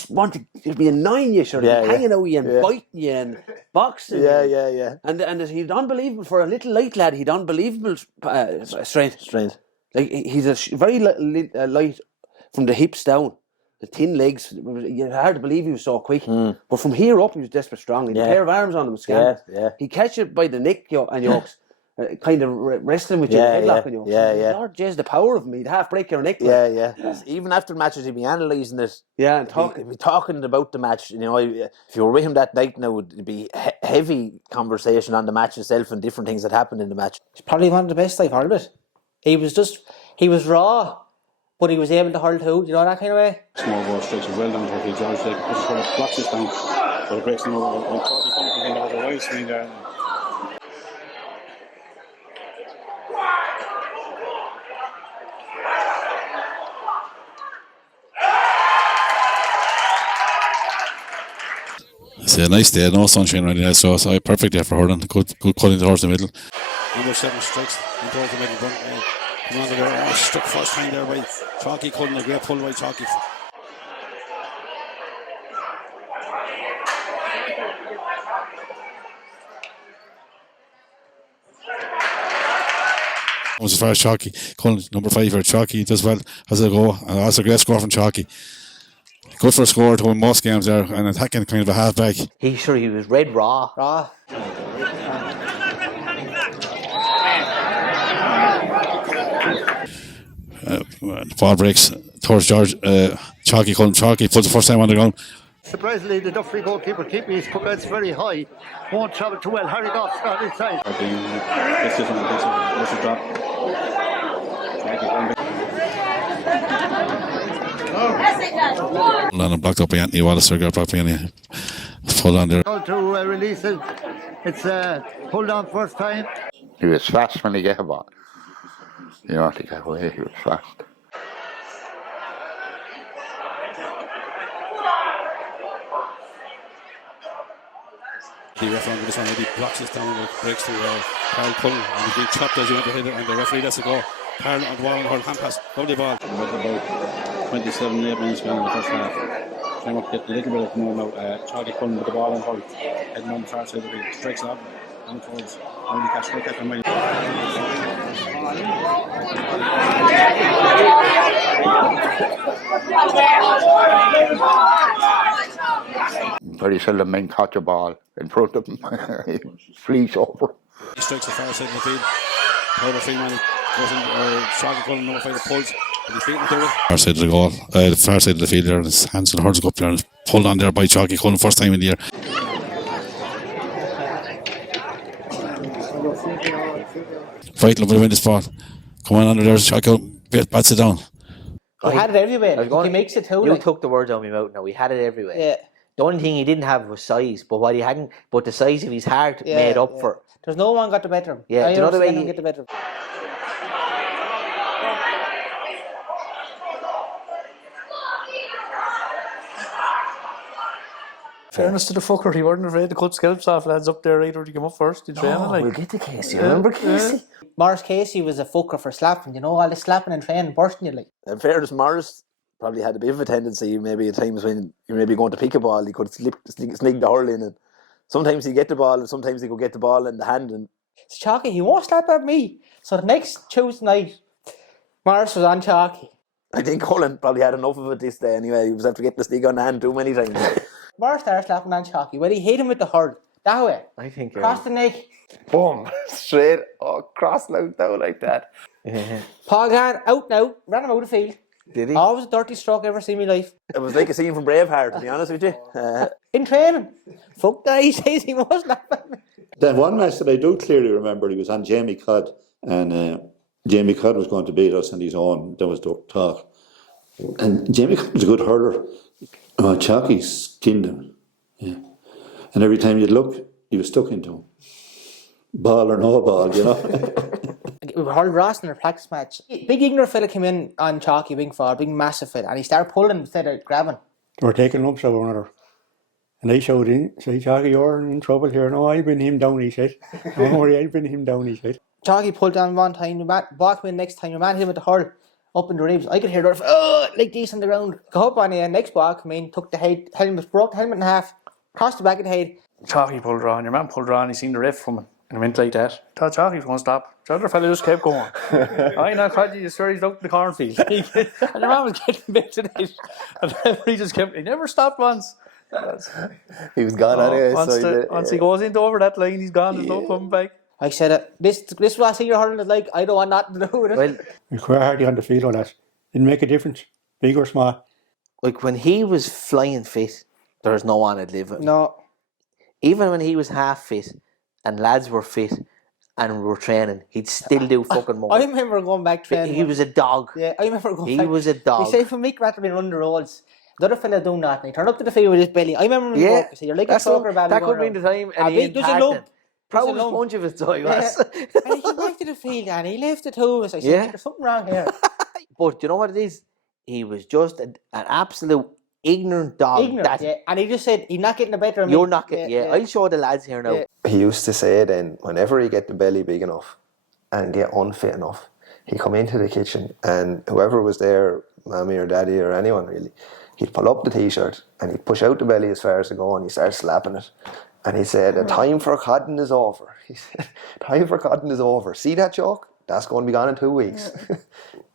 want to be annoying you, sure. Hanging out with you and biting you and boxing. Yeah. And he'd unbelievable for a little light lad. He'd unbelievable strength. Like he's a very light from the hips down. The thin legs, it's hard to believe he was so quick. But from here up, he was desperate strong. He had a pair of arms on him, scanned. He'd catch it by the neck and yokes, kind of wrestling with you, headlock and yokes. Lord jeez, the power of him, he'd half break your neck. Even after matches, he'd be analysing it. Yeah, and he'd be talking about the match. You know, if you were with him that night, now it'd be heavy conversation on the match itself and different things that happened in the match. He's probably one of the best I've heard of it. He was raw, but he was able to hurl too, you know, that kind of way. Small ball stretches well down to Keith George, like pushes for it, blocks this down, so it breaks them over. And Corky comes in over the right screen there. It's a nice day, no sunshine right now, so it's perfect day for hurling. Good cutting towards the middle. Number 7 strikes in towards the middle. Come on there, struck first time there by Chalky Cullen, a great pull by Chalky. As far as Chalky Cullen, number 5 here, Chalky does well, has a go, and that's a great score from Chalky. Good for a score to win most games there, and attacking kind of a half-back. He was red raw. The ball breaks towards George. Chalky puts the first time on the ground. Surprisingly, the Duffy goalkeeper keeping his puckouts very high. Won't travel too well. Harry Goff's got inside. Let's drop. And blocked up by Anthony Wallace. Got blocked by Anthony. Pulled on there. To release it. It's pulled on first time. He was fast when he got a ball. You know, to get away, he was fast. The referee on this one, he blocks this down and breaks to Karl Cullen, and he's being chopped as he went to hit it, and the referee lets it go. Karl on the wall and Hurl hand pass, lovely ball. About 27 minutes gone in the first half. Came up, get a little bit of more now. Charlie Cullen with the ball and Hurl heading on the far side of the field, strikes it up and towards only catch right at the mind. Very seldom men catch a ball in front of him. He flees over. He strikes the far side of the field. Powder Freeman goes in, Charlie Cullen notified the pulls, but he's beaten to it. Far side of the goal, the far side of the field there, and his hands and hurls go up there and pulled on there by Charlie Cullen first time in the year. Vital to win this ball. Come on under there, Charlie bats it down. He had it everywhere. He makes it too. You took the words out of my mouth now. He had it everywhere. Yeah. The only thing he didn't have was size, but what he hadn't, but the size of his heart made up for. There's no one got the better of him. Yeah, do you know the way he get the better of him? Fairness to the fucker, he wasn't afraid to cut scalps off lads up there either to come up first. He'd train like. We'll get to Casey. Remember Casey? Morris Casey was a fucker for slapping. You know, all the slapping and training, bursting you like. In fairness, Morris probably had a bit of a tendency, maybe at times when you maybe going to pick a ball, he could sneak the hurl in, and sometimes he'd get the ball, and sometimes he could get the ball in the hand. And it's Chalky, he won't slap at me. So the next Tuesday night, Morris was on Chalky. I think Cullen probably had enough of it this day anyway. He was after getting the stick on the hand too many times. Morris started slapping on Chalky. Well, he hit him with the hurl. That way. I think across the neck. Boom. Straight cross out down like that. Paul Gann out now. Ran him out of the field. Did he? Always a dirty stroke ever seen in my life. It was like a scene from Braveheart, to be honest with you. In training. Fuck that, he says he was laughing. Then one match that I do clearly remember, he was on Jamie Codd, and Jamie Codd was going to beat us on his own. There was the talk. And Jamie Codd was a good hurler. Chalky skinned him. Yeah. And every time you'd look, he was stuck into him. Ball or no ball, you know. We hurled Ross in a practice match. Big ignorant fella came in on Chalky, big forward, big massive fella, and he started pulling instead of grabbing. They were taking lumps of one another. And I showed in, say, Chalky, you're in trouble here. No, I'll bring him down, he said. Don't worry, I'll bring him down, he said. Chalky pulled down one time, the man back in next time, your man hit him with the hurl up in the ribs. I could hear the like this on the ground. Go up on the next ball, come in, took the head, helmet, broke the helmet in half, crossed the back of the head. Chalky pulled her on, your man pulled her on, he seen the ref coming. And it went like that. Thought Chalky was going to stop. The other fella just kept going. I know, Codgy, you swear he's out in the cornfield. And your man was getting bit to it. And he just kept, he never stopped once. He was gone anyway. Once he goes into over that line, he's gone. There's no coming back. I said, this is what senior hurling is like. I don't want nothing to do with it. Well, we were hardly on the field on that. Didn't make a difference, big or small. Like when he was flying fit, there was no one that'd live with him. No. Even when he was half fit, and lads were fit and were training, he'd still do fucking more. I remember going back training. He was a dog. Yeah, I remember going back. He was a dog. He said for Mick Ratterman run the rolls. The other fella doing that, and he turned up to the field with his belly. I remember when he walked, he said, you're like a soccer ball. That could have been the time. And he there's a lump. Proud sponge of his toy was. And he came back to the field and he lifted to us. I said, there's something wrong here. But you know what it is? He was just an absolute ignorant dog. And he just said, he's not getting the better of me. You're not getting, I'll show the lads here now. He used to say then, whenever he get the belly big enough and get unfit enough, he'd come into the kitchen and whoever was there, mommy or daddy or anyone really, he'd pull up the t-shirt and he'd push out the belly as far as it go and he'd start slapping it. And he said, the time for cotton is over. He said, time for cotton is over. See that joke? That's going to be gone in 2 weeks.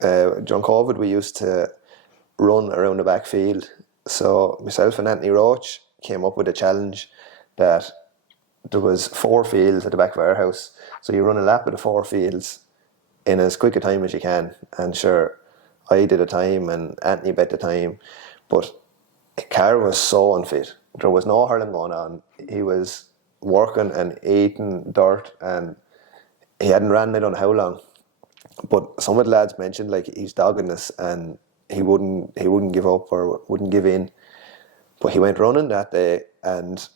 During COVID, we used to run around the back field. So myself and Anthony Roach came up with a challenge that there was 4 fields at the back of our house. So you run a lap of the 4 fields in as quick a time as you can. And sure, I did a time and Anthony bet the time. But Karl was so unfit. There was no hurling going on. He was working and eating dirt, and he hadn't ran I don't know how long. But some of the lads mentioned like he's dogging this, and he wouldn't give up or wouldn't give in. But he went running that day, and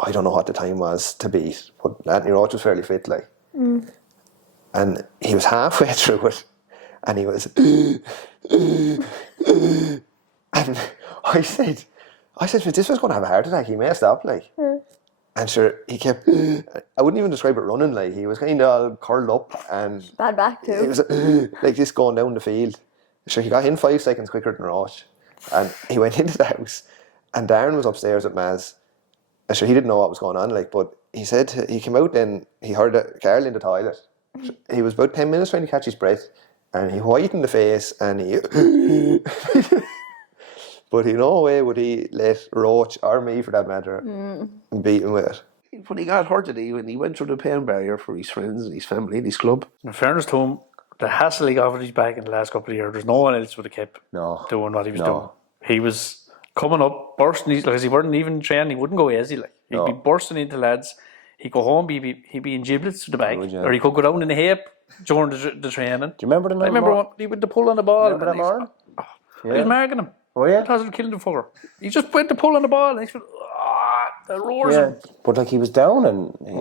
I don't know what the time was to beat. But Anthony Roach was fairly fit, like, and he was halfway through it, and he was, and I said, if this was going to have a heart attack, he may stop, like. And sure, he kept. I wouldn't even describe it running, like he was kind of all curled up and Bad back too. it was like this going down the field. Sure, he got in 5 seconds quicker than Roche, and he went into the house, and Darren was upstairs at Maz. And sure, he didn't know what was going on, like, but he said he came out. Then he heard Karl in the toilet. He was about 10 minutes trying to catch his breath, and he whitened the face, and he. But in no way would he let Roach or me, for that matter, beat him with it. When he got hurt today, when he went through the pain barrier for his friends and his family and his club. In fairness to him, the hassle he got with his back in the last couple of years, there's no one else would have kept doing what he was doing. He was coming up, bursting, because he wasn't even training, he wouldn't go easy. Like he'd be bursting into lads. He'd go home, he'd be in giblets to the back, or he could go down in the hip during the training. Do you remember the night? I remember when he went to pull on the ball. Remember that morning? He was marking him. Oh yeah? I thought he was killing the fucker. He just went to pull on the ball, and he went, that roars him. But like he was down, and he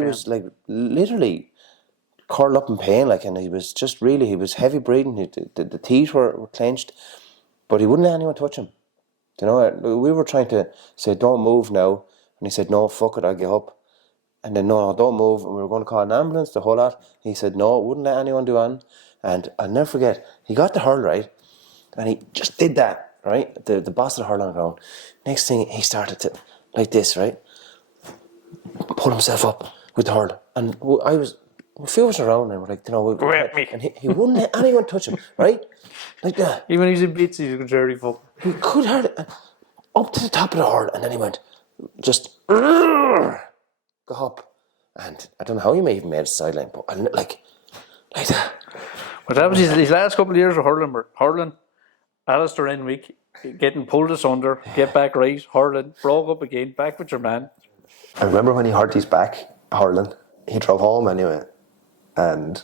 was like literally curled up in pain, like, and he was just really, he was heavy breathing. The teeth were clenched, but he wouldn't let anyone touch him. You know, we were trying to say, don't move now, and he said, no, fuck it, I'll get up. And then, no, don't move, and we were going to call an ambulance, the whole lot. He said, no, wouldn't let anyone do on. And I'll never forget, he got the hurl right, and he just did that, right? The boss of the hurl on the ground. Next thing, he started to, like this, right? Pull himself up with the hurl. And a few of us around, and we're like, you know, and he wouldn't let anyone touch him, right? Like that. Even when he's in bits, he's a dirty fuck. He could hurl it up to the top of the hurl, and then he went, just, go up. And I don't know how he may even made a sideline, but like that. But that was his last couple of years of hurling. Alistair Renwick getting pulled asunder, get back right, hurling, broke up again, back with your man. I remember when he hurt his back hurling, he drove home anyway, and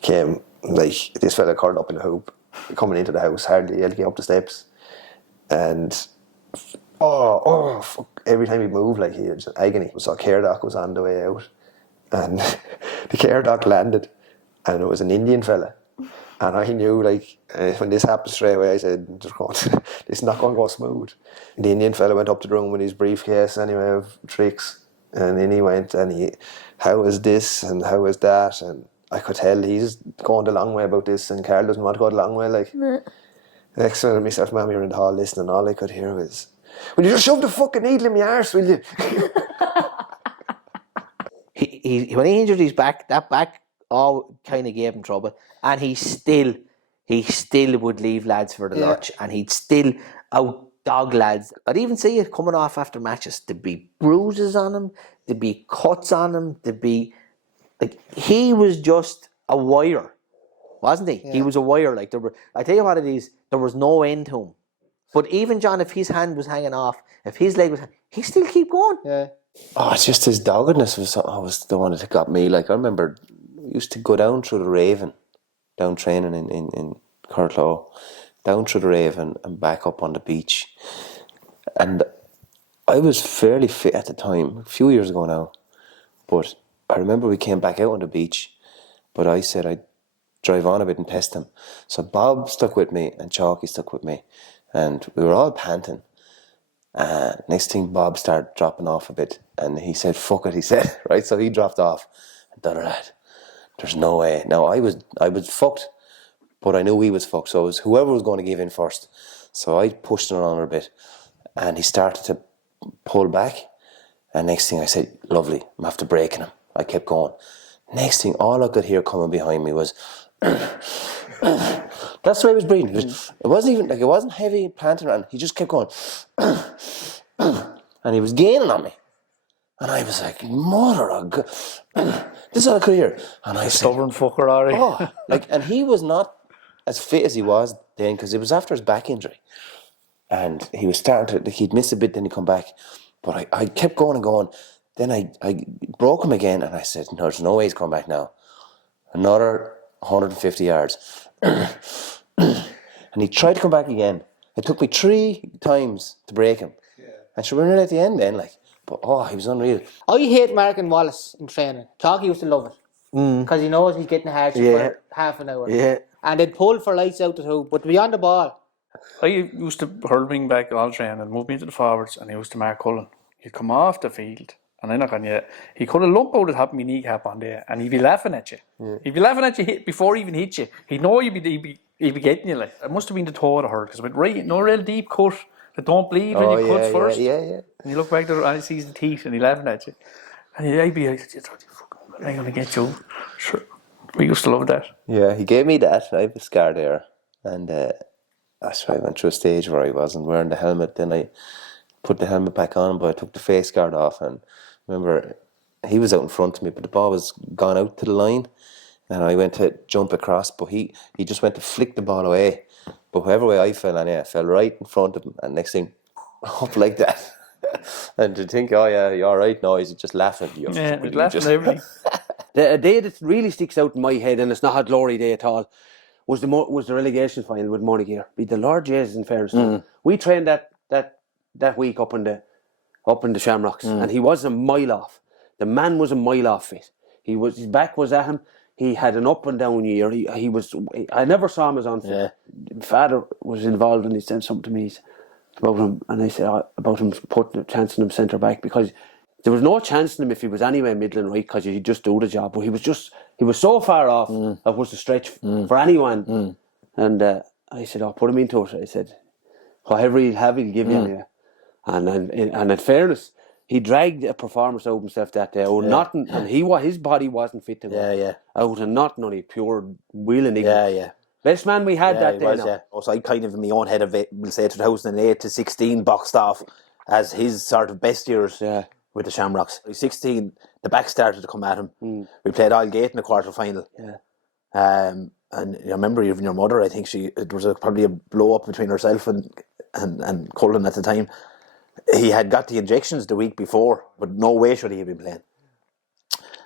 came like this fella curled up in the hoop, coming into the house, hardly able to get up the steps, and fuck, every time he moved, like he was agony. So care doc was on the way out, and the care doc landed, and it was an Indian fella. And I knew, like, when this happened straight away, I said, this is not going to go smooth. The Indian fella went up to the room with his briefcase anyway of tricks. And then he went, and how is this and how is that? And I could tell he's going the long way about this, and Karl doesn't want to go the long way. Like, next time myself and Mammy were in the hall listening, all I could hear was, will you just shove the fucking needle in my arse, will you? he when he injured his back, that back all kind of gave him trouble, and he still would leave lads for the lurch, and he'd still out dog lads. I'd even see it coming off after matches. There'd be bruises on him, there'd be cuts on him, there'd be, like, he was just a wire, wasn't he? He was a wire. Like, I tell you what it is, there was no end to him. But even John, if his hand was hanging off, if his leg was hanging, he still keep going. Yeah. Oh, it's just his doggedness was the one that got me. Like, I remember we used to go down through the Raven, down training in Karl, down through the Raven and back up on the beach. And I was fairly fit at the time, a few years ago now. But I remember we came back out on the beach, but I said I'd drive on a bit and test him. So Bob stuck with me and Chalky stuck with me, and we were all panting. Next thing, Bob started dropping off a bit, and he said, fuck it, he said, right? So he dropped off. And the other lad, there's no way. Now, I was fucked, but I knew he was fucked, so it was whoever was going to give in first. So I pushed him on a bit, and he started to pull back, and next thing I said, lovely, I'm after breaking him. I kept going. Next thing, all I could hear coming behind me was, that's the way he was breathing. It wasn't even, like, it wasn't heavy panting around. He just kept going, and he was gaining on me. And I was like, mother of God. This is all I could hear. And I said, stubborn fucker, are you? And he was not as fit as he was then, because it was after his back injury. and he was starting to, he'd miss a bit, then he'd come back. But I kept going and going. Then I broke him again, and I said, no, there's no way he's coming back now. Another 150 yards. And he tried to come back again. It took me 3 times to break him. And so we were at the end then, like, but he was unreal. I hate marking Wallace in training. Chalky used to love it. Because he knows he's getting hard for half an hour. Yeah. And they'd pull for lights out the two, but beyond the ball. I used to hurling back all training and move me into the forwards, and I used to mark Cullen. He'd come off the field, and I'm not going to, he could have lump out the top of my kneecap on there, and he'd be laughing at you. Yeah. He'd be laughing at you before he even hit you. He'd know he'd be getting you. Like, it must have been the toe of her, because with no real deep cut that don't bleed when you cut first. Yeah. And you look back there and he sees the teeth and he's laughing at you. And I'd be like, I'm going to get you. Sure. We used to love that. Yeah, he gave me that. I have a scar there. And that's why I went through a stage where I wasn't wearing the helmet. Then I put the helmet back on, but I took the face guard off. And remember, he was out in front of me, but the ball was gone out to the line. And I went to jump across, but he just went to flick the ball away. But whoever way I fell on, I fell right in front of him. And next thing, up like that. And to think, oh yeah, you're all right. No, he's just laughing at you. Yeah, he's laughing at everything. The day that really sticks out in my head, and it's not a glory day at all, was the relegation final with Monaghan. Be the Lord Jesus, in fairness. We trained that week up in the Shamrocks, and he was a mile off. The man was a mile off fit. His back was at him. He had an up and down year. I never saw him as unfit. Yeah. Father was involved, and he said something to me about him, and I said about him chancing him centre back, because there was no chance in him if he was anywhere middling right, because he'd just do the job. But he was so far off that was a stretch for anyone. And I said, put him into it. I said, whatever he'll have, he'll give you anyway. And in fairness, he dragged a performance out of himself that day. Nothing, and his body wasn't fit to go out, and nothing, only pure will and ignorance. Yeah. Best man we had that day. So I kind of, in my own head of it, will say 2008 to 16 boxed off as his sort of best years with the Shamrocks. 16, the back started to come at him. We played Aldgate in the quarter final. And you remember even your mother, I think it was probably a blow up between herself and Cullen at the time. He had got the injections the week before, but no way should he have been playing.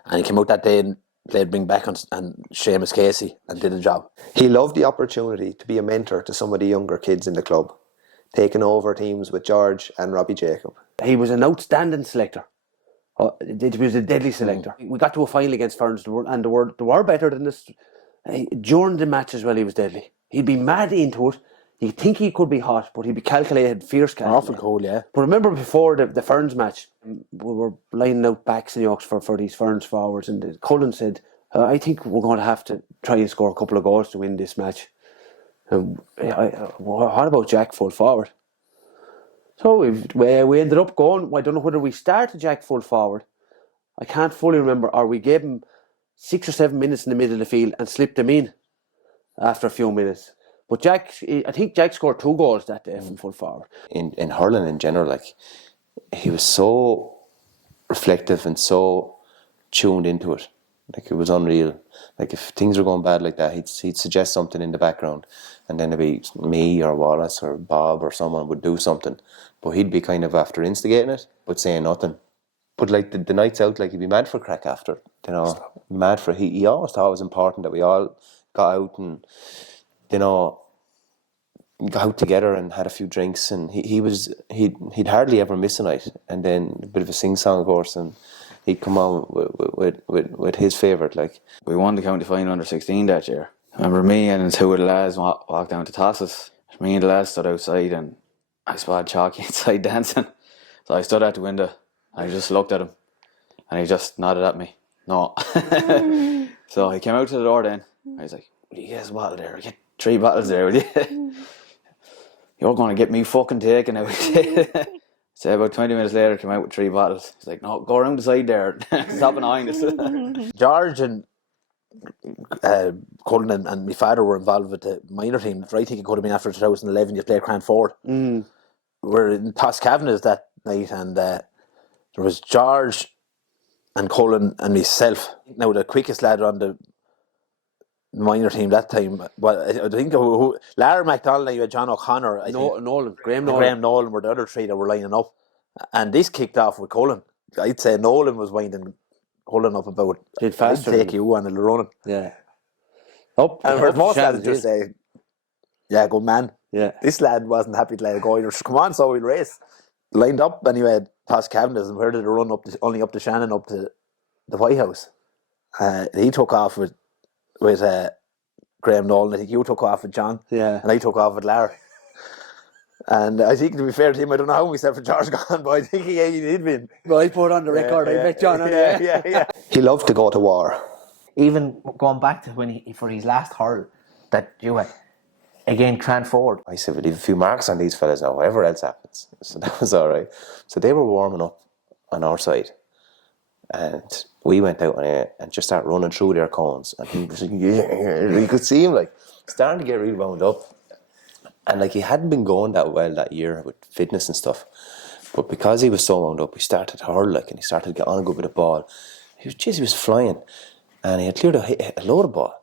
And he came out that day and played bring back and Seamus Casey and did a job. He loved the opportunity to be a mentor to some of the younger kids in the club, taking over teams with George and Robbie Jacob. He was an outstanding selector. He was a deadly selector. We got to a final against Ferns, and they were better than this. During the match as well, he was deadly. He'd be mad into it. He'd think he could be hot, but he'd be calculated, fierce calculated. Awful cold, yeah. But remember before the Ferns match, we were lining out backs in the Oaks for these Ferns forwards, and Cullen said, I think we're going to have to try and score a couple of goals to win this match. What about Jack full forward? So we ended up going, I don't know whether we started Jack full forward. I can't fully remember, or we gave him 6 or 7 minutes in the middle of the field and slipped him in after a few minutes. But I think Jack scored 2 goals that day from full forward. In hurling in general, like, he was so reflective and so tuned into it. Like, it was unreal. Like, if things were going bad like that, he'd suggest something in the background, and then it'd be me or Wallace or Bob or someone would do something. But he'd be kind of after instigating it, but saying nothing. But like the nights out, like, he'd be mad for crack after, mad for. He always thought it was important that we all got out and, got out together and had a few drinks, and he'd hardly ever miss a night. And then a bit of a sing-song, of course, and he'd come on with his favourite. Like, we won the county final under 16 that year. I remember me and 2 of the lads walked down to Tosses. Me and the lads stood outside, and I spotted Chalky inside dancing. So I stood at the window and I just looked at him, and he just nodded at me. No. So he came out to the door then. I was like, "Will you get a bottle there? Get 3 bottles there, will you?" "You're going to get me fucking taken out." So about 20 minutes later, came out with 3 bottles. He's like, "No, go around the side there. Stop behind us." George and Cullen and my father were involved with the minor team. I think it could have been after 2011. You played Cranford. We're in Toscavana's that night, and there was George and Cullen and myself. Now, the quickest lad on minor team that time. Well, I think Lara McDonald, you had John O'Connor, Graham Nolan were the other three that were lining up, and this kicked off with Cullen. I'd say Nolan was winding Cullen up about. Did faster. I'd take you on the running. Yeah. And whereas most lads just say, say, "Yeah, good man." Yeah. This lad wasn't happy to let it go either. Come on, so we'll race. Lined up anyway, past Cavendis, and where did it run only up to Shannon, up to the White House. He took off with Graham Nolan. I think you took off with John. Yeah. And I took off with Larry. And I think, to be fair to him, I don't know how myself and George gone, but I think he did win. Well, I put on the record. I bet John on it. Yeah. He loved to go to war. Even going back to when for his last hurl that you had again Cranford. I said, we'll leave a few marks on these fellas now, whatever else happens. So that was all right. So they were warming up on our side. And we went out and just started running through their cones. And he was like, yeah. You could see him like starting to get really wound up. And like he hadn't been going that well that year with fitness and stuff. But because he was so wound up, he started to hurl like, and he started to get on a good bit of ball. He was flying. And he had cleared a load of ball.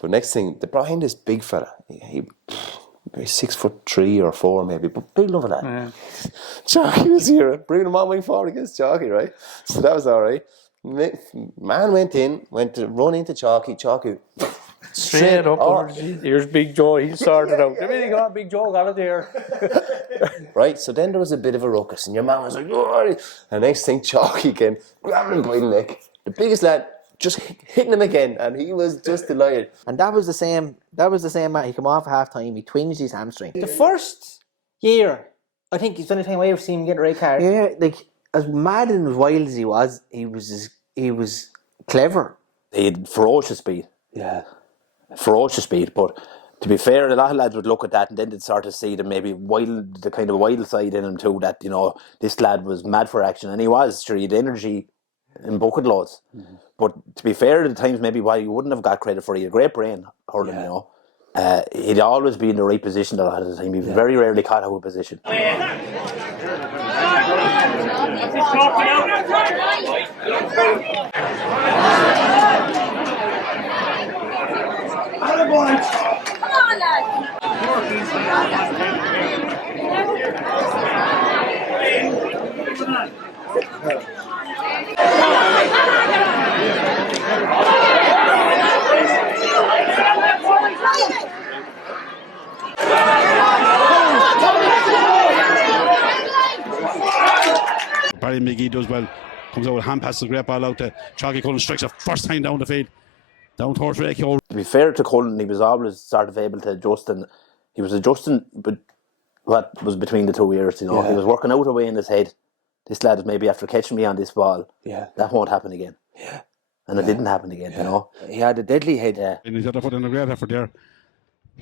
But next thing, they brought in this big fella. He's 6'3" or 4" maybe, but big love of that. Yeah. Chalky was here, bringing him on wing forward against Chalky, right? So that was all right. Man went to run into Chalky. Chalky straight up. Here's Big Joe. He sorted out. Big Joe got it there. Right, so then there was a bit of a ruckus, and your man was like, "Oh!" And next thing, Chalky came, grabbing him by the neck. The biggest lad just hitting him again, and he was just delighted. And that was the same man. He came off at half time, he twinged his hamstring. The first year, I think it's the only time I ever seen him get a red card. Yeah, like as mad and as wild as he was clever. He had ferocious speed. Yeah. Ferocious speed, but to be fair, a lot of lads would look at that and then they'd start to see the kind of wild side in him too, that, you know, this lad was mad for action, and he was. Sure, he had energy in bucket loads. Mm-hmm. But to be fair, at the times maybe why you wouldn't have got credit for it, he had a great brain, hurling, you know. He'd always be in the right position a lot of the time. He was very rarely caught out of position. Barry McGee does well, comes out with hand passes, great ball out to Chalky Cullen, strikes it first time down the field, down towards Reiki. To be fair to Cullen, he was always sort of able to adjust, and he was adjusting, but what was between the 2 years, you know, he was working out a way in his head. This lad is maybe after catching me on this ball. Yeah, that won't happen again. Yeah, and it didn't happen again. You know, he had a deadly head. Yeah, and he's had to put in a great effort there,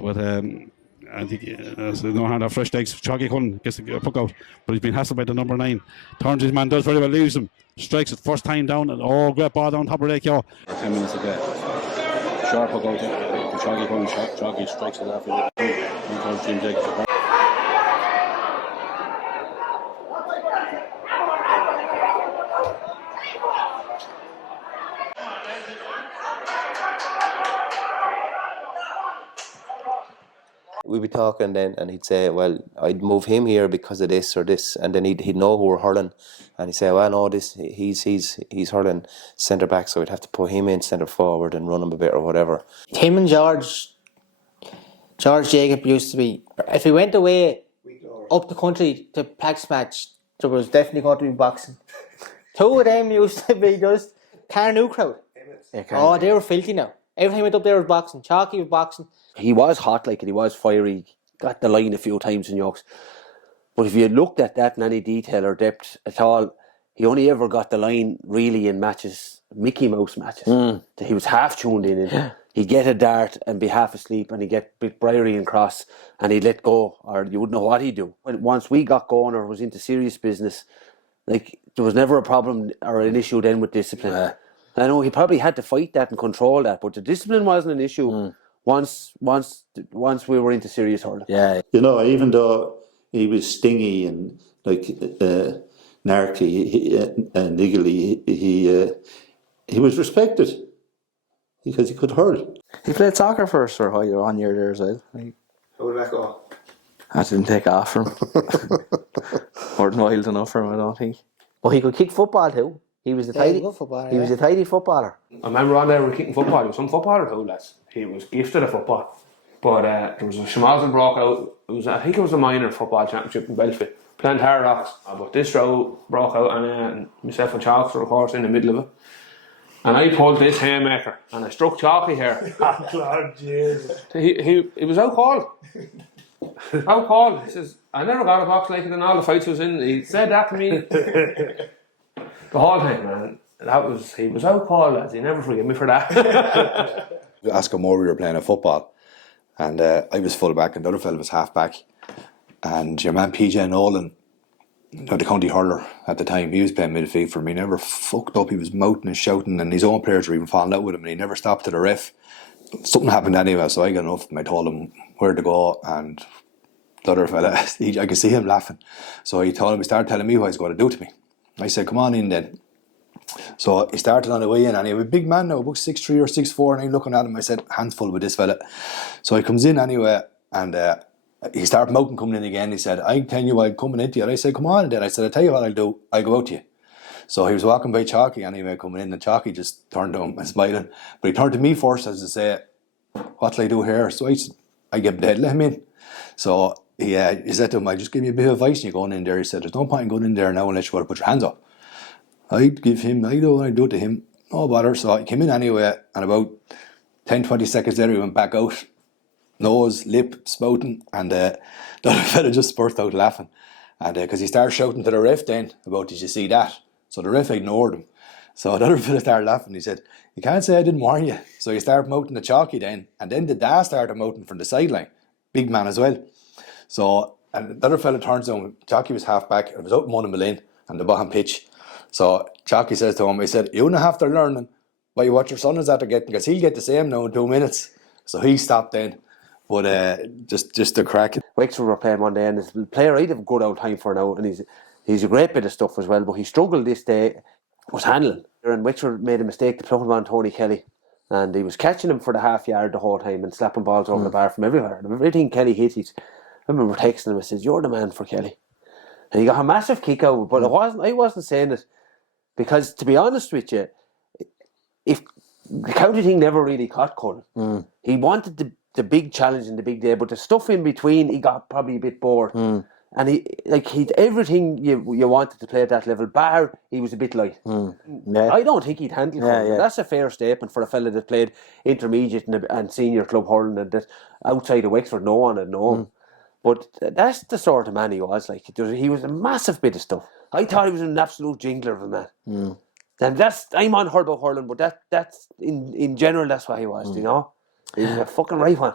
but I think there's no hand of fresh legs. Chalky Cullen gets a puck out, but he's been hassled by the number 9. Turns his man, does very well, leaves him, strikes it first time down, and great ball down top of Lake Yaw. 10 minutes ago, sharp puck out to Chalky Cullen. Chalky strikes it after the We'd be talking then, and he'd say, well, I'd move him here because of this or this, and then he'd know who we're hurling, and he'd say, well, no, he's hurling centre back, so we'd have to put him in centre forward and run him a bit or whatever. Him and George Jacob used to be, if he went away up the country to practice match, there was definitely going to be boxing. 2 of them used to be just Carnew crowd. Yeah, they were filthy now. Every time he went up there was boxing. Chalky was boxing. He was hot, like, and he was fiery. Got the line a few times in Yorks. But if you looked at that in any detail or depth at all, he only ever got the line really in matches, Mickey Mouse matches. He was half tuned in. And he'd get a dart and be half asleep, and he'd get bit briary and cross, and he'd let go, or you wouldn't know what he'd do. Once we got going or was into serious business, like, there was never a problem or an issue then with discipline. I know he probably had to fight that and control that, but the discipline wasn't an issue once we were into serious hurling. Yeah, you know, even though he was stingy and like narky and niggly, he was respected because he could hurl. He played soccer first for one year there as well. How did that go? That didn't take off for him. Weren't wild enough for him, I don't think. But he could kick football too. He was a tidy footballer. He was a tidy footballer. I remember on there we were kicking football. He was some footballer too, lads. He was gifted at football. But there was a Schmozzle broke out. I think it was a minor football championship in Belfast. Playing Hard Rocks. But this row broke out and myself and Chalks were of course in the middle of it. And I pulled this haymaker and I struck Chalky here. Lord Jesus. He was out cold. Out cold. He says, I never got a box like it in all the fights I was in. He said that to me the whole time, man. He was out cold, lads. He never forgive me for that. Ask him more, we were playing a football and I was full back and the other fella was half back, and your man PJ Nolan, the county hurler at the time, he was playing midfield for me. He never fucked up. He was mouthing and shouting and his own players were even falling out with him and he never stopped to the ref. Something happened anyway, so I got enough and I told him where to go, and the other fella, I could see him laughing, so he started telling me what he's going to do to me. I said, come on in then. So he started on the way in and he was a big man now, about 6'3" or 6'4", and I'm looking at him, I said, hands full with this fella. So he comes in anyway and he started mouthing coming in again. He said, I'm telling you I'm coming into you. And I said, come on. And then I said, I'll tell you what I'll do, I'll go out to you. So he was walking by Chalky anyway coming in, and Chalky just turned to him and smiling, but he turned to me first as to say, what'll I do here? So I gave him the head, let him in. So he said to him, I just give you a bit of advice and you're going in there. He said, there's no point in going in there now unless you want to put your hands up. I do it to him, no bother. So I came in anyway, and about 10-20 seconds later he went back out, nose, lip, spouting, and the other fella just burst out laughing, and because he started shouting to the ref then about, did you see that? So the ref ignored him. So the other fella started laughing. He said, you can't say I didn't warn you. So he started mouthing the Chalky then, and then the dad started mouthing from the sideline, big man as well. So and the other fella turns on, Chalky was half back, it was out in Monaghan and the bottom pitch. So Chalky says to him, he said, you don't have to learn by what your son is after getting, because he'll get the same now in 2 minutes. So he stopped then. But just the crack. Wexford were playing one day, and this player I'd have a good old time for now, and he's a great bit of stuff as well, but he struggled this day, was handling. And Wexford made a mistake to plug him on Tony Kelly, and he was catching him for the half yard the whole time and slapping balls over the bar from everywhere. And everything Kelly hit, I remember texting him, I said, you're the man for Kelly. And he got a massive kick out, but I wasn't saying it because, to be honest with you, if the county thing never really caught Cullen. He wanted the big challenge in the big day, but the stuff in between, he got probably a bit bored. And he'd everything you wanted to play at that level, bar he was a bit light. Yeah. I don't think he'd handle Cullen. That's a fair statement for a fella that played intermediate and senior club hurling, and that outside of Wexford no one had known. But that's the sort of man he was. Like, he was a massive bit of stuff. I thought he was an absolute jingler of a man. And I'm on her about hurling, but that's in general that's what he was, you know. He was a fucking right one.